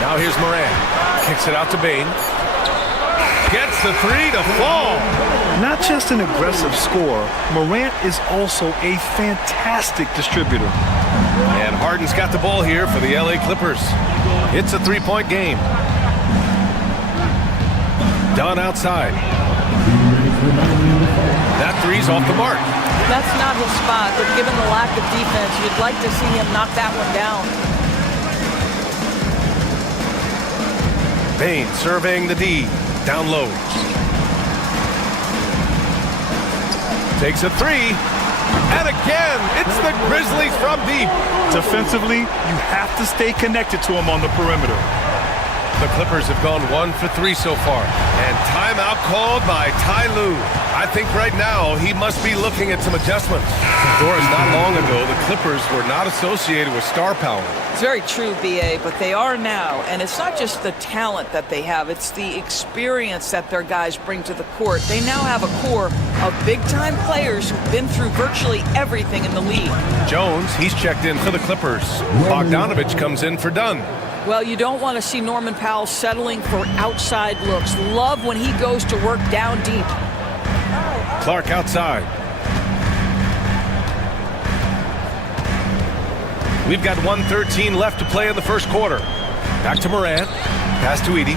Now here's Morant. Kicks it out to Bain. Gets the 3 to fall. Not just an aggressive scorer, Morant is also a fantastic distributor. And Harden's got the ball here for the LA Clippers. It's a 3-point game. Dunn outside. That 3's off the mark. That's not his spot, but given the lack of defense, you'd like to see him knock that one down. Bain surveying the D. Down low. Takes a 3. And again, it's the Grizzlies from deep. Defensively, you have to stay connected to him on the perimeter. The Clippers have gone 1 for 3 so far. And timeout called by Ty Lue. I think right now he must be looking at some adjustments. Doris, not long ago, the Clippers were not associated with star power. It's very true, B.A., but they are now. And it's not just the talent that they have. It's the experience that their guys bring to the court. They now have a core of big-time players who've been through virtually everything in the league. Jones, he's checked in for the Clippers. Bogdanovich comes in for Dunn. Well, you don't want to see Norman Powell settling for outside looks. Love when he goes to work down deep. Clark outside. We've got 1:13 left to play in the first quarter. Back to Morant. Pass to Edey.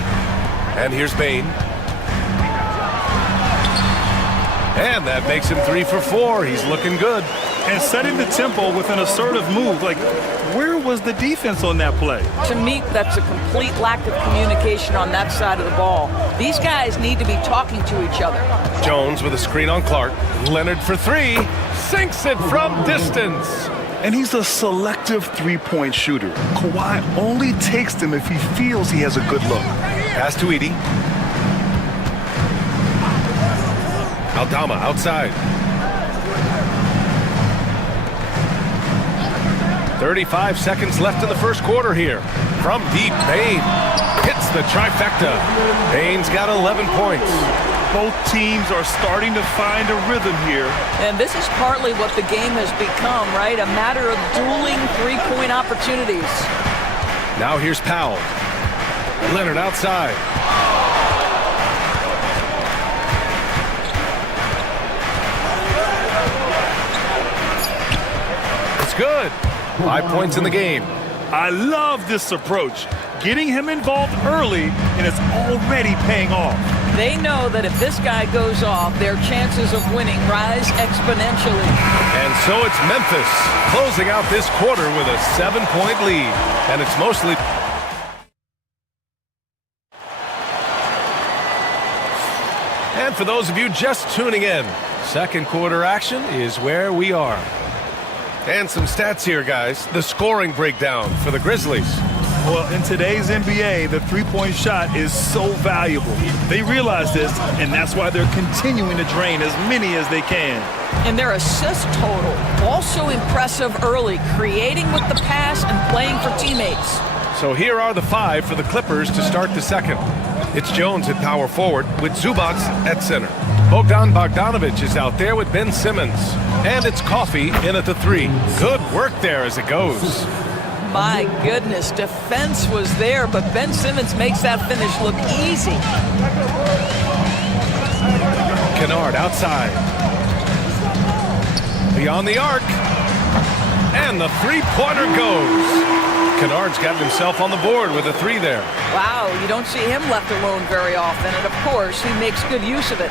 And here's Bain. And that makes him 3 for 4. He's looking good. And setting the tempo with an assertive move. Like, where was the defense on that play? To me, that's a complete lack of communication on that side of the ball. These guys need to be talking to each other. Jones with a screen on Clark. Leonard for 3. Sinks it from distance. And he's a selective three-point shooter. Kawhi only takes them if he feels he has a good look. Pass to Edey. Aldama outside. 35 seconds left in the first quarter here. From deep, Bain hits the trifecta. Bain's got 11 points. Both teams are starting to find a rhythm here. And this is partly what the game has become, right? A matter of dueling three-point opportunities. Now here's Powell. Leonard outside. It's good. 5 points in the game. I love this approach. Getting him involved early, and it's already paying off. They know that if this guy goes off, their chances of winning rise exponentially. And so it's Memphis closing out this quarter with a 7-point lead. And it's mostly... And for those of you just tuning in, second quarter action is where we are. And some stats here, guys. The scoring breakdown for the Grizzlies. Well, in today's NBA, the three-point shot is so valuable. They realize this, and that's why they're continuing to drain as many as they can. And their assist total, also impressive early, creating with the pass and playing for teammates. So here are the 5 for the Clippers to start the second. It's Jones at power forward with Zubac at center. Bogdanovich is out there with Ben Simmons. And it's Coffey in at the 3. Good work there as it goes. My goodness, defense was there, but Ben Simmons makes that finish look easy. Kennard outside. Beyond the arc. And the three-pointer goes. Kennard's got himself on the board with a 3 there. Wow, you don't see him left alone very often, and of course, he makes good use of it.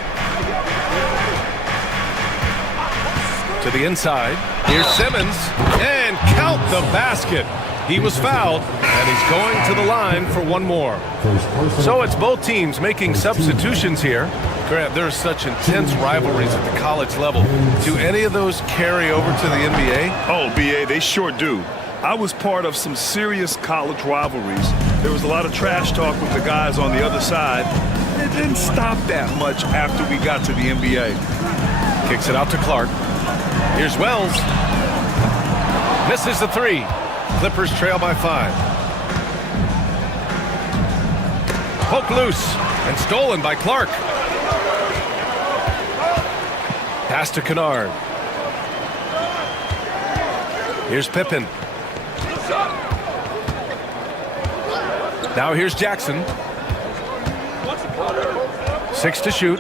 To the inside. Here's Simmons. And count the basket. He was fouled, and he's going to the line for one more. So it's both teams making substitutions here. Grant, there's such intense rivalries at the college level. Do any of those carry over to the NBA? Oh, BA, they sure do. I was part of some serious college rivalries. There was a lot of trash talk with the guys on the other side. It didn't stop that much after we got to the NBA. Kicks it out to Clark. Here's Wells. Misses the 3. Clippers trail by 5. Poke loose and stolen by Clark. Pass to Kennard. Here's Pippen. Now here's Jackson. 6 to shoot.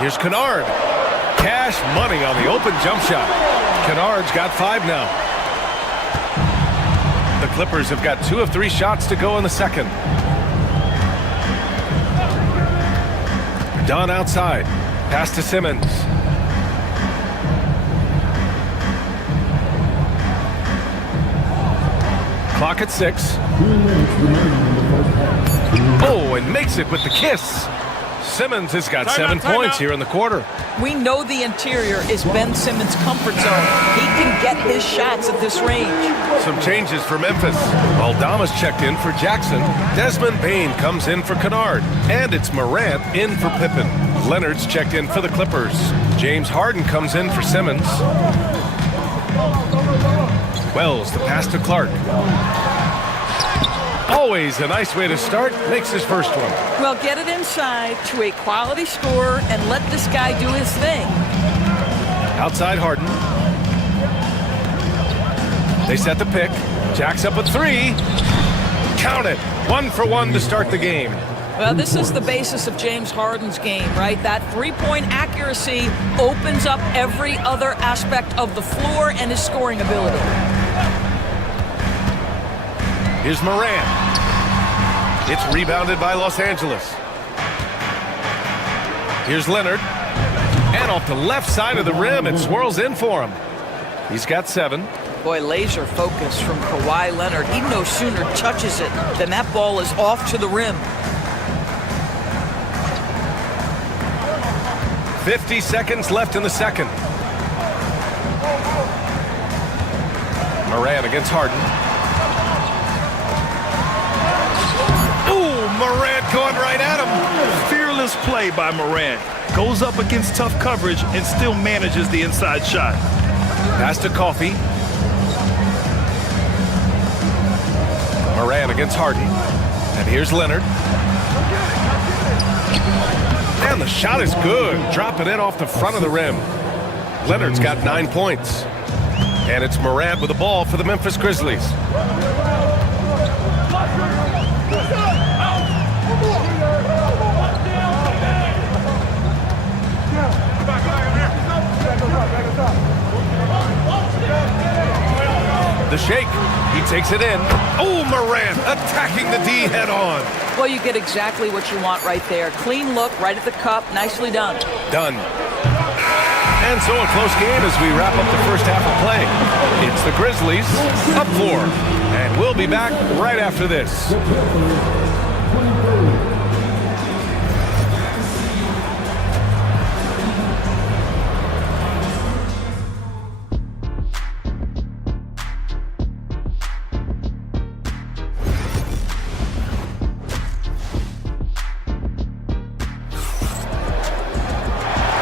Here's Kennard. Cash money on the open jump shot. Kennard's got 5 now. The Clippers have got 2 of 3 shots to go in the second. Dunn outside. Pass to Simmons. Clock at 6. Oh, and makes it with the kiss. Simmons has got 7 points here in the quarter. We know the interior is Ben Simmons' comfort zone. He can get his shots at this range. Some changes for Memphis. Aldama's checked in for Jackson. Desmond Bane comes in for Kennard. And it's Morant in for Pippen. Leonard's checked in for the Clippers. James Harden comes in for Simmons. Wells, the pass to Clark. Always a nice way to start. Makes his first one. Well, get it inside to a quality scorer and let this guy do his thing. Outside Harden. They set the pick. Jack's up a 3. Count it. 1 for 1 to start the game. Well, this is the basis of James Harden's game, right? That three-point accuracy opens up every other aspect of the floor and his scoring ability. Here's Morant. It's rebounded by Los Angeles. Here's Leonard. And off the left side of the rim, it swirls in for him. He's got 7. Boy, laser focus from Kawhi Leonard. He no sooner touches it than that ball is off to the rim. 50 seconds left in the second. Morant against Harden. Morant going right at him. Fearless play by Morant. Goes up against tough coverage and still manages the inside shot. Pass to Coffey. Morant against Harden. And here's Leonard. And the shot is good. Drop it in off the front of the rim. Leonard's got 9 points. And it's Morant with the ball for the Memphis Grizzlies. The shake. He takes it in. Oh, Morant attacking the D head on. Well, you get exactly what you want right there. Clean look, right at the cup. Nicely done. Done. And so a close game as we wrap up the first half of play. It's the Grizzlies up 4. And we'll be back right after this.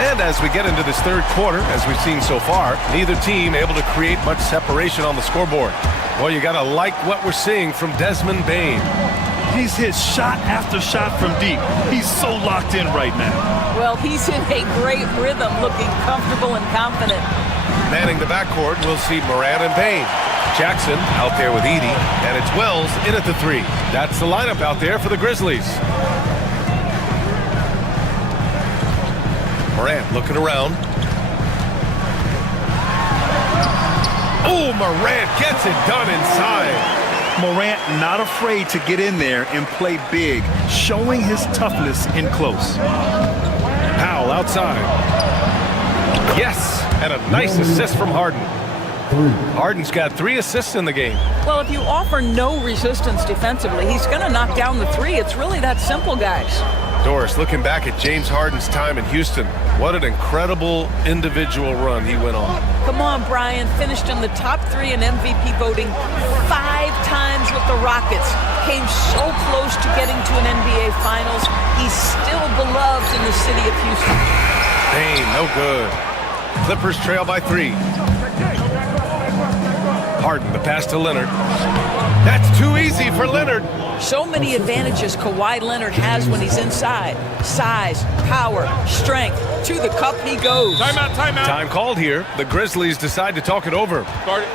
And as we get into this third quarter, as we've seen so far, neither team able to create much separation on the scoreboard. Well, you got to like what we're seeing from Desmond Bane. He's hit shot after shot from deep. He's so locked in right now. Well, he's in a great rhythm, looking comfortable and confident. Manning the backcourt, we'll see Morant and Bane. Jackson out there with Edey, and it's Wells in at the 3. That's the lineup out there for the Grizzlies. Morant looking around. Oh, Morant gets it done inside. Morant not afraid to get in there and play big, showing his toughness in close. Powell outside. Yes, and a nice assist from Harden. Harden's got 3 assists in the game. Well, if you offer no resistance defensively, he's going to knock down the 3. It's really that simple, guys. Doris, looking back at James Harden's time in Houston, what an incredible individual run he went on. Come on, Brian. Finished in the top 3 in MVP voting 5 times with the Rockets. Came so close to getting to an NBA Finals. He's still beloved in the city of Houston. Payne, no good. Clippers trail by 3. Harden, the pass to Leonard. That's too easy for Leonard. So many advantages Kawhi Leonard has when he's inside. Size, power, strength. To the cup he goes. Timeout, timeout. Time called here. The Grizzlies decide to talk it over. Start it.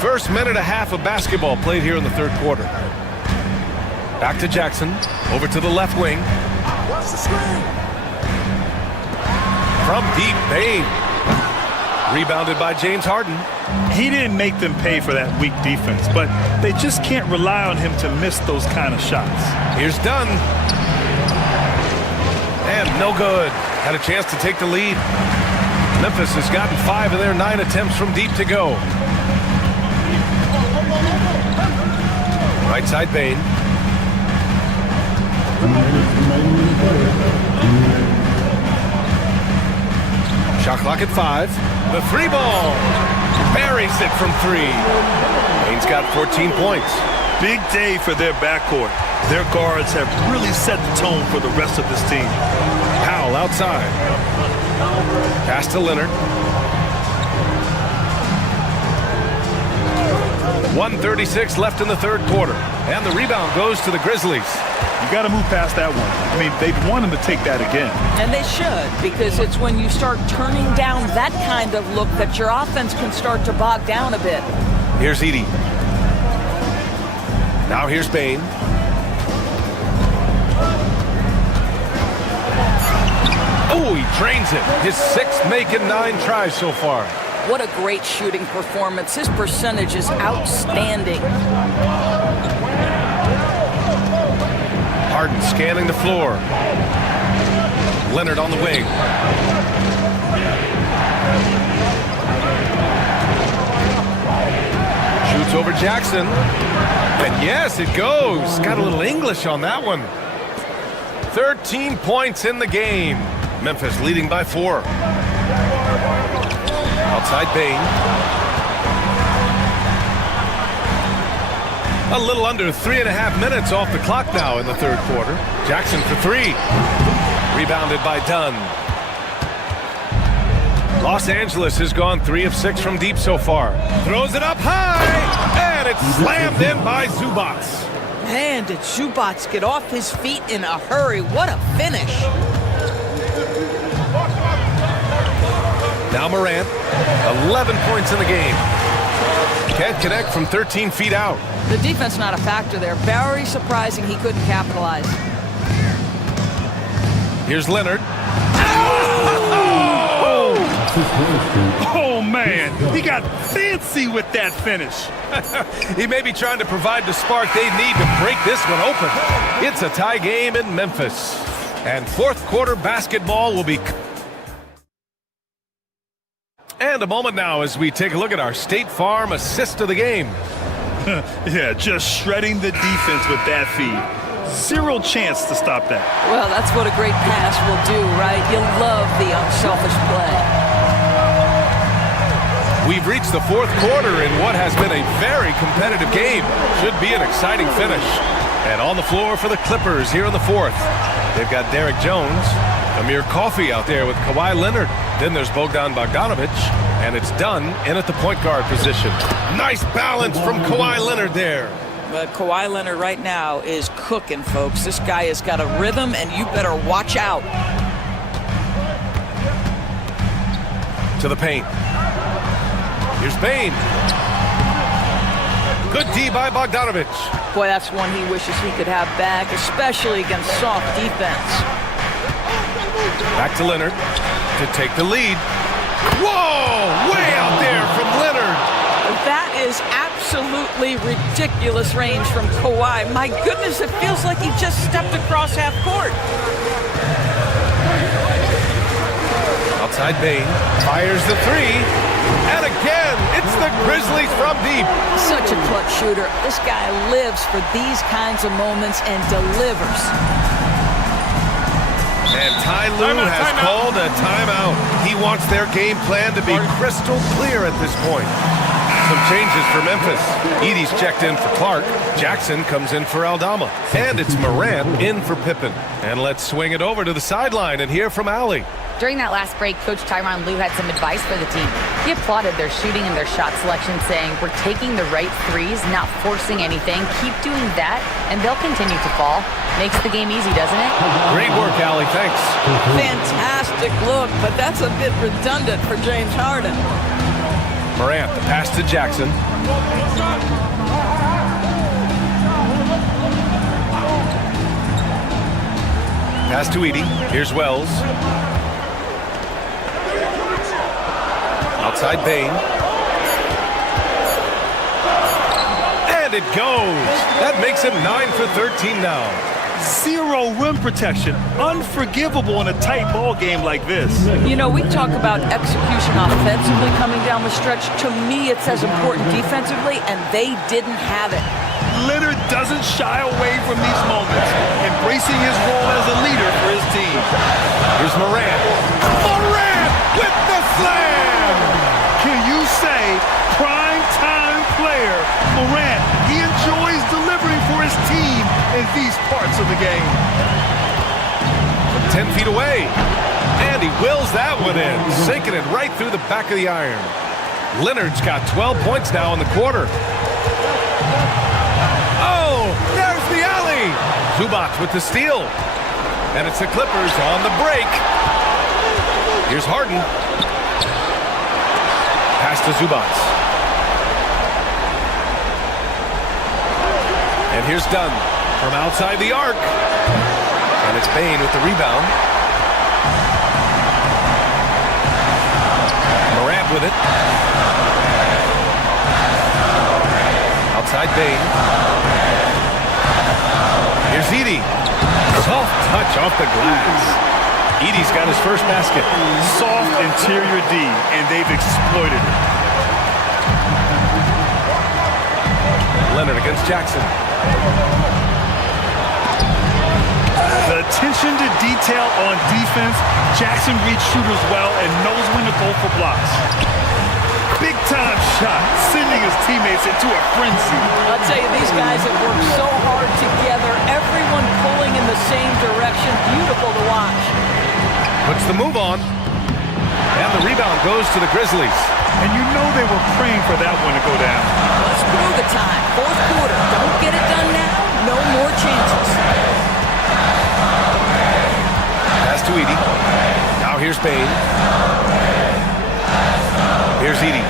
First minute and a half of basketball played here in the third quarter. Back to Jackson. Over to the left wing. Watch the screen. From deep, Payne. Rebounded by James Harden. He didn't make them pay for that weak defense, but they just can't rely on him to miss those kind of shots. Here's Dunn. And no good. Had a chance to take the lead. Memphis has gotten 5 of their 9 attempts from deep to go. Right side, Payne. Shot clock at 5. The 3 ball. Buries it from 3. Payne's got 14 points. Big day for their backcourt. Their guards have really set the tone for the rest of this team. Powell outside. Pass to Leonard. 1:36 left in the third quarter. And the rebound goes to the Grizzlies. You got to move past that one. I mean, they'd want him to take that again. And they should, because it's when you start turning down that kind of look that your offense can start to bog down a bit. Here's Edey. Now here's Payne. Oh, he drains it. His 6th making 9 tries so far. What a great shooting performance. His percentage is outstanding. Harden scanning the floor. Leonard on the wing. Shoots over Jackson. And yes, it goes. Got a little English on that one. 13 points in the game. Memphis leading by 4. Outside Payne. A little under 3.5 minutes off the clock now in the third quarter. Jackson for 3. Rebounded by Dunn. Los Angeles has gone 3 of 6 from deep so far. Throws it up high, and it's slammed in by Zubac. Man, did Zubac get off his feet in a hurry. What a finish. Now Morant, 11 points in the game. Can't connect from 13 feet out. The defense not a factor there. Very surprising he couldn't capitalize. Here's Leonard. Oh, man. He got fancy with that finish. He may be trying to provide the spark they need to break this one open. It's a tie game in Memphis. And fourth quarter basketball will be... And a moment now as we take a look at our State Farm assist of the game. Yeah, just shredding the defense with that feed. 0 chance to stop that. Well, that's what a great pass will do, right? You love the unselfish play. We've reached the fourth quarter in what has been a very competitive game. Should be an exciting finish. And on the floor for the Clippers here in the fourth. They've got Derek Jones, Amir Coffey out there with Kawhi Leonard. Then there's Bogdan Bogdanovic, and it's Dunn in at the point guard position. Nice balance from Kawhi Leonard there. But Kawhi Leonard right now is cooking, folks. This guy has got a rhythm, and you better watch out. To the paint. Here's Payne. Good D by Bogdanovich. Boy, that's one he wishes he could have back, especially against soft defense. Back to Leonard to take the lead. Whoa! Way out there from Leonard. That is absolutely ridiculous range from Kawhi. My goodness, it feels like he just stepped across half court. Outside Bane fires the three. And again, it's the Grizzlies from deep. Such a clutch shooter. This guy lives for these kinds of moments and delivers. And Ty Lue has called a timeout. He wants their game plan to be crystal clear at this point. Some changes for Memphis. Edey's checked in for Clark. Jackson comes in for Aldama. And it's Morant in for Pippen. And let's swing it over to the sideline and hear from Allie. During that last break, Coach Tyronn Lue had some advice for the team. He applauded their shooting and their shot selection, saying, "We're taking the right threes, not forcing anything. Keep doing that, and they'll continue to fall." Makes the game easy, doesn't it? Great work, Allie. Thanks. Fantastic look, but that's a bit redundant for James Harden. Morant, the pass to Jackson. Pass to Edey. Here's Wells. Outside Bane. And it goes. That makes him 9 for 13 now. Zero rim protection. Unforgivable in a tight ball game like this. You know, we talk about execution offensively coming down the stretch. To me, it's as important defensively, and they didn't have it. Leonard doesn't shy away from these moments, embracing his role as a leader for his team. Here's Morant. Morant with the slam! Can you say prime time player Morant? He enjoys delivering for his team in these parts of the game. From 10 feet away. And he wills that one in, sinking it right through the back of the iron. Leonard's got 12 points now in the quarter. Oh, there's the alley. Zubac with the steal. And it's the Clippers on the break. Here's Harden. Pass to Zubac. And here's Dunn from outside the arc. And it's Bane with the rebound. Morant with it. Outside Bane. Here's Edey. Soft touch off the glass. Edey's got his first basket. Soft interior D, and they've exploited it. Leonard against Jackson. The attention to detail on defense. Jackson reads shooters well and knows when to go for blocks. Big-time shot, sending his teammates into a frenzy. I'll tell you, these guys have worked so hard together, everyone pulling in the same direction. Beautiful to watch. Puts the move on. And the rebound goes to the Grizzlies. And you know they were praying for that one to go down. Let's prove the time. Fourth quarter. Don't get it done now. No more chances. Pass to Edey. Now here's Bane. Here's Edey.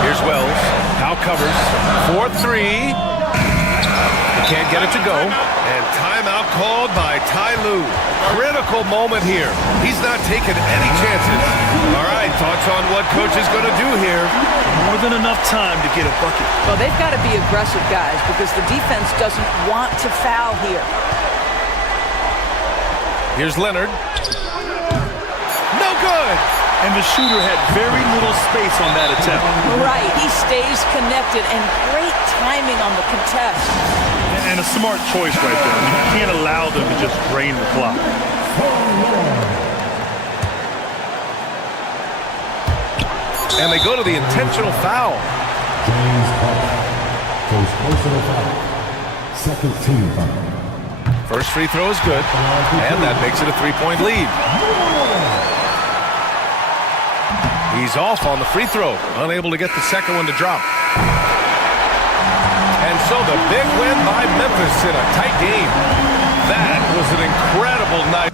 Here's Wells. Now covers. 4-3. He can't get it to go. And timeout called by Ty Lue. Critical moment here. He's not taking any chances. All right, thoughts on what coach is going to do here? More than enough time to get a bucket. Well, they've got to be aggressive, guys, because the defense doesn't want to foul here. Here's Leonard. No good. And the shooter had very little space on that attempt. Right, he stays connected, and great timing on the contest. And a smart choice right there. You can't allow them to just drain the clock. And they go to the intentional foul. Personal foul. Second team foul. First free throw is good, and that makes it a 3-point lead. He's off on the free throw, unable to get the second one to drop. And so the big win by Memphis in a tight game. That was an incredible night.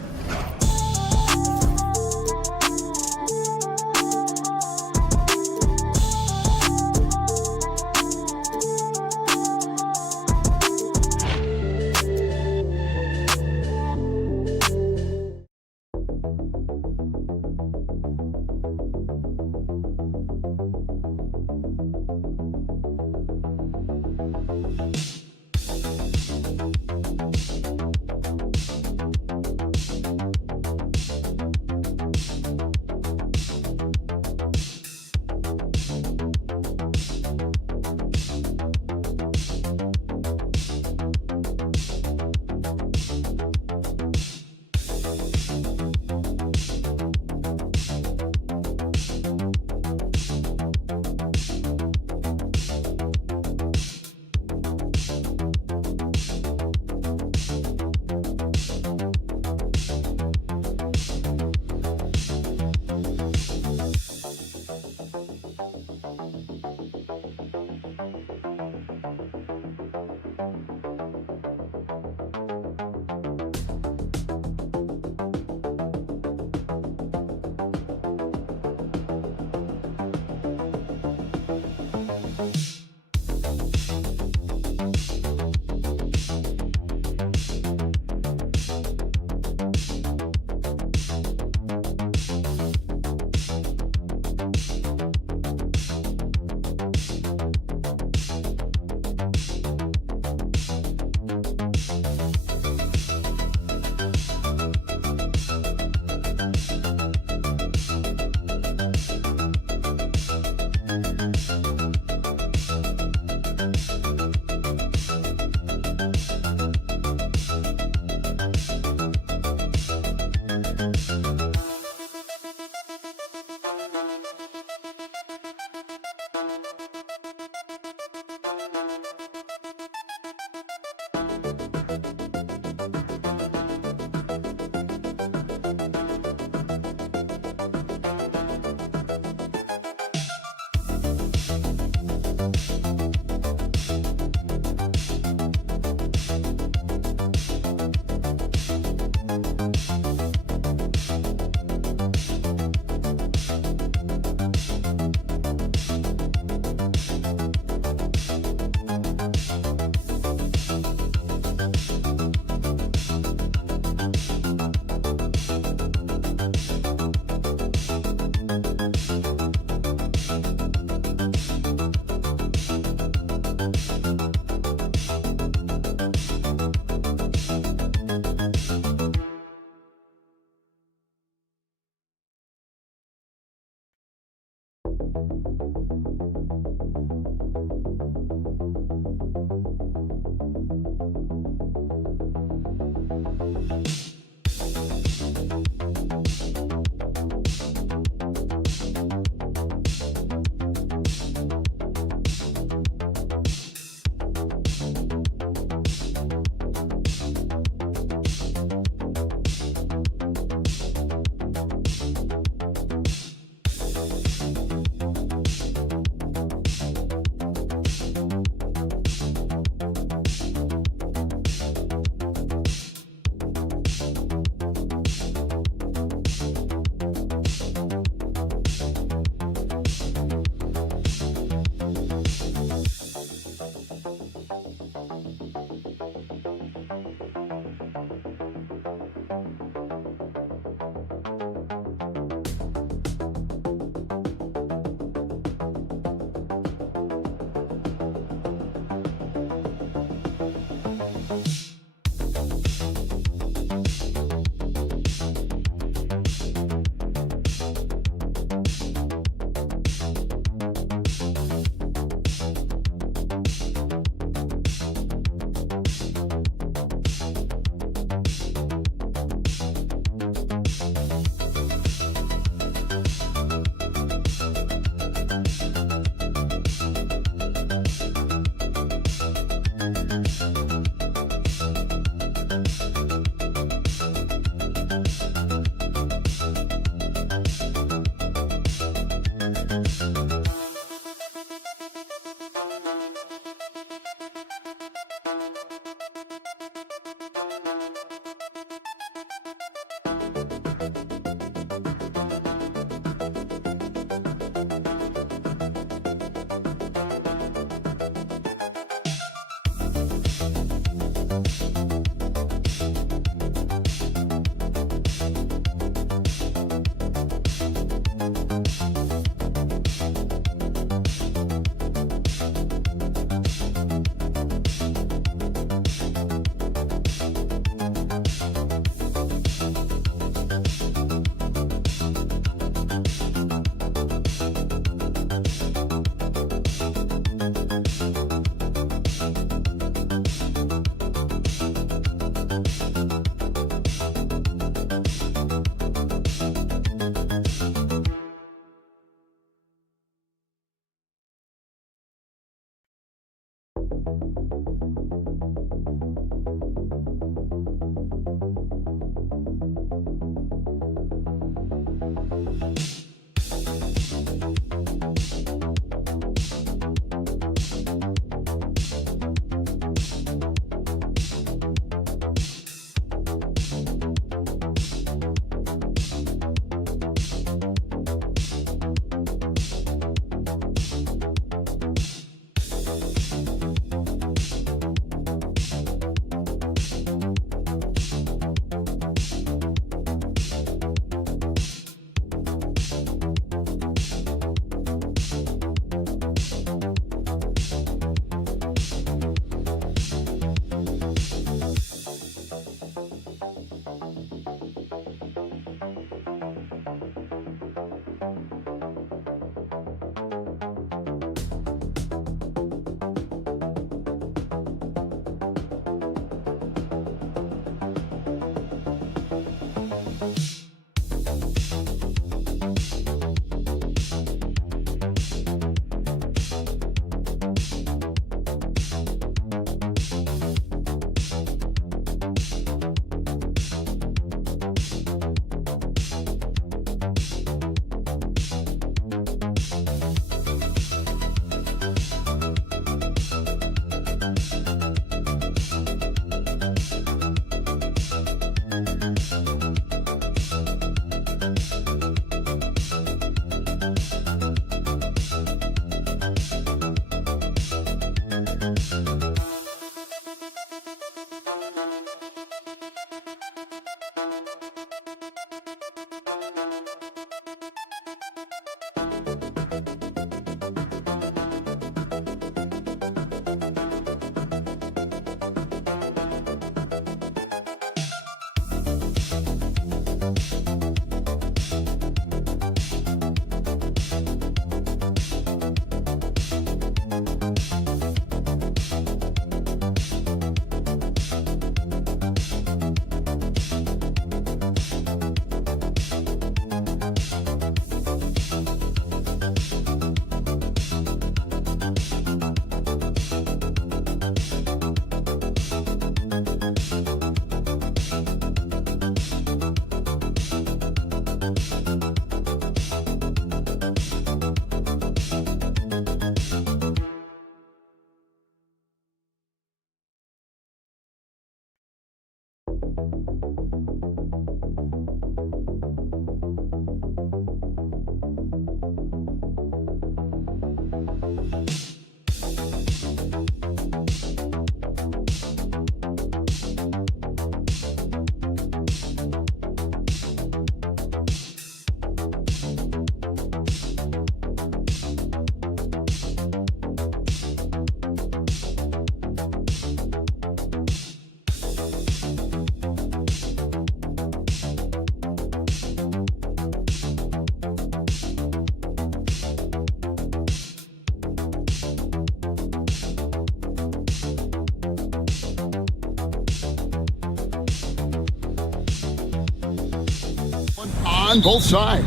On both sides.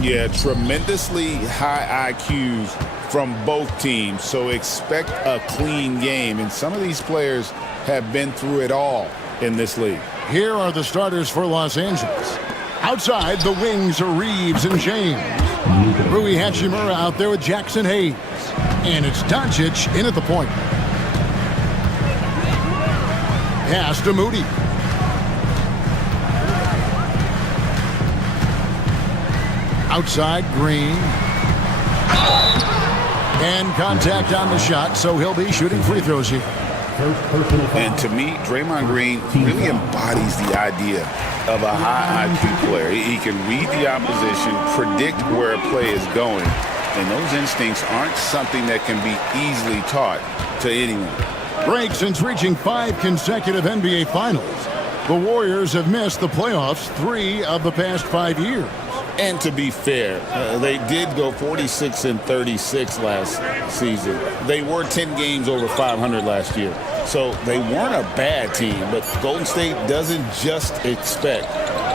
Yeah, tremendously high IQs from both teams, so expect a clean game. And some of these players have been through it all in this league. Here are the starters for Los Angeles. Outside, the wings are Reeves and James. Rui Hachimura out there with Jackson Hayes. And it's Doncic in at the point. Pass to Moody. Outside, Green. And contact on the shot, so he'll be shooting free throws here. And to me, Draymond Green really embodies the idea of a high IQ player. He can read the opposition, predict where a play is going, and those instincts aren't something that can be easily taught to anyone. Break since reaching 5 consecutive NBA Finals. The Warriors have missed the playoffs 3 of the past 5 years. And to be fair, they did go 46-36 last season. They were 10 games over 500 last year. So they weren't a bad team, but Golden State doesn't just expect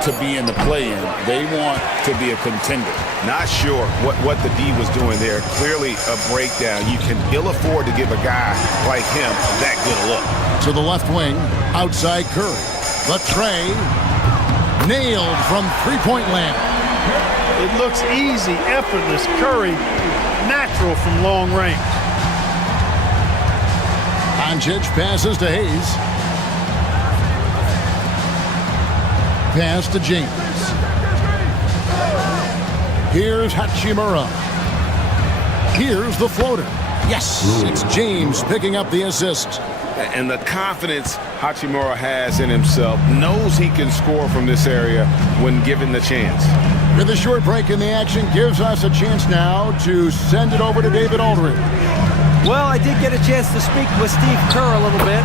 to be in the play-in. They want to be a contender. Not sure what the D was doing there. Clearly a breakdown. You can ill afford to give a guy like him that good a look. To the left wing, outside Curry. The tray, nailed from three-point land. It looks easy, effortless. Curry, natural from long range. Doncic passes to Hayes. Pass to James. Here's Hachimura. Here's the floater. Yes, it's James picking up the assist. And the confidence Hachimura has in himself, knows he can score from this area when given the chance. With a short break in the action, gives us a chance now to send it over to David Aldridge. Well, I did get a chance to speak with Steve Kerr a little bit.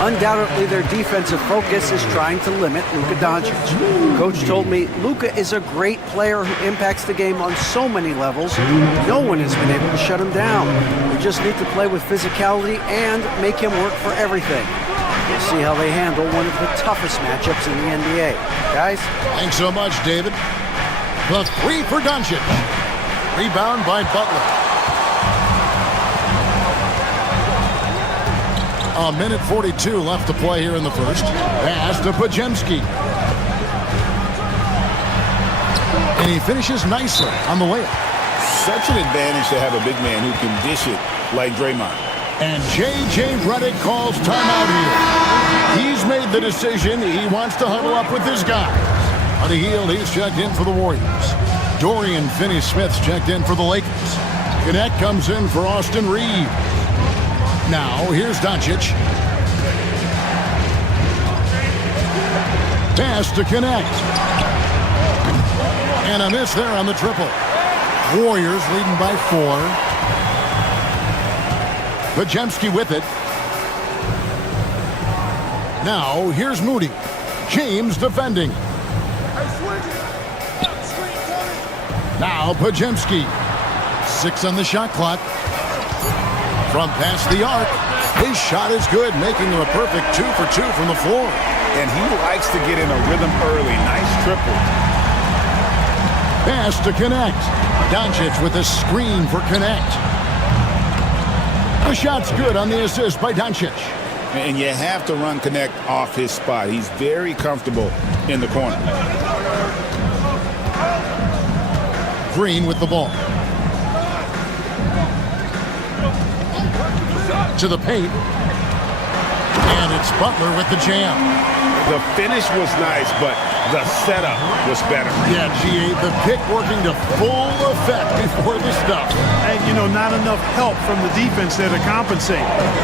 Undoubtedly, their defensive focus is trying to limit Luka Doncic. Coach told me Luka is a great player who impacts the game on so many levels. No one has been able to shut him down. We just need to play with physicality and make him work for everything. We'll see how they handle one of the toughest matchups in the NBA. Guys? Thanks so much, David. The three for Doncic. Rebound by Butler. A minute 42 left to play here in the first. Pass to Podziemski. And he finishes nicely on the layup. Such an advantage to have a big man who can dish it like Draymond. And J.J. Redick calls timeout here. He's made the decision. He wants to huddle up with his guys. On the heel, he's checked in for the Warriors. Dorian Finney-Smith's checked in for the Lakers. Connect comes in for Austin Reeves. Now, here's Doncic. Pass to Connect. And a miss there on the triple. Warriors leading by 4. Podziemski with it. Now, here's Moody. James defending. Now, Podziemski. 6 on the shot clock. From past the arc, his shot is good, making him a perfect 2 for 2 from the floor. And he likes to get in a rhythm early. Nice triple. Pass to Connect. Doncic with a screen for Connect. The shot's good on the assist by Doncic. And you have to run Connect off his spot. He's very comfortable in the corner. Green with the ball. To the paint. And it's Butler with the jam. The finish was nice, but the setup was better. Yeah, G.A., the pick working to full effect before the stuff. And, not enough help from the defense there to compensate.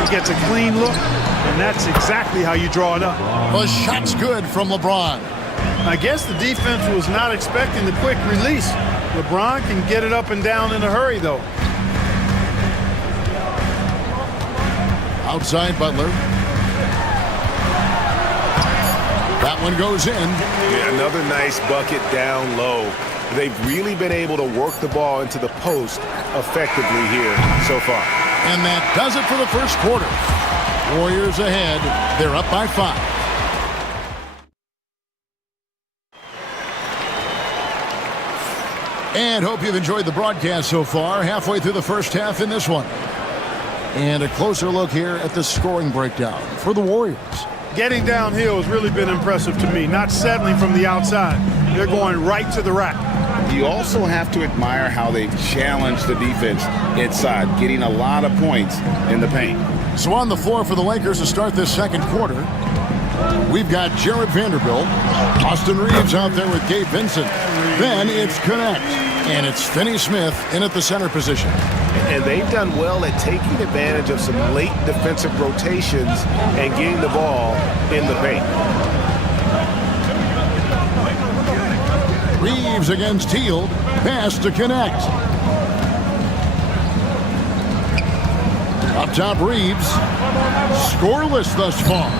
He gets a clean look, and that's exactly how you draw it up. The shot's good from LeBron. I guess the defense was not expecting the quick release. LeBron can get it up and down in a hurry, though. Outside Butler. That one goes in. Yeah, another nice bucket down low. They've really been able to work the ball into the post effectively here so far. And that does it for the first quarter. Warriors ahead. They're up by 5. And hope you've enjoyed the broadcast so far. Halfway through the first half in this one. And a closer look here at the scoring breakdown for the Warriors. Getting downhill has really been impressive to me, not settling from the outside. They're going right to the rack. You also have to admire how they've challenged the defense inside, getting a lot of points in the paint. So on the floor for the Lakers to start this second quarter, we've got Jared Vanderbilt, Austin Reeves out there with Gabe Vincent. Then it's Connect, and it's Finney Smith in at the center position. And they've done well at taking advantage of some late defensive rotations and getting the ball in the paint. Reeves against Hield. Pass to Connect. Up top, Reeves. Scoreless thus far.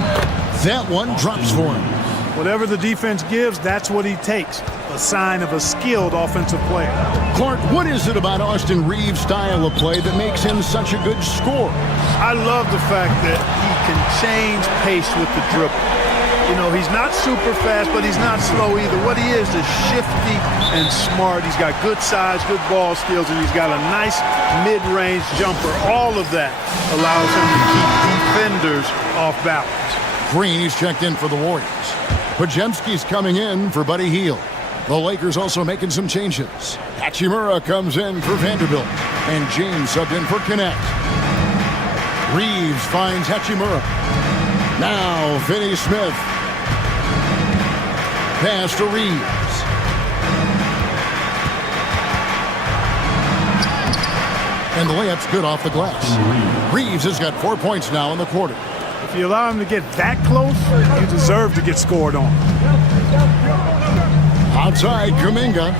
That one drops for him. Whatever the defense gives, that's what he takes. A sign of a skilled offensive player. Clark, what is it about Austin Reeves' style of play that makes him such a good scorer? I love the fact that he can change pace with the dribble. He's not super fast, but he's not slow either. What he is shifty and smart. He's got good size, good ball skills, and he's got a nice mid-range jumper. All of that allows him to keep defenders off balance. Green, he's checked in for the Warriors. Podziemski's coming in for Buddy Hield. The Lakers also making some changes. Hachimura comes in for Vanderbilt. And James subbed in for Connect. Reeves finds Hachimura. Now Finney Smith. Pass to Reeves. And the layup's good off the glass. Reeves has got 4 points now in the quarter. If you allow him to get that close, you deserve to get scored on. Outside, Kuminga.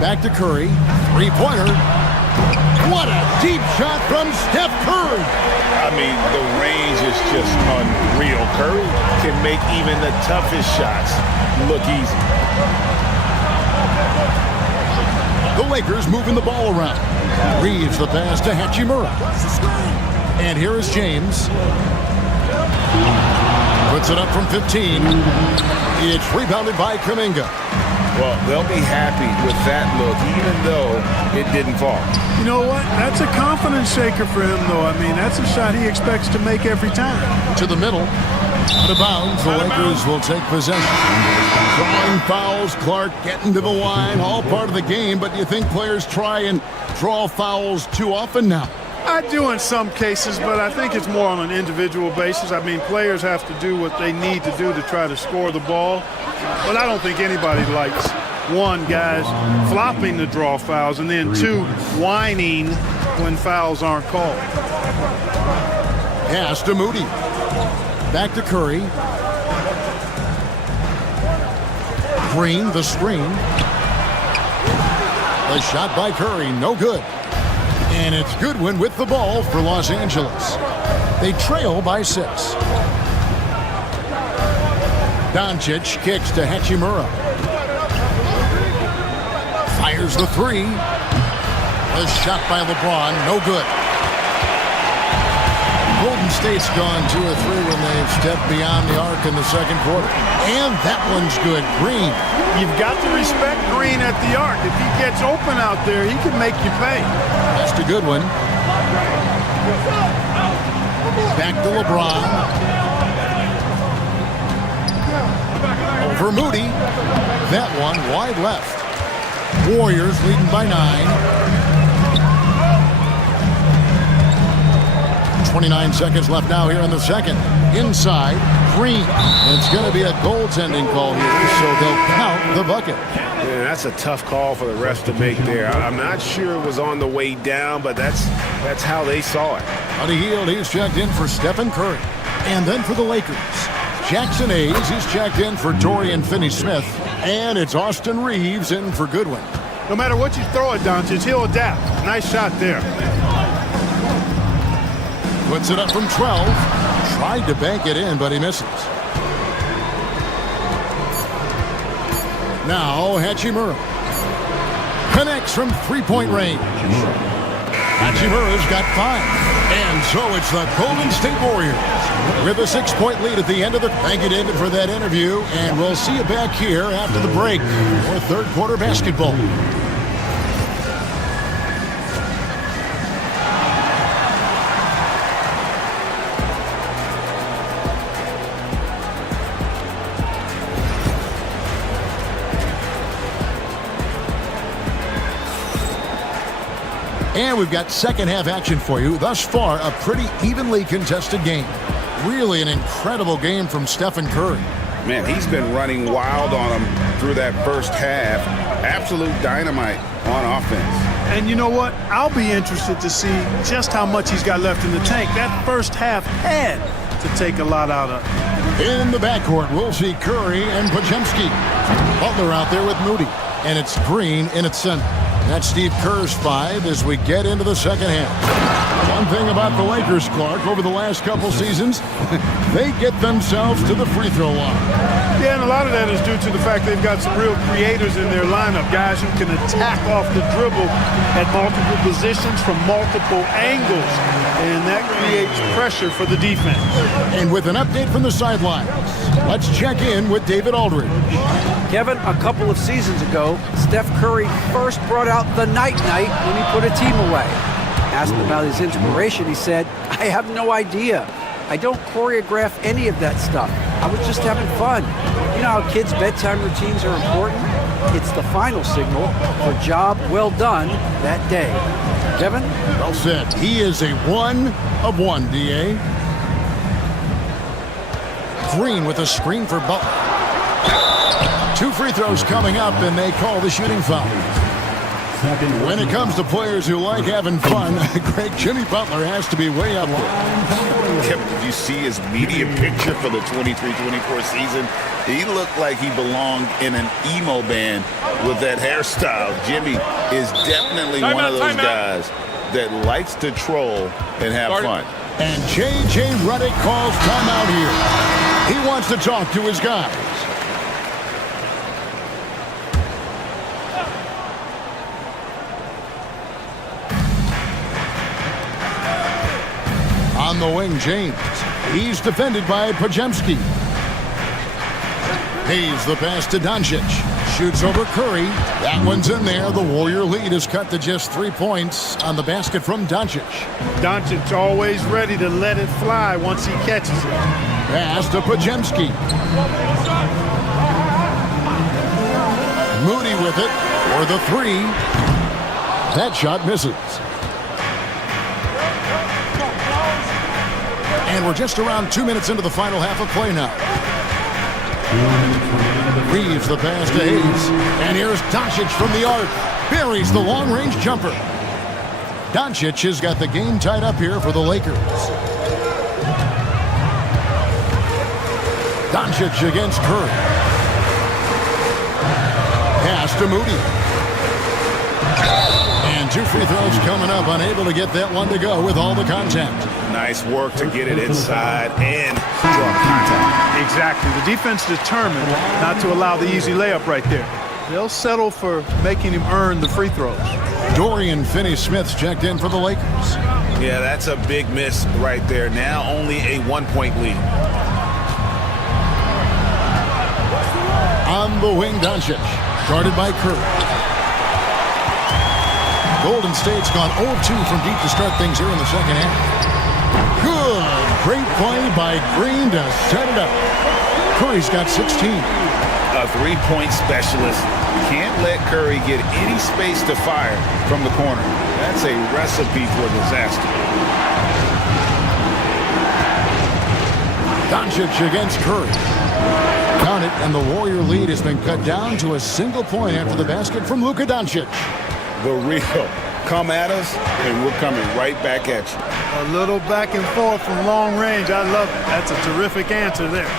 Back to Curry. Three-pointer. What a deep shot from Steph Curry. I mean, the range is just unreal. Curry can make even the toughest shots look easy. The Lakers moving the ball around. Reeves the pass to Hachimura. And here is James. Puts it up from 15. It's rebounded by Kuminga. Well, they'll be happy with that look, even though it didn't fall. You know what? That's a confidence shaker for him, though. I mean, that's a shot he expects to make every time. To the middle. Out of bounds. The Lakers will take possession. Drawing fouls, Clark getting to the line. All part of the game, but you think players try and draw fouls too often now? I do in some cases, but I think it's more on an individual basis. I mean, players have to do what they need to do to try to score the ball. But I don't think anybody likes, one, guys flopping to draw fouls, and then two, whining when fouls aren't called. Pass to Moody. Back to Curry. Green, the screen. The shot by Curry, no good. And it's Goodwin with the ball for Los Angeles. They trail by 6. Doncic kicks to Hachimura. Fires the 3. A shot by LeBron, no good. Golden State's gone 2 or 3 when they've stepped beyond the arc in the second quarter. And that one's good. Green. You've got to respect Green at the arc. If he gets open out there, he can make you pay. That's a good one. Back to LeBron. Over Moody. That one wide left. Warriors leading by 9. 29 seconds left now here in the second. Inside, Green. It's going to be a goaltending call here, so they'll count the bucket. Yeah, that's a tough call for the refs to make there. I'm not sure it was on the way down, but that's how they saw it. On the heel, he's checked in for Stephen Curry. And then for the Lakers, Jackson Hayes, he's checked in for Dorian Finney-Smith. And it's Austin Reeves in for Goodwin. No matter what you throw at Doncic, he'll adapt. Nice shot there. Puts it up from 12. Tried to bank it in, but he misses. Now Hachimura connects from three-point range. Hachimura's got 5. And so it's the Golden State Warriors with a 6-point lead at the end of the... Thank you, David, for that interview. And we'll see you back here after the break for third quarter basketball. And we've got second half action for you. Thus far, a pretty evenly contested game. Really an incredible game from Stephen Curry. Man, he's been running wild on him through that first half. Absolute dynamite on offense. And you know what? I'll be interested to see just how much he's got left in the tank. That first half had to take a lot out of it. In the backcourt, we'll see Curry and Podziemski. Butler out there with Moody. And it's Green in its center. That's Steve Kerr's 5 as we get into the second half. One thing about the Lakers, Clark, over the last couple seasons, they get themselves to the free throw line. Yeah, and a lot of that is due to the fact they've got some real creators in their lineup, guys who can attack off the dribble at multiple positions from multiple angles, and that creates pressure for the defense. And with an update from the sidelines, let's check in with David Aldridge. Kevin, a couple of seasons ago, Steph Curry first brought out the night-night when he put a team away. Asked about his inspiration, he said, "I have no idea. I don't choreograph any of that stuff. I was just having fun." You know how kids' bedtime routines are important? It's the final signal for job well done that day. Kevin? Well said. He is a 1 of 1, D.A. Green with a screen for Butler. 2 free throws coming up, and they call the shooting foul. When it comes to players who like having fun, Greg, Jimmy Butler has to be way up there. Kevin, did you see his media picture for the 23-24 season? He looked like he belonged in an emo band with that hairstyle. Jimmy is definitely one of those guys that likes to troll and have fun. And J.J. Redick calls timeout here. He wants to talk to his guys. On the wing, James. He's defended by Podziemski. Hayes the pass to Doncic. Shoots over Curry. That one's in there. The Warrior lead is cut to just 3 points on the basket from Doncic. Doncic always ready to let it fly once he catches it. Pass to Podziemski. Moody with it for the 3. That shot misses. And we're just around 2 minutes into the final half of play now. Reeves the pass to Hayes. And here's Doncic from the arc. Buries the long-range jumper. Doncic has got the game tied up here for the Lakers. Doncic against Curry. Pass to Moody. And 2 free throws coming up. Unable to get that one to go with all the contact. Nice work to get it inside and draw contact. Exactly. The defense determined not to allow the easy layup right there. They'll settle for making him earn the free throws. Dorian Finney-Smith's checked in for the Lakers. Yeah, that's a big miss right there. Now only a 1-point lead. On the wing, Doncic. Guarded by Curry. Golden State's gone 0-2 from deep to start things here in the second half. Good. Great play by Green to set it up. Curry's got 16. A 3-point specialist. Can't let Curry get any space to fire from the corner. That's a recipe for disaster. Doncic against Curry. Count it, and the Warrior lead has been cut down to a single point after the basket from Luka Doncic. The real. Come at us, and we're coming right back at you. A little back and forth from long range. I love it. That's a terrific answer there.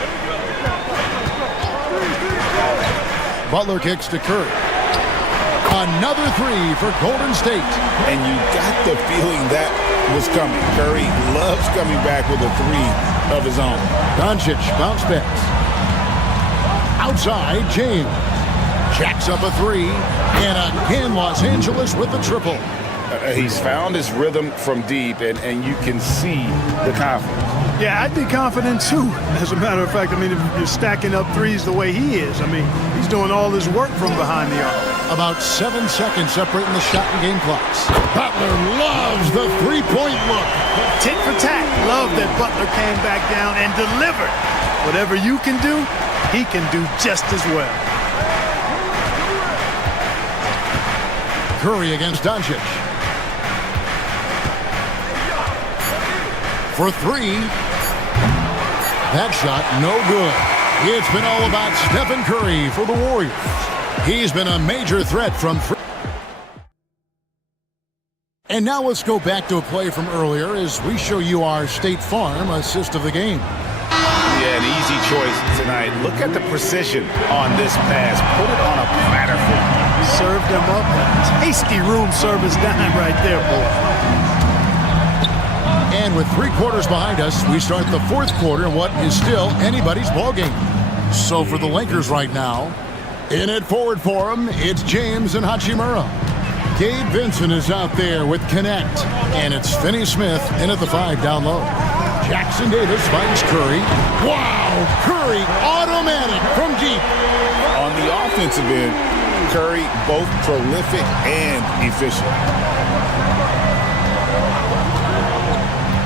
Butler kicks to Curry. Another three for Golden State. And you got the feeling that was coming. Curry loves coming back with a three of his own. Doncic bounce pass. Outside, James. Jacks up a three. And again, Los Angeles with the triple. He's found his rhythm from deep, and you can see the confidence. Yeah, I'd be confident too. As a matter of fact, I mean, if you're stacking up threes the way he is, I mean, he's doing all his work from behind the arc. About 7 seconds separating the shot and game clocks. Butler loves the three-point look. Tit for tat. Love that Butler came back down and delivered. Whatever you can do, he can do just as well. Curry against Doncic. For three. That shot, no good. It's been all about Stephen Curry for the Warriors. He's been a major threat from free. And now let's go back to a play from earlier as we show you our State Farm assist of the game. Yeah, an easy choice tonight. Look at the precision on this pass. Put it on a platter for him. Served him up a tasty room service dime right there, boy. And with 3 quarters behind us, we start the 4th quarter in what is still anybody's ballgame. So for the Lakers right now, in it forward for him, it's James and Hachimura. Gabe Vincent is out there with Connect. And it's Finney Smith in at the 5 down low. Jackson Davis finds Curry. Wow! Curry automatic from deep. On the offensive end, Curry both prolific and efficient.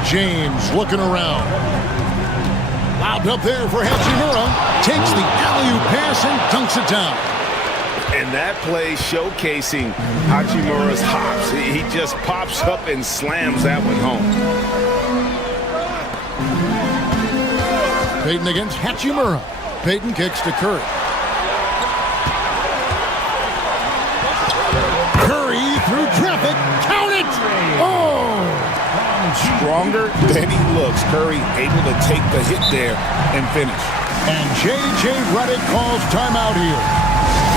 James looking around. Lobbed up there for Hachimura. Takes the alley-oop pass and dunks it down. And that play showcasing Hachimura's hops. He just pops up and slams that one home. Payton against Hachimura. Payton kicks to Curry. Curry through traffic. Count it! Oh! Stronger than he looks. Curry able to take the hit there and finish. And J.J. Redick calls timeout here.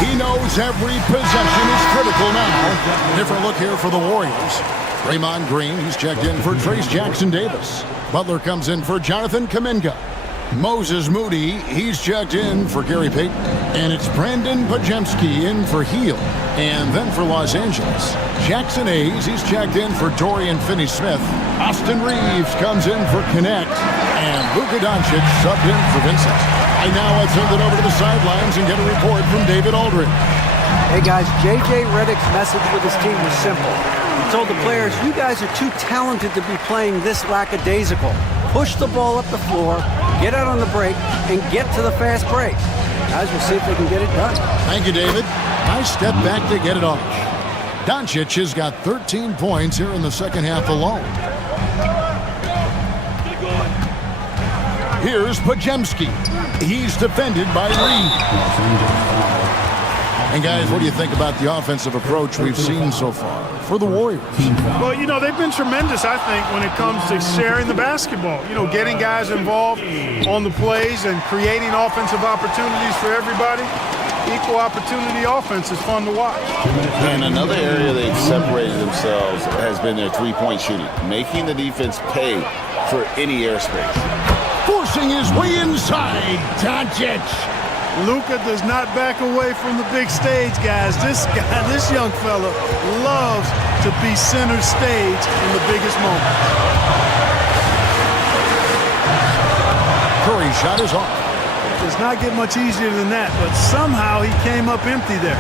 He knows every possession is critical now. Different look here for the Warriors. Draymond Green, he's checked in for Trace Jackson Davis. Butler comes in for Jonathan Kuminga. Moses Moody, he's checked in for Gary Payton. And it's Brandon Pajemski in for Heel. And then for Los Angeles, Jackson Hayes, he's checked in for Dorian Finney-Smith. Austin Reeves comes in for Connect. And Luka Doncic subbed in for Vincent. Right now, let's send it over to the sidelines and get a report from David Aldridge. Hey guys, J.J. Redick's message with his team was simple. He told the players, you guys are too talented to be playing this lackadaisical. Push the ball up the floor, get out on the break, and get to the fast break. Guys, we'll see if they can get it done. Thank you, David. Nice step back to get it off. Doncic has got 13 points here in the second half alone. Here's Pajemski. He's defended by Reed. And guys, what do you think about the offensive approach we've seen so far for the Warriors? Well, you know, they've been tremendous, I think, when it comes to sharing the basketball. You know, getting guys involved on the plays and creating offensive opportunities for everybody. Equal opportunity offense is fun to watch. And another area they've separated themselves has been their three-point shooting, making the defense pay for any airspace. Forcing his way inside, Doncic. Luka does not back away from the big stage, guys. This young fella loves to be center stage in the biggest moment. Curry's shot is off. Does not get much easier than that, but somehow he came up empty there.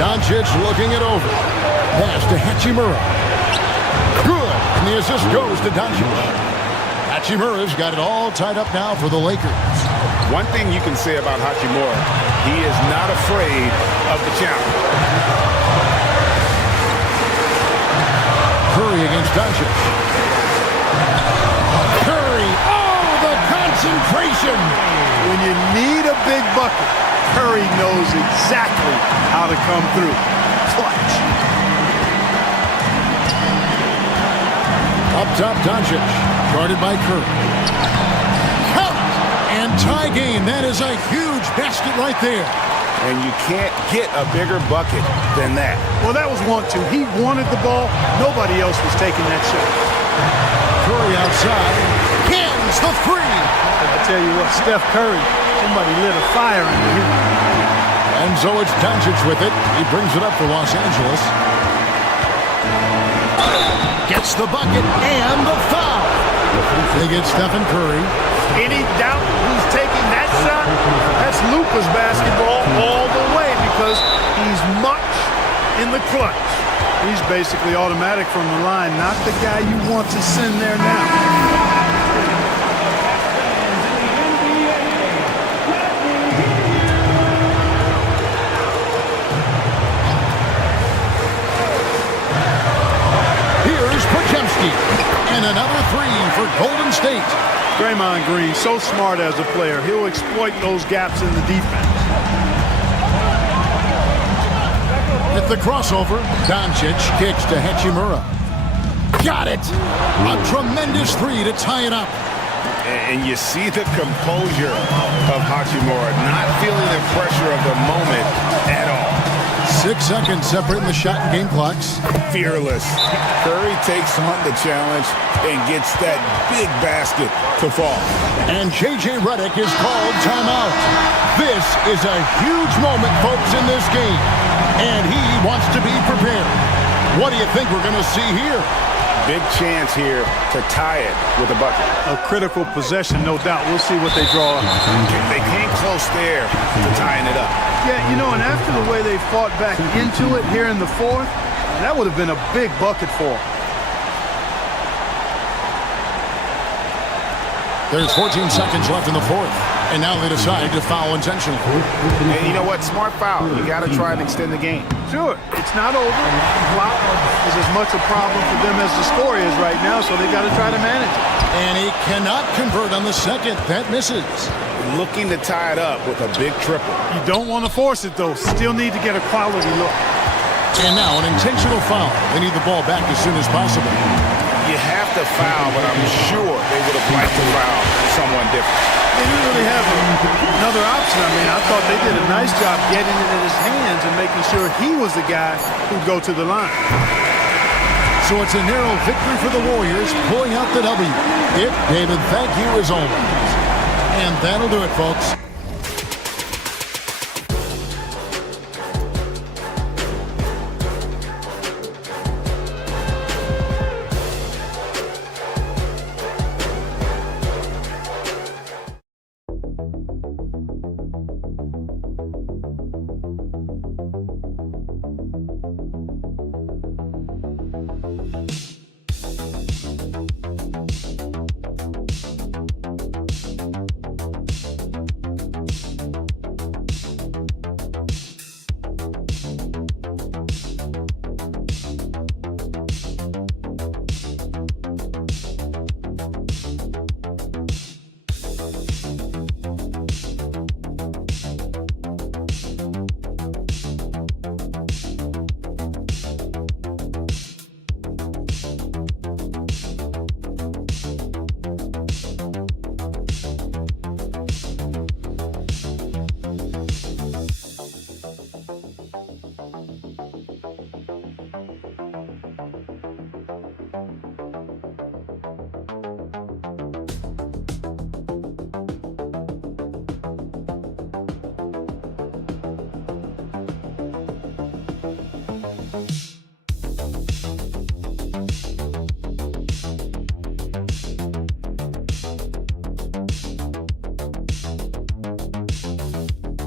Doncic looking it over. Pass to Hachimura. Good. And the assist goes to Doncic. Hachimura's got it all tied up now for the Lakers. One thing you can say about Hachimura, he is not afraid of the challenge. Curry against Doncic. concentration. When you need a big bucket, Curry knows exactly how to come through. Clutch. Up top, Doncic, guarded by Curry. Count! And tie game. That is a huge basket right there. And you can't get a bigger bucket than that. Well, that was 1-2. He wanted the ball. Nobody else was taking that shot. Curry outside. Hands the three. I tell you what, Steph Curry, somebody lit a fire under him. And so it's Doncic with it. He brings it up for Los Angeles. Gets the bucket and the foul. They get Stephen Curry. Any doubt who's taking that shot? That's Luka's basketball all the way because he's much in the clutch. He's basically automatic from the line, not the guy you want to send there now. And another three for Golden State. Draymond Green, so smart as a player. He'll exploit those gaps in the defense. At the crossover, Doncic kicks to Hachimura. Got it! A tremendous three to tie it up. And you see the composure of Hachimura, not feeling the pressure of the moment at all. 6 seconds separating the shot and game clocks. Fearless. Curry takes on the challenge and gets that big basket to fall. And J.J. Redick is called timeout. This is a huge moment, folks, in this game. And he wants to be prepared. What do you think we're going to see here? Big chance here to tie it with a bucket. A critical possession, no doubt. We'll see what they draw up. They came close there to tying it up. Yeah, you know, and after the way they fought back into it here in the fourth, that would have been a big bucket for them. There's 14 seconds left in the fourth. And now they decide to foul intentionally. And you know what? Smart foul. You got to try and extend the game. Sure. It's not over. Clock is as much a problem for them as the score is right now, so they got to try to manage it. And he cannot convert on the second. That misses. Looking to tie it up with a big triple. You don't want to force it, though. Still need to get a quality look. And now an intentional foul. They need the ball back as soon as possible. You have to foul, but I'm sure they would have liked to foul someone different. They didn't really have another option. I mean, I thought they did a nice job getting it in his hands and making sure he was the guy who'd go to the line. So it's a narrow victory for the Warriors, pulling out the W. Dick, David, thank you as always. And that'll do it, folks.